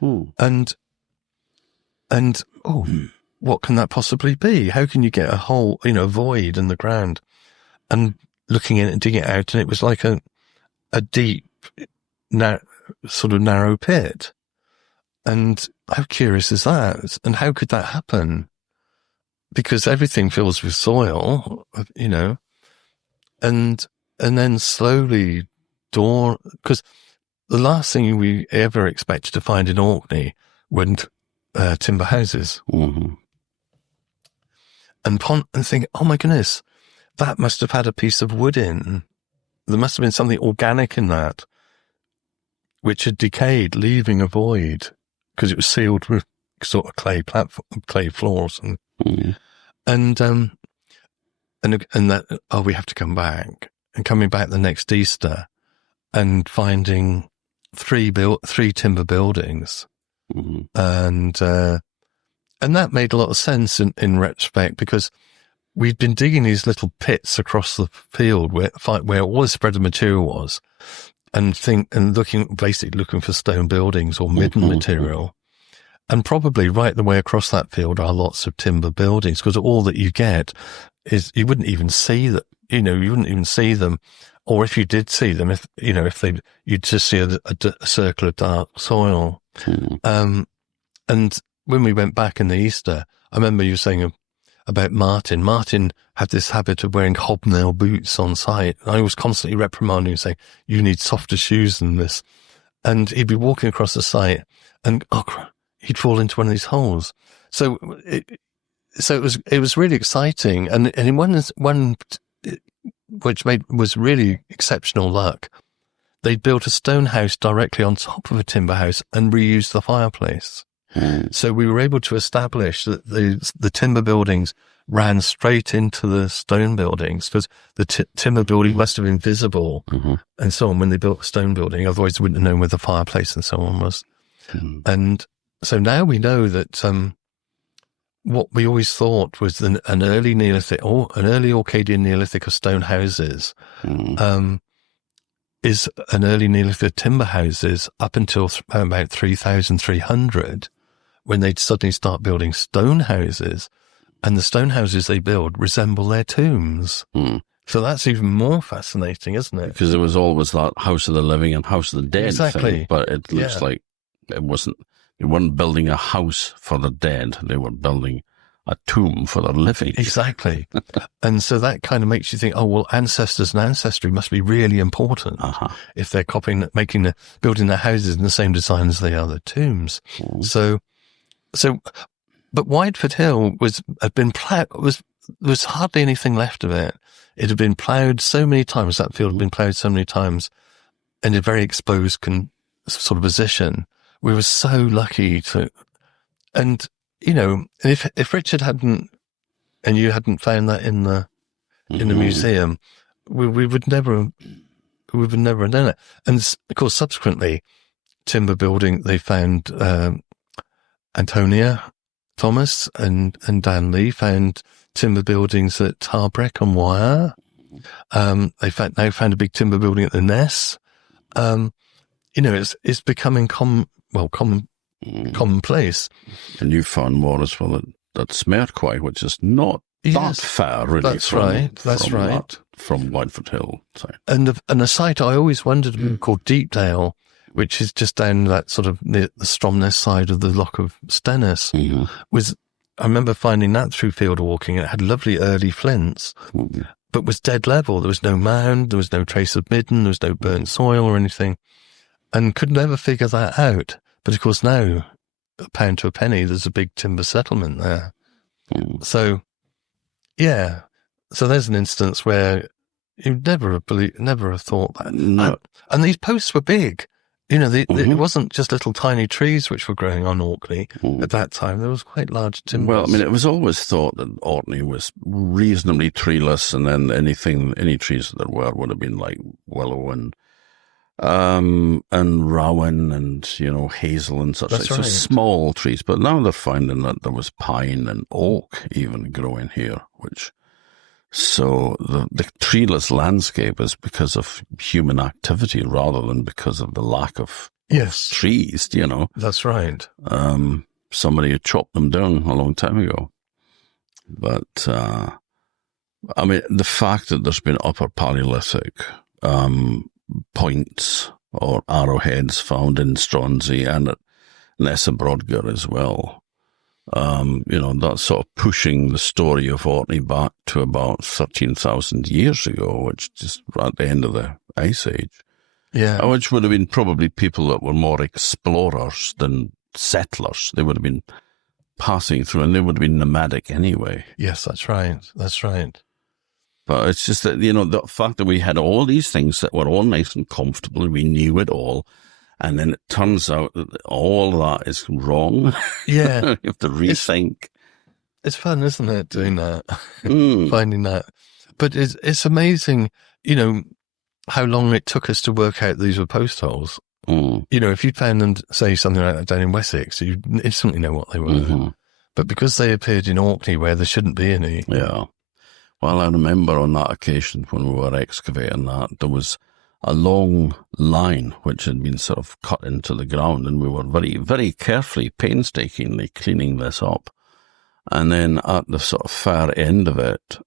And what can that possibly be? How can you get a hole, a void in the ground? And looking in it and digging it out, and it was like a deep, sort of narrow pit. And how curious is that? And how could that happen? Because everything fills with soil, and then slowly because the last thing we ever expected to find in Orkney were timber houses. Mm-hmm. And think, oh my goodness, that must have had a piece of wood in. There must have been something organic in that, which had decayed, leaving a void, because it was sealed with sort of clay floors, and that, we have to come back. And coming back the next Easter and finding three timber buildings, and that made a lot of sense in retrospect, because we'd been digging these little pits across the field where all the spread of material was, and looking for stone buildings or midden material. And probably right the way across that field are lots of timber buildings, because all that you get is, you wouldn't even see that, you wouldn't even see them. Or if you did see them, you'd just see a circle of dark soil. And when we went back in the Easter, I remember you saying about Martin. Martin had this habit of wearing hobnail boots on site. I was constantly reprimanding him, saying, you need softer shoes than this. And he'd be walking across the site and he'd fall into one of these holes. So it was really exciting. And in one which was really exceptional luck, they built a stone house directly on top of a timber house and reused the fireplace. So we were able to establish that the timber buildings ran straight into the stone buildings, because the timber building must have been visible and so on when they built the stone building. Otherwise, they wouldn't have known where the fireplace and so on was. And so now we know that what we always thought was an early Neolithic or an early Orcadian Neolithic of stone houses is an early Neolithic timber houses up until about 3,300, when they'd suddenly start building stone houses, and the stone houses they build resemble their tombs. So that's even more fascinating, isn't it? Because there was always that house of the living and house of the dead thing, but it looks like they weren't building a house for the dead, they were building a tomb for the living. Exactly. And so that kind of makes you think, ancestors and ancestry must be really important if they're building their houses in the same design as they are their tombs. But Wideford Hill had been plowed. There was hardly anything left of it. It had been plowed so many times. That field had been plowed so many times in a very exposed sort of position. We were so lucky to, and if Richard hadn't, and you hadn't found that in the museum, we would never have done it. And of course, subsequently, timber building, they found Antonia Thomas and Dan Lee found timber buildings at Tarbreck on Wyre. They now found a big timber building at the Ness. It's becoming commonplace. And you found more as well at Smerquai, which is not that far, really. That's right. From Wideford Hill. Sorry. And a site I always wondered about called Deepdale, which is just down that sort of near the Stromness side of the Loch of Stennis, I remember finding that through field walking. It had lovely early flints, but was dead level. There was no mound, there was no trace of midden, there was no burnt soil or anything, and could never figure that out. But of course now, a pound to a penny, there's a big timber settlement there. So, so there's an instance where you'd never have thought that. No. And these posts were big. It wasn't just little tiny trees which were growing on Orkney at that time. There was quite large timbers. Well, I mean, it was always thought that Orkney was reasonably treeless, and then any trees that there were would have been like willow and And rowan and, hazel and such. That's like. right. So small trees. But now they're finding that there was pine and oak even growing here, so the treeless landscape is because of human activity rather than because of the lack of trees, That's right. Somebody had chopped them down a long time ago. But, the fact that there's been Upper Paleolithic points or arrowheads found in Stronsay and at Nessa Brodgar as well, that's sort of pushing the story of Orkney back to about 13,000 years ago, which is at the end of the Ice Age. Yeah. Which would have been probably people that were more explorers than settlers. They would have been passing through, and they would have been nomadic anyway. Yes, that's right. That's right. But it's just that, the fact that we had all these things that were all nice and comfortable, we knew it all, and then it turns out that all that is wrong. Yeah. You have to rethink. It's fun, isn't it, doing that? Finding that. But it's amazing, how long it took us to work out these were post holes. If you'd found them, say, something like that down in Wessex, you'd instantly know what they were. Mm-hmm. But because they appeared in Orkney where there shouldn't be any. Yeah. Well, I remember on that occasion when we were excavating that, there was a long line which had been sort of cut into the ground, and we were very, very carefully, painstakingly cleaning this up. And then at the sort of far end of it,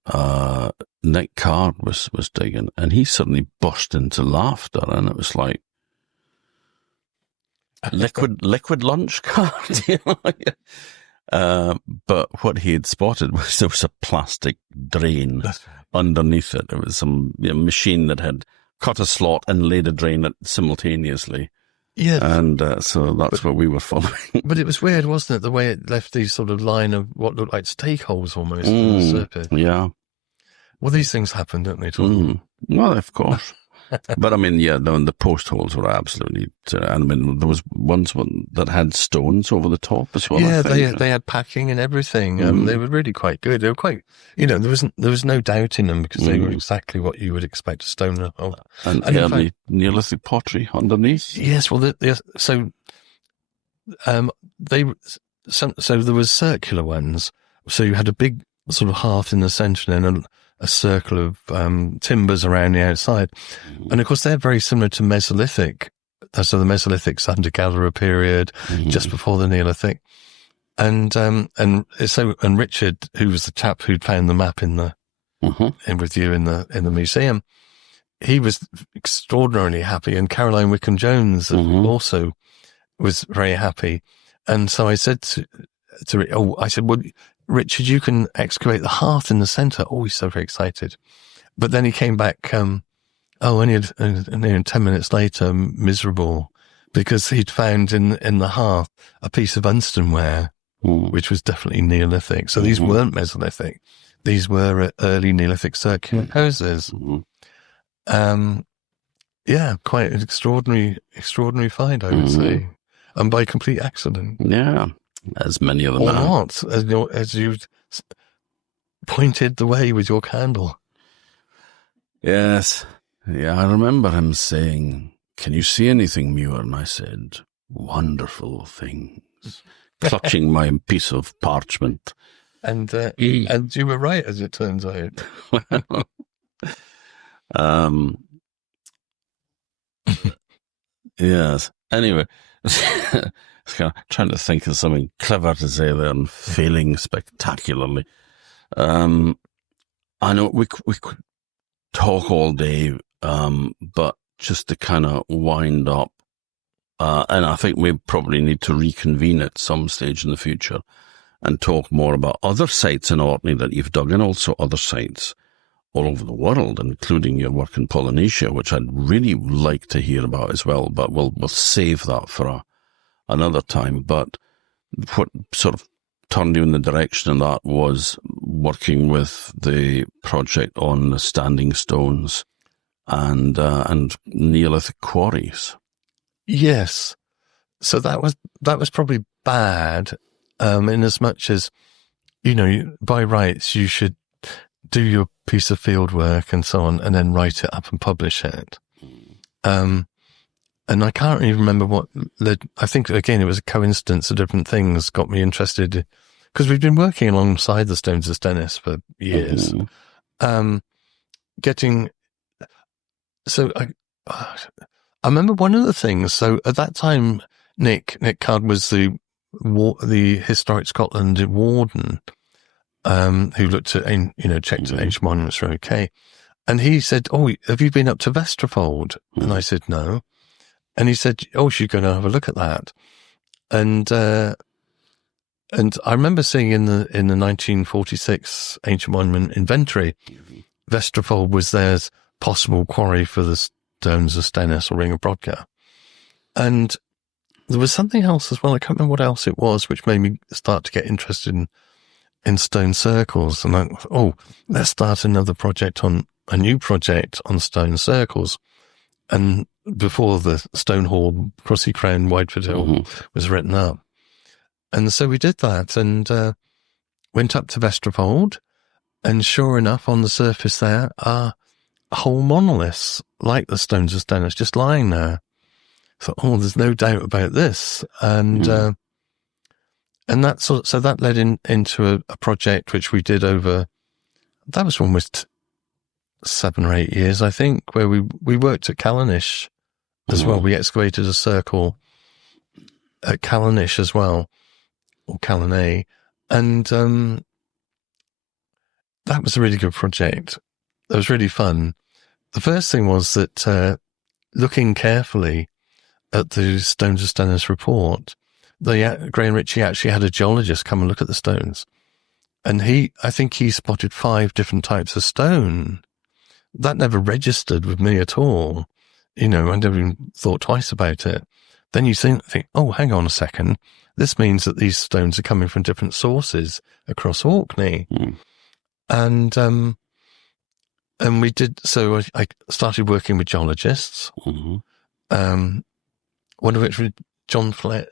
Nick Card was digging, and he suddenly burst into laughter, and it was like, liquid lunch card, but what he had spotted was there was a plastic drain underneath it. It was some machine that had cut a slot and laid a drain simultaneously. Yeah. And so that's what we were following. But it was weird, wasn't it? The way it left these sort of line of what looked like stake holes almost in the surface. Yeah. Well, these things happen, don't they, Tom? Well, of course. But the post holes were absolutely, there was ones that had stones over the top as well. Yeah, they had packing and everything. They were really quite good. They were quite, there was no doubt in them because they were exactly what you would expect a stone to hold. And early Neolithic pottery underneath. Yes, well, so there was circular ones. So you had a big sort of hearth in the centre and then a circle of timbers around the outside. And, of course, they're very similar to Mesolithic. So the Mesolithic's hunter-gatherer period, just before the Neolithic. And Richard, who was the chap who'd found the map with you in the museum, he was extraordinarily happy. And Caroline Wickham-Jones also was very happy. And so I said well, Richard, you can excavate the hearth in the centre. Oh, he's so very excited. But then he came back, only 10 minutes later, miserable, because he'd found in the hearth a piece of Unstoneware, which was definitely Neolithic. So these weren't Mesolithic. These were early Neolithic circular houses. Yeah, quite an extraordinary find, I would say. And by complete accident. Yeah. As many of them or are. Not, as you pointed the way with your candle. Yes. Yeah, I remember him saying, "Can you see anything, Muir?" And I said, "Wonderful things," clutching my piece of parchment. And you were right, as it turns out. Yes. Anyway. Kind of trying to think of something clever to say there and failing spectacularly. I know we could talk all day, but just to kind of wind up, and I think we probably need to reconvene at some stage in the future and talk more about other sites in Orkney that you've dug and also other sites all over the world, including your work in Polynesia, which I'd really like to hear about as well, but we'll save that for another time. But what sort of turned you in the direction of that was working with the project on the standing stones and Neolithic quarries. Yes. So that was probably bad, in as much as, by rights, you should do your piece of field work and so on, and then write it up and publish it. And I can't even remember what led. I think, again, it was a coincidence of different things got me interested, because we've been working alongside the Stones of Stennis for years. I remember one of the things. So at that time, Nick Card was the Historic Scotland warden, who looked at, checked that ancient monuments were okay. And he said, "Oh, have you been up to Westerfold?" And I said, "No." And he said, "Oh, she's going to have a look at that." And I remember seeing in the 1946 Ancient Monument Inventory, Westerfold was there's possible quarry for the Stones of Stennis or Ring of Brodgar. And there was something else as well. I can't remember what else it was, which made me start to get interested in stone circles. And I thought, oh, let's start a new project on stone circles. And before the Stone Hall, Crossy Crown, Whitefoot Hill was written up. And so we did that and went up to Westerfold, and sure enough, on the surface there are whole monoliths like the Stones of Stennis just lying there. So, there's no doubt about this. And that so that led into a project which we did that was almost 7 or 8 years, I think, where we worked at Callanish as well. We excavated a circle at Callanish as well, or Callanay, and that was a really good project. That was really fun. The first thing was that looking carefully at the Stones of Stennis report, Graham Ritchie actually had a geologist come and look at the stones, and I think he spotted 5 different types of stone. That never registered with me at all. I never even thought twice about it. Then you think, oh, hang on a second. This means that these stones are coming from different sources across Orkney. And we did, so I started working with geologists. One of which was John Flett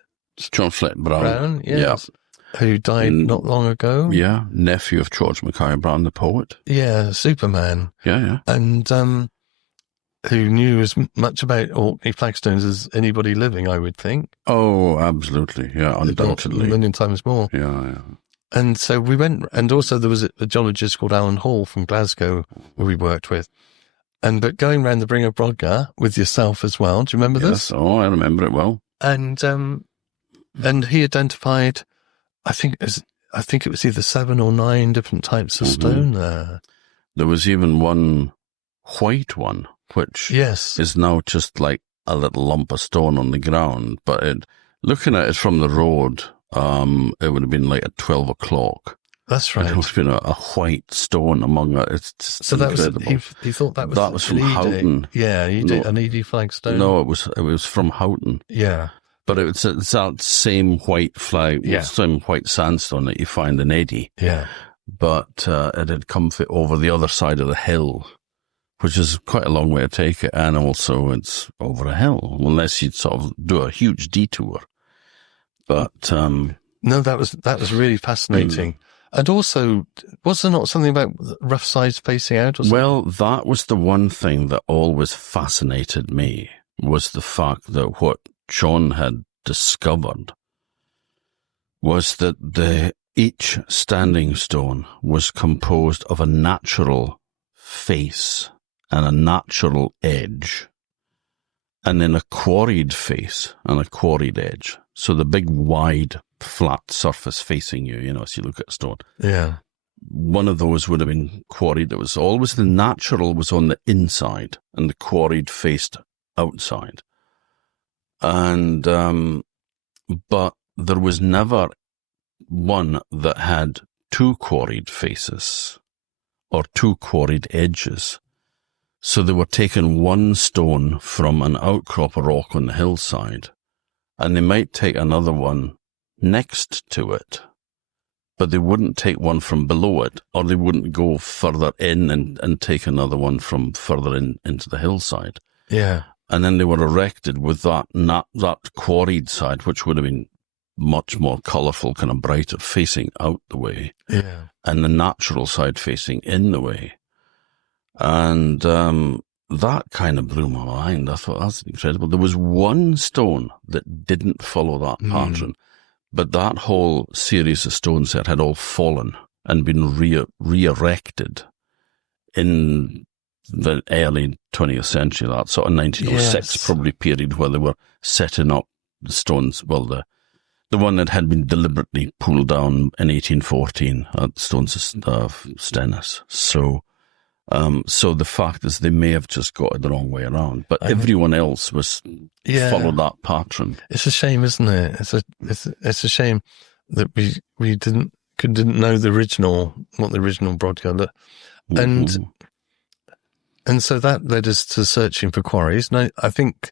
Brown. Yes. Who died not long ago. Yeah, nephew of George Mackay Brown, the poet. Yeah, Superman. Yeah. And who knew as much about Orkney flagstones as anybody living, I would think. Oh, absolutely. Yeah, undoubtedly. A million times more. Yeah. And so we went, and also there was a geologist called Alan Hall from Glasgow who we worked with. But going around the Ring of Brodgar with yourself as well. Do you remember this? Oh, I remember it well. And he identified, I think it was either 7 or 9 different types of stone there. There was even one white one, which is now just like a little lump of stone on the ground. But looking at it from the road, it would have been like at 12 o'clock. That's right. It must have been a white stone among it. It's just so incredible. That was, he thought that was from Houghton. Yeah, he did an ED flagstone. No, it was from Houghton. Yeah. But it's that same white same white sandstone that you find in Eddy. Yeah. But it had come over the other side of the hill, which is quite a long way to take it, and also it's over a hill, unless you'd sort of do a huge detour. But no, that was really fascinating. And also, was there not something about rough sides facing out? Or something? Well, that was the one thing that always fascinated me, was the fact that what John had discovered was that each standing stone was composed of a natural face and a natural edge, and then a quarried face and a quarried edge. So the big, wide, flat surface facing you, as you look at a stone. Yeah. One of those would have been quarried. It was always the natural was on the inside and the quarried faced outside. And, but there was never one that had 2 quarried faces or 2 quarried edges. So they were taking one stone from an outcrop of rock on the hillside, and they might take another one next to it, but they wouldn't take one from below it, or they wouldn't go further in and take another one from further into the hillside. Yeah. And then they were erected with that quarried side, which would have been much more colourful, kind of brighter, facing out the way. Yeah. And the natural side facing in the way. And that kind of blew my mind. I thought, that's incredible. There was one stone that didn't follow that pattern, but that whole series of stone set had all fallen and been re-erected in the early 20th century, that sort of 1906 probably period where they were setting up the stones. Well, the one that had been deliberately pulled down in 1814 at Stones of Stennis. So the fact is they may have just got it the wrong way around, but everyone else was followed that pattern. It's a shame, isn't it? It's a shame that we didn't know what the original Brodgar looked. And so that led us to searching for quarries. And I think,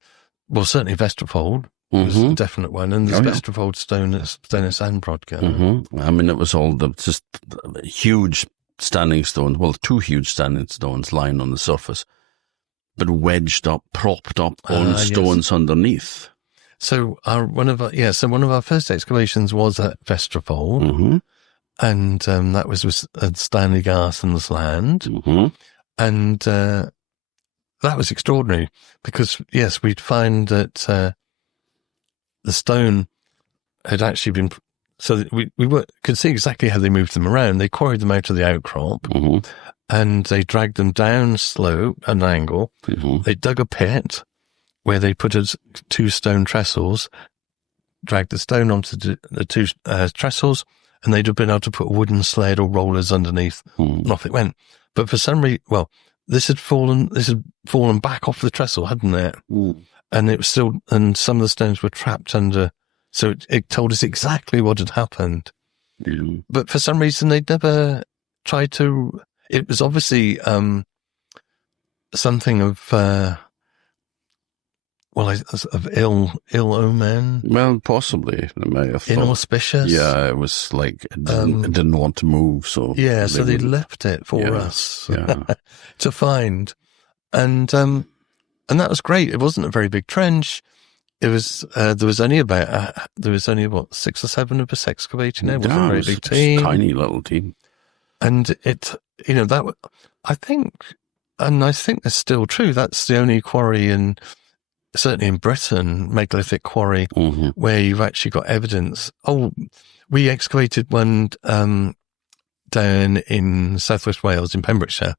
well, certainly Vesterfold was a definite one. And there's Vesterfold, Stennis and Brodgar. I mean, it was all just huge standing stones. Well, 2 huge standing stones lying on the surface, but wedged up, propped up on stones underneath. So one of our first excavations was at Vesterfold. And that was with Stanley Garson's land. And that was extraordinary because, yes, we'd find that the stone had actually been... So we could see exactly how they moved them around. They quarried them out of the outcrop and they dragged them down slope at an angle. They dug a pit where they put 2 stone trestles, dragged the stone onto the 2 trestles, and they'd have been able to put a wooden sled or rollers underneath, and off it went. But for some reason, this had fallen back off the trestle, hadn't it? And it was still, and some of the stones were trapped under, so it told us exactly what had happened. But for some reason, they'd never tried to, it was obviously something of ill omen. Well, possibly. They may have thought, inauspicious. Yeah, it was like it didn't want to move, so so they left it for us to find, and that was great. It wasn't a very big trench. It was there was only what 6 or 7 of us excavating. It wasn't a very big team, tiny little team, and it that I think that's still true. That's the only quarry certainly in Britain, megalithic quarry, where you've actually got evidence. We excavated one down in southwest Wales in Pembrokeshire,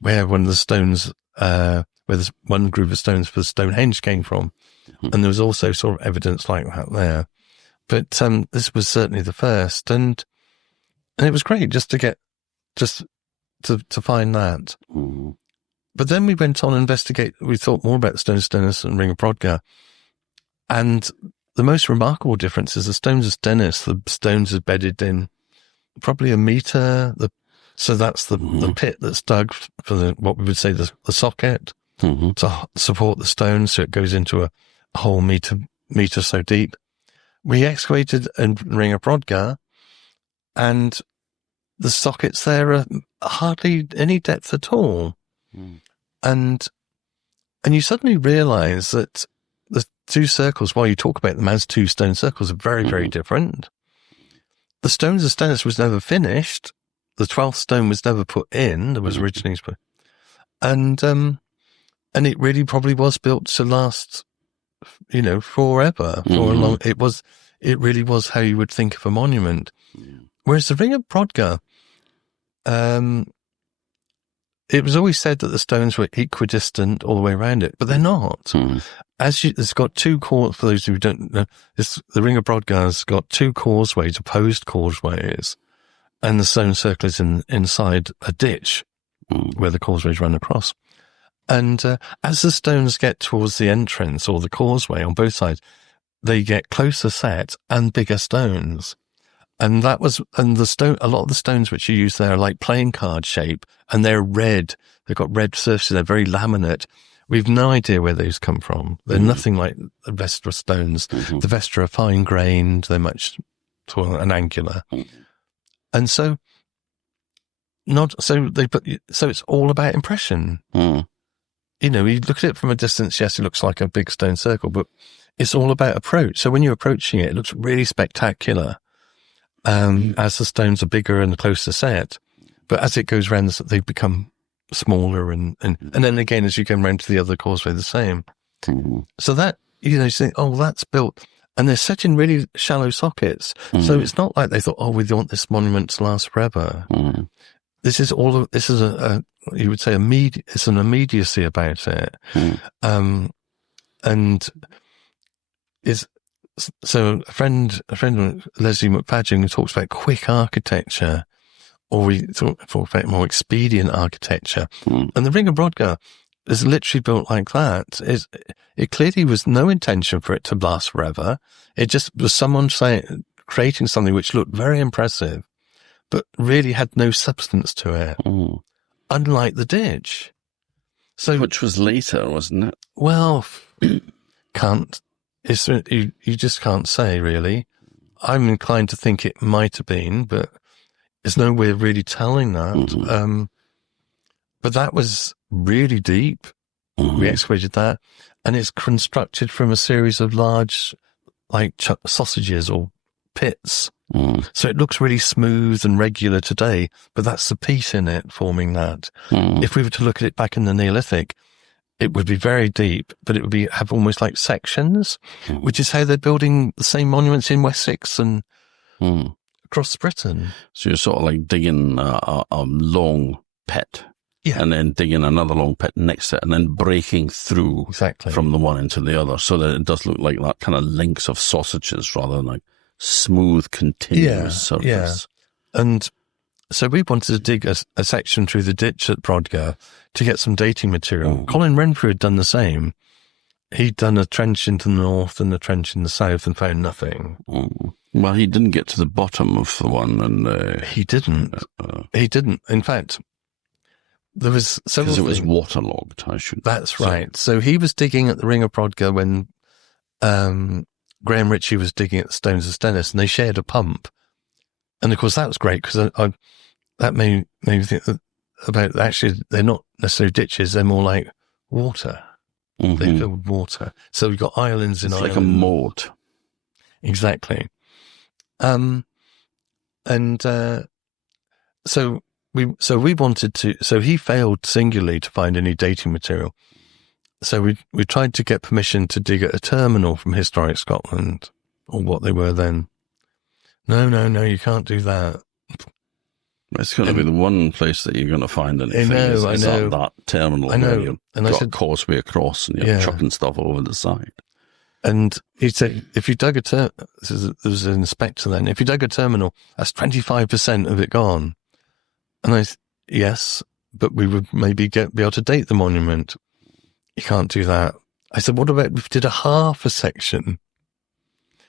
where one of the stones, where there's one group of stones for Stonehenge came from, and there was also sort of evidence like that there. But this was certainly the first, and it was great just to find that. But then we went on and investigate. We thought more about the Stones of Stennis and Ring of Brodgar. And the most remarkable difference is the Stones of Stennis, the stones are bedded in probably a metre. So that's the pit that's dug for what we would say the socket to support the stone. So it goes into a whole metre so deep. We excavated a Ring of Brodgar, and the sockets there are hardly any depth at all. And you suddenly realise that the 2 circles, while you talk about them as 2 stone circles, are very, very different. The Stones of Stennis was never finished. The 12th stone was never put in. There was originally put, and it really probably was built to last, forever. For a long. It really was how you would think of a monument. Whereas the Ring of Brodgar, it was always said that the stones were equidistant all the way around it, but they're not. It's got 2 for those who don't know, the Ring of Brodgar's got 2 causeways, opposed causeways, and the stone circle is inside a ditch where the causeways run across. And as the stones get towards the entrance or the causeway on both sides, they get closer set and bigger stones. And a lot of the stones which you use there are like playing card shape, and they're red. They've got red surfaces. They're very laminate. We've no idea where those come from. They're nothing like the Vestra stones. The Vestra are fine grained. They're much taller and angular. And so it's all about impression. You look at it from a distance. Yes, it looks like a big stone circle, but it's all about approach. So when you're approaching it, it looks really spectacular. As the stones are bigger and closer set, but as it goes around, they become smaller, and then again, as you come round to the other causeway, the same. Mm-hmm. So that, you think, oh, that's built, and they're set in really shallow sockets. So it's not like they thought, oh, we want this monument to last forever. This is you would say it's an immediacy about it. And so a friend Leslie McFadden, who talks about quick architecture, or we talk about more expedient architecture. And the Ring of Brodgar is literally built like that. It clearly was no intention for it to last forever. It just was someone creating something which looked very impressive, but really had no substance to it. Unlike the ditch. Which was later, wasn't it? Well, you just can't say, really. I'm inclined to think it might have been, but there's no way of really telling that. But that was really deep. We excavated that, and it's constructed from a series of large, like sausages or pits. So it looks really smooth and regular today, but that's the peat in it forming that. If we were to look at it back in the Neolithic, it would be very deep, but it would have almost like sections, which is how they're building the same monuments in Wessex and across Britain. So you're sort of like digging a long pit. Yeah. And then digging another long pit next to it, and then breaking through from the one into the other, so that it does look like that kind of links of sausages rather than like smooth, continuous surface. Yeah. And so we wanted to dig a section through the ditch at Brodgar to get some dating material. Colin Richards had done the same. He'd done a trench into the north and a trench in the south and found nothing. Well, he didn't get to the bottom of the one. And he didn't. He didn't. In fact, there was several. Because it was waterlogged, I should. That's right. So he was digging at the Ring of Brodgar when Graham Ritchie was digging at the Stones of Stennis, and they shared a pump. And of course, that was great because that made me think about, actually, they're not necessarily ditches; they're more like water. They fill with water. So we've got islands in it's islands. Like a moat. Exactly. So we wanted to. So he failed singularly to find any dating material. So we tried to get permission to dig at a terminal from Historic Scotland, or what they were then. No, you can't do that. It's going to be the one place that you're going to find anything. I know. That terminal. I know. Where you've and got I said, a causeway across, and you're chucking stuff over the side. And he said, if you dug there was an inspector then. If you dug a terminal, that's 25% of it gone. And I said, yes, but we would maybe be able to date the monument. You can't do that. I said, what about if we did a half a section?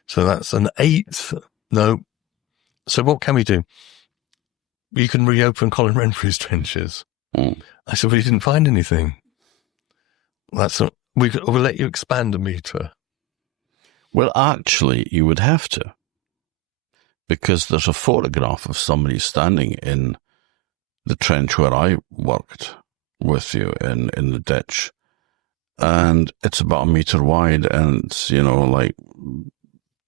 So that's an eighth. No. So what can we do? You can reopen Colin Renfrew's trenches. I said, well, you didn't find anything. We'll let you expand a metre. Well, actually, you would have to, because there's a photograph of somebody standing in the trench where I worked with you in the ditch, and it's about a metre wide, and it's, like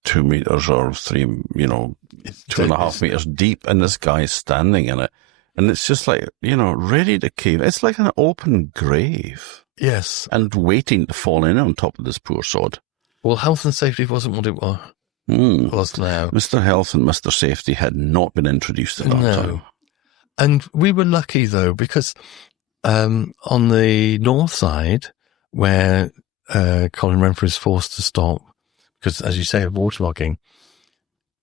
2 meters or 3, 2.5 meters deep, and this guy's standing in it, and it's just like, ready to cave. It's like an open grave. Yes. And waiting to fall in on top of this poor sod. Well, health and safety wasn't what it was now. Mr. Health and Mr. Safety had not been introduced at that time. And we were lucky, though, because on the north side, where Colin Renfrew is forced to stop, because, as you say, of waterlogging,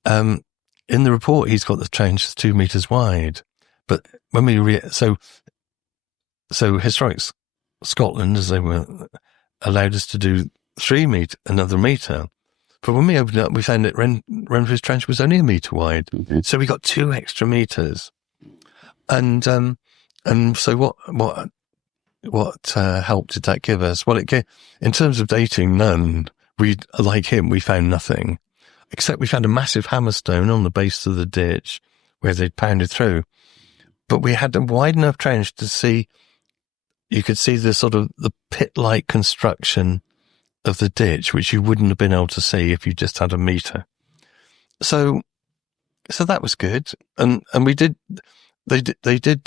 in the report, he's got the trench 2 meters wide. But when we so Historic Scotland, as they were, allowed us to do another metre. But when we opened it up, we found that Renfrew's trench was only a metre wide. So we got 2 extra metres. And so what help did that give us? Well, it gave, in terms of dating, none. We found nothing, except we found a massive hammerstone on the base of the ditch where they'd pounded through. But we had a wide enough trench to see, you could see the sort of the pit-like construction of the ditch, which you wouldn't have been able to see if you just had a metre. So that was good. And we did, they did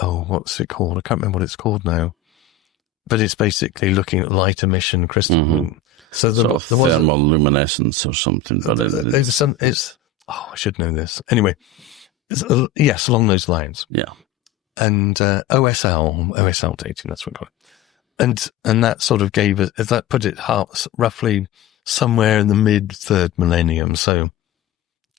what's it called? I can't remember what it's called now. But it's basically looking at light emission crystal. Mm-hmm. So sort of thermal luminescence or something. But I should know this. Anyway, yes, along those lines. Yeah. And OSL dating, that's what we call it. And that sort of gave it, that put it roughly somewhere in the mid-third millennium. So,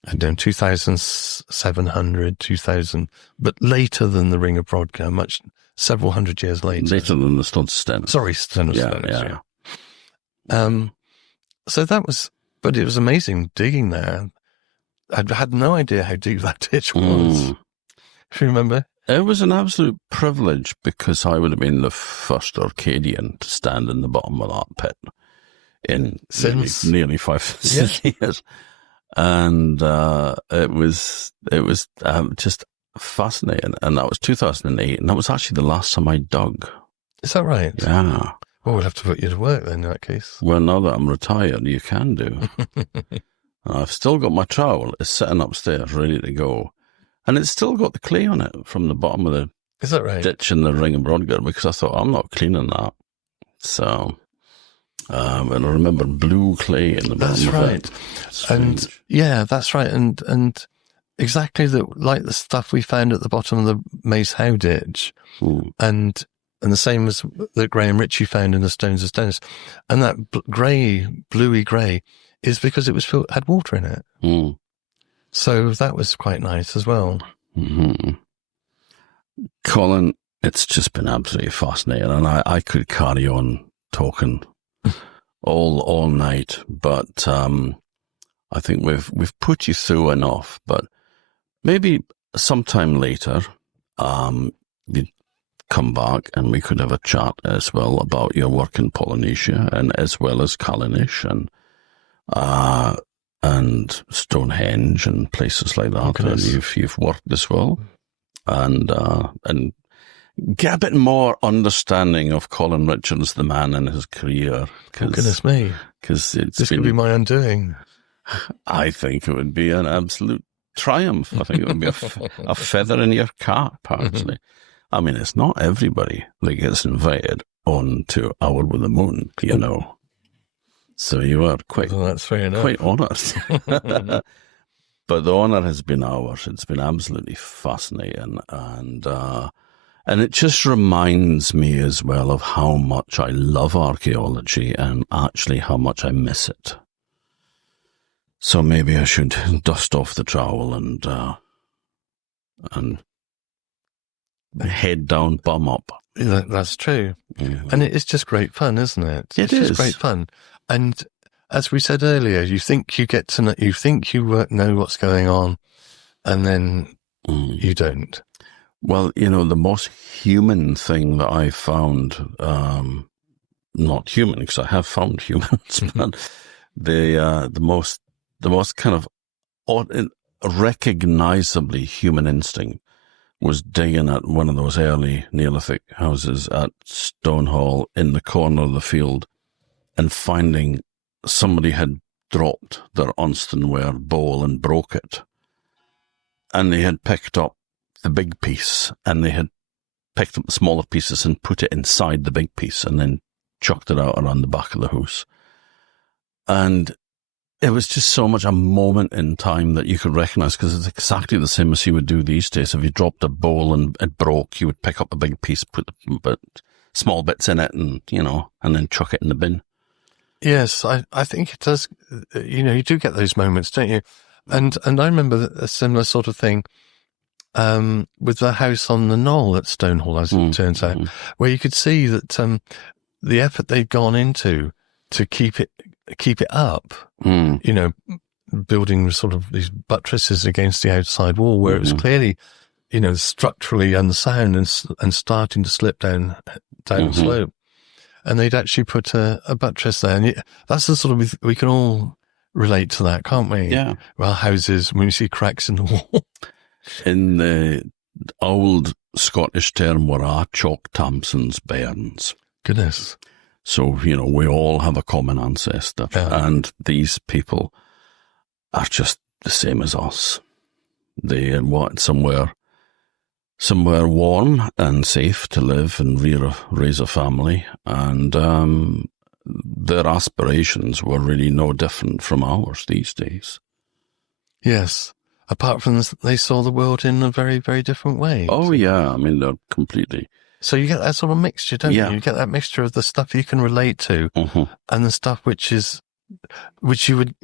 I don't know, 2,700, 2,000, but later than the Ring of Brodgar, several hundred years later. Later than the Stone. Sorry, Stone. Yeah. So that was, but it was amazing digging there. I had no idea how deep that ditch was. If you remember. It was an absolute privilege because I would have been the first Orcadian to stand in the bottom of that pit in nearly 5 years. And it was just fascinating. And that was 2008. And that was actually the last time I dug. Is that right? Yeah. Well, we'll have to put you to work then in that case. Well, now that I'm retired, you can do. I've still got my trowel. It's sitting upstairs, ready to go. And it's still got the clay on it from the bottom of the Is that right? ditch in the Ring of Brodgar because I thought, I'm not cleaning that. So, and I remember blue clay in the bottom of it. And yeah, that's right. And exactly like the stuff we found at the bottom of the Mace Howe ditch. And the same as that Graham Ritchie found in the Stones of Stennis. And that bluey grey is because it had water in it. So that was quite nice as well. Mm-hmm. Colin, it's just been absolutely fascinating, and I could carry on talking all night, but I think we've put you through enough. But maybe sometime later, you'd come back and we could have a chat as well about your work in Polynesia and as well as Callanish and Stonehenge and places like that. And you've worked as well, and get a bit more understanding of Colin Richards, the man, and his career. Goodness me, because this could be my undoing. I think it would be an absolute triumph. I think it would be a feather in your cap, actually. I mean, it's not everybody that gets invited on to Hour with the Moon, you know. So you are quite honoured. But the honour has been ours. It's been absolutely fascinating. And it just reminds me as well of how much I love archaeology and actually how much I miss it. So maybe I should dust off the trowel and head down, bum up. That's true. Yeah. And it's just great fun, isn't it? It's just great fun. And as we said earlier, you think you get to know, you think you know what's going on, and then you don't. Well, you know, the most human thing that I found, not human because I have found humans, but the most kind of recognizably human instinct was digging at one of those early Neolithic houses at Stonehall in the corner of the field and finding somebody had dropped their unstoneware bowl and broke it. And they had picked up the big piece and they had picked up the smaller pieces and put it inside the big piece and then chucked it out around the back of the house. And it was just so much a moment in time that you could recognize because it's exactly the same as you would do these days. If you dropped a bowl and it broke, you would pick up a big piece, put the small bits in it and, you know, and then chuck it in the bin. Yes, I think it does. You know, you do get those moments, don't you? And I remember a similar sort of thing with the house on the knoll at Stonehall, as it turns out, where you could see that the effort they'd gone into to keep it up. You know, building sort of these buttresses against the outside wall, where it was clearly, you know, structurally unsound and starting to slip down the slope. And they'd actually put a buttress there. And that's the sort of, we can all relate to that, can't we? Yeah. Well, houses, when you see cracks in the wall. In the old Scottish term were chalk Thompson's bairns. Goodness. So, you know, we all have a common ancestor. Yeah. And these people are just the same as us. They want somewhere somewhere warm and safe to live and raise a family. And their aspirations were really no different from ours these days. Yes. Apart from this, they saw the world in a very, very different way. Oh, yeah. I mean, they're completely... So you get that sort of mixture, don't Yeah. you? You get that mixture of the stuff you can relate to and the stuff which you would...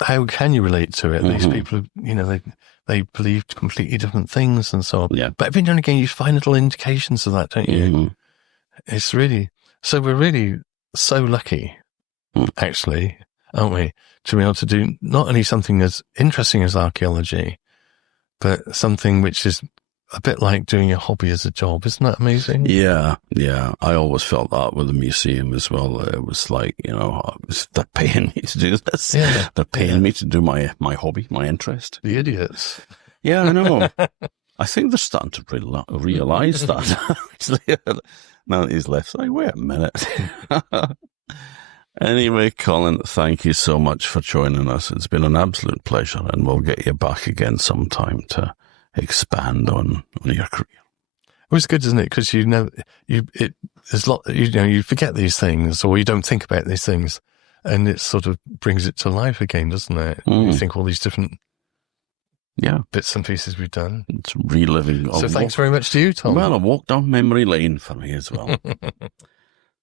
How can you relate to it? These people, they believed completely different things and so on. Yeah. But every now and again, you find little indications of that, don't you? It's really... So we're really so lucky, actually, aren't we, to be able to do not only something as interesting as archaeology, but something which is a bit like doing a hobby as a job. Isn't that amazing? Yeah. I always felt that with the museum as well. It was like, they're paying me to do this. Yeah. They're paying me to do my hobby, my interest. The idiots. Yeah, I know. I think they're starting to realise that. Actually, now that he's left, like, wait a minute. Anyway, Colin, thank you so much for joining us. It's been an absolute pleasure, and we'll get you back again sometime to expand on your career. It was good, isn't it? Because you forget these things, or you don't think about these things, and it sort of brings it to life again, doesn't it? You think all these different bits and pieces we've done. It's reliving. So thanks very much to you, Tom. Well, a walk down memory lane for me as well.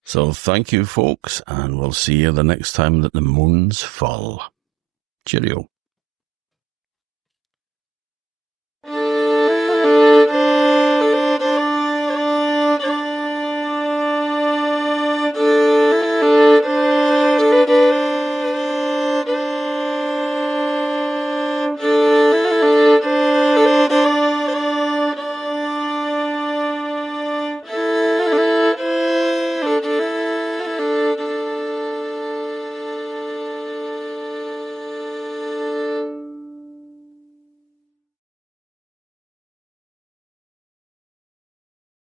So thank you, folks, and we'll see you the next time that the moons fall. Cheerio.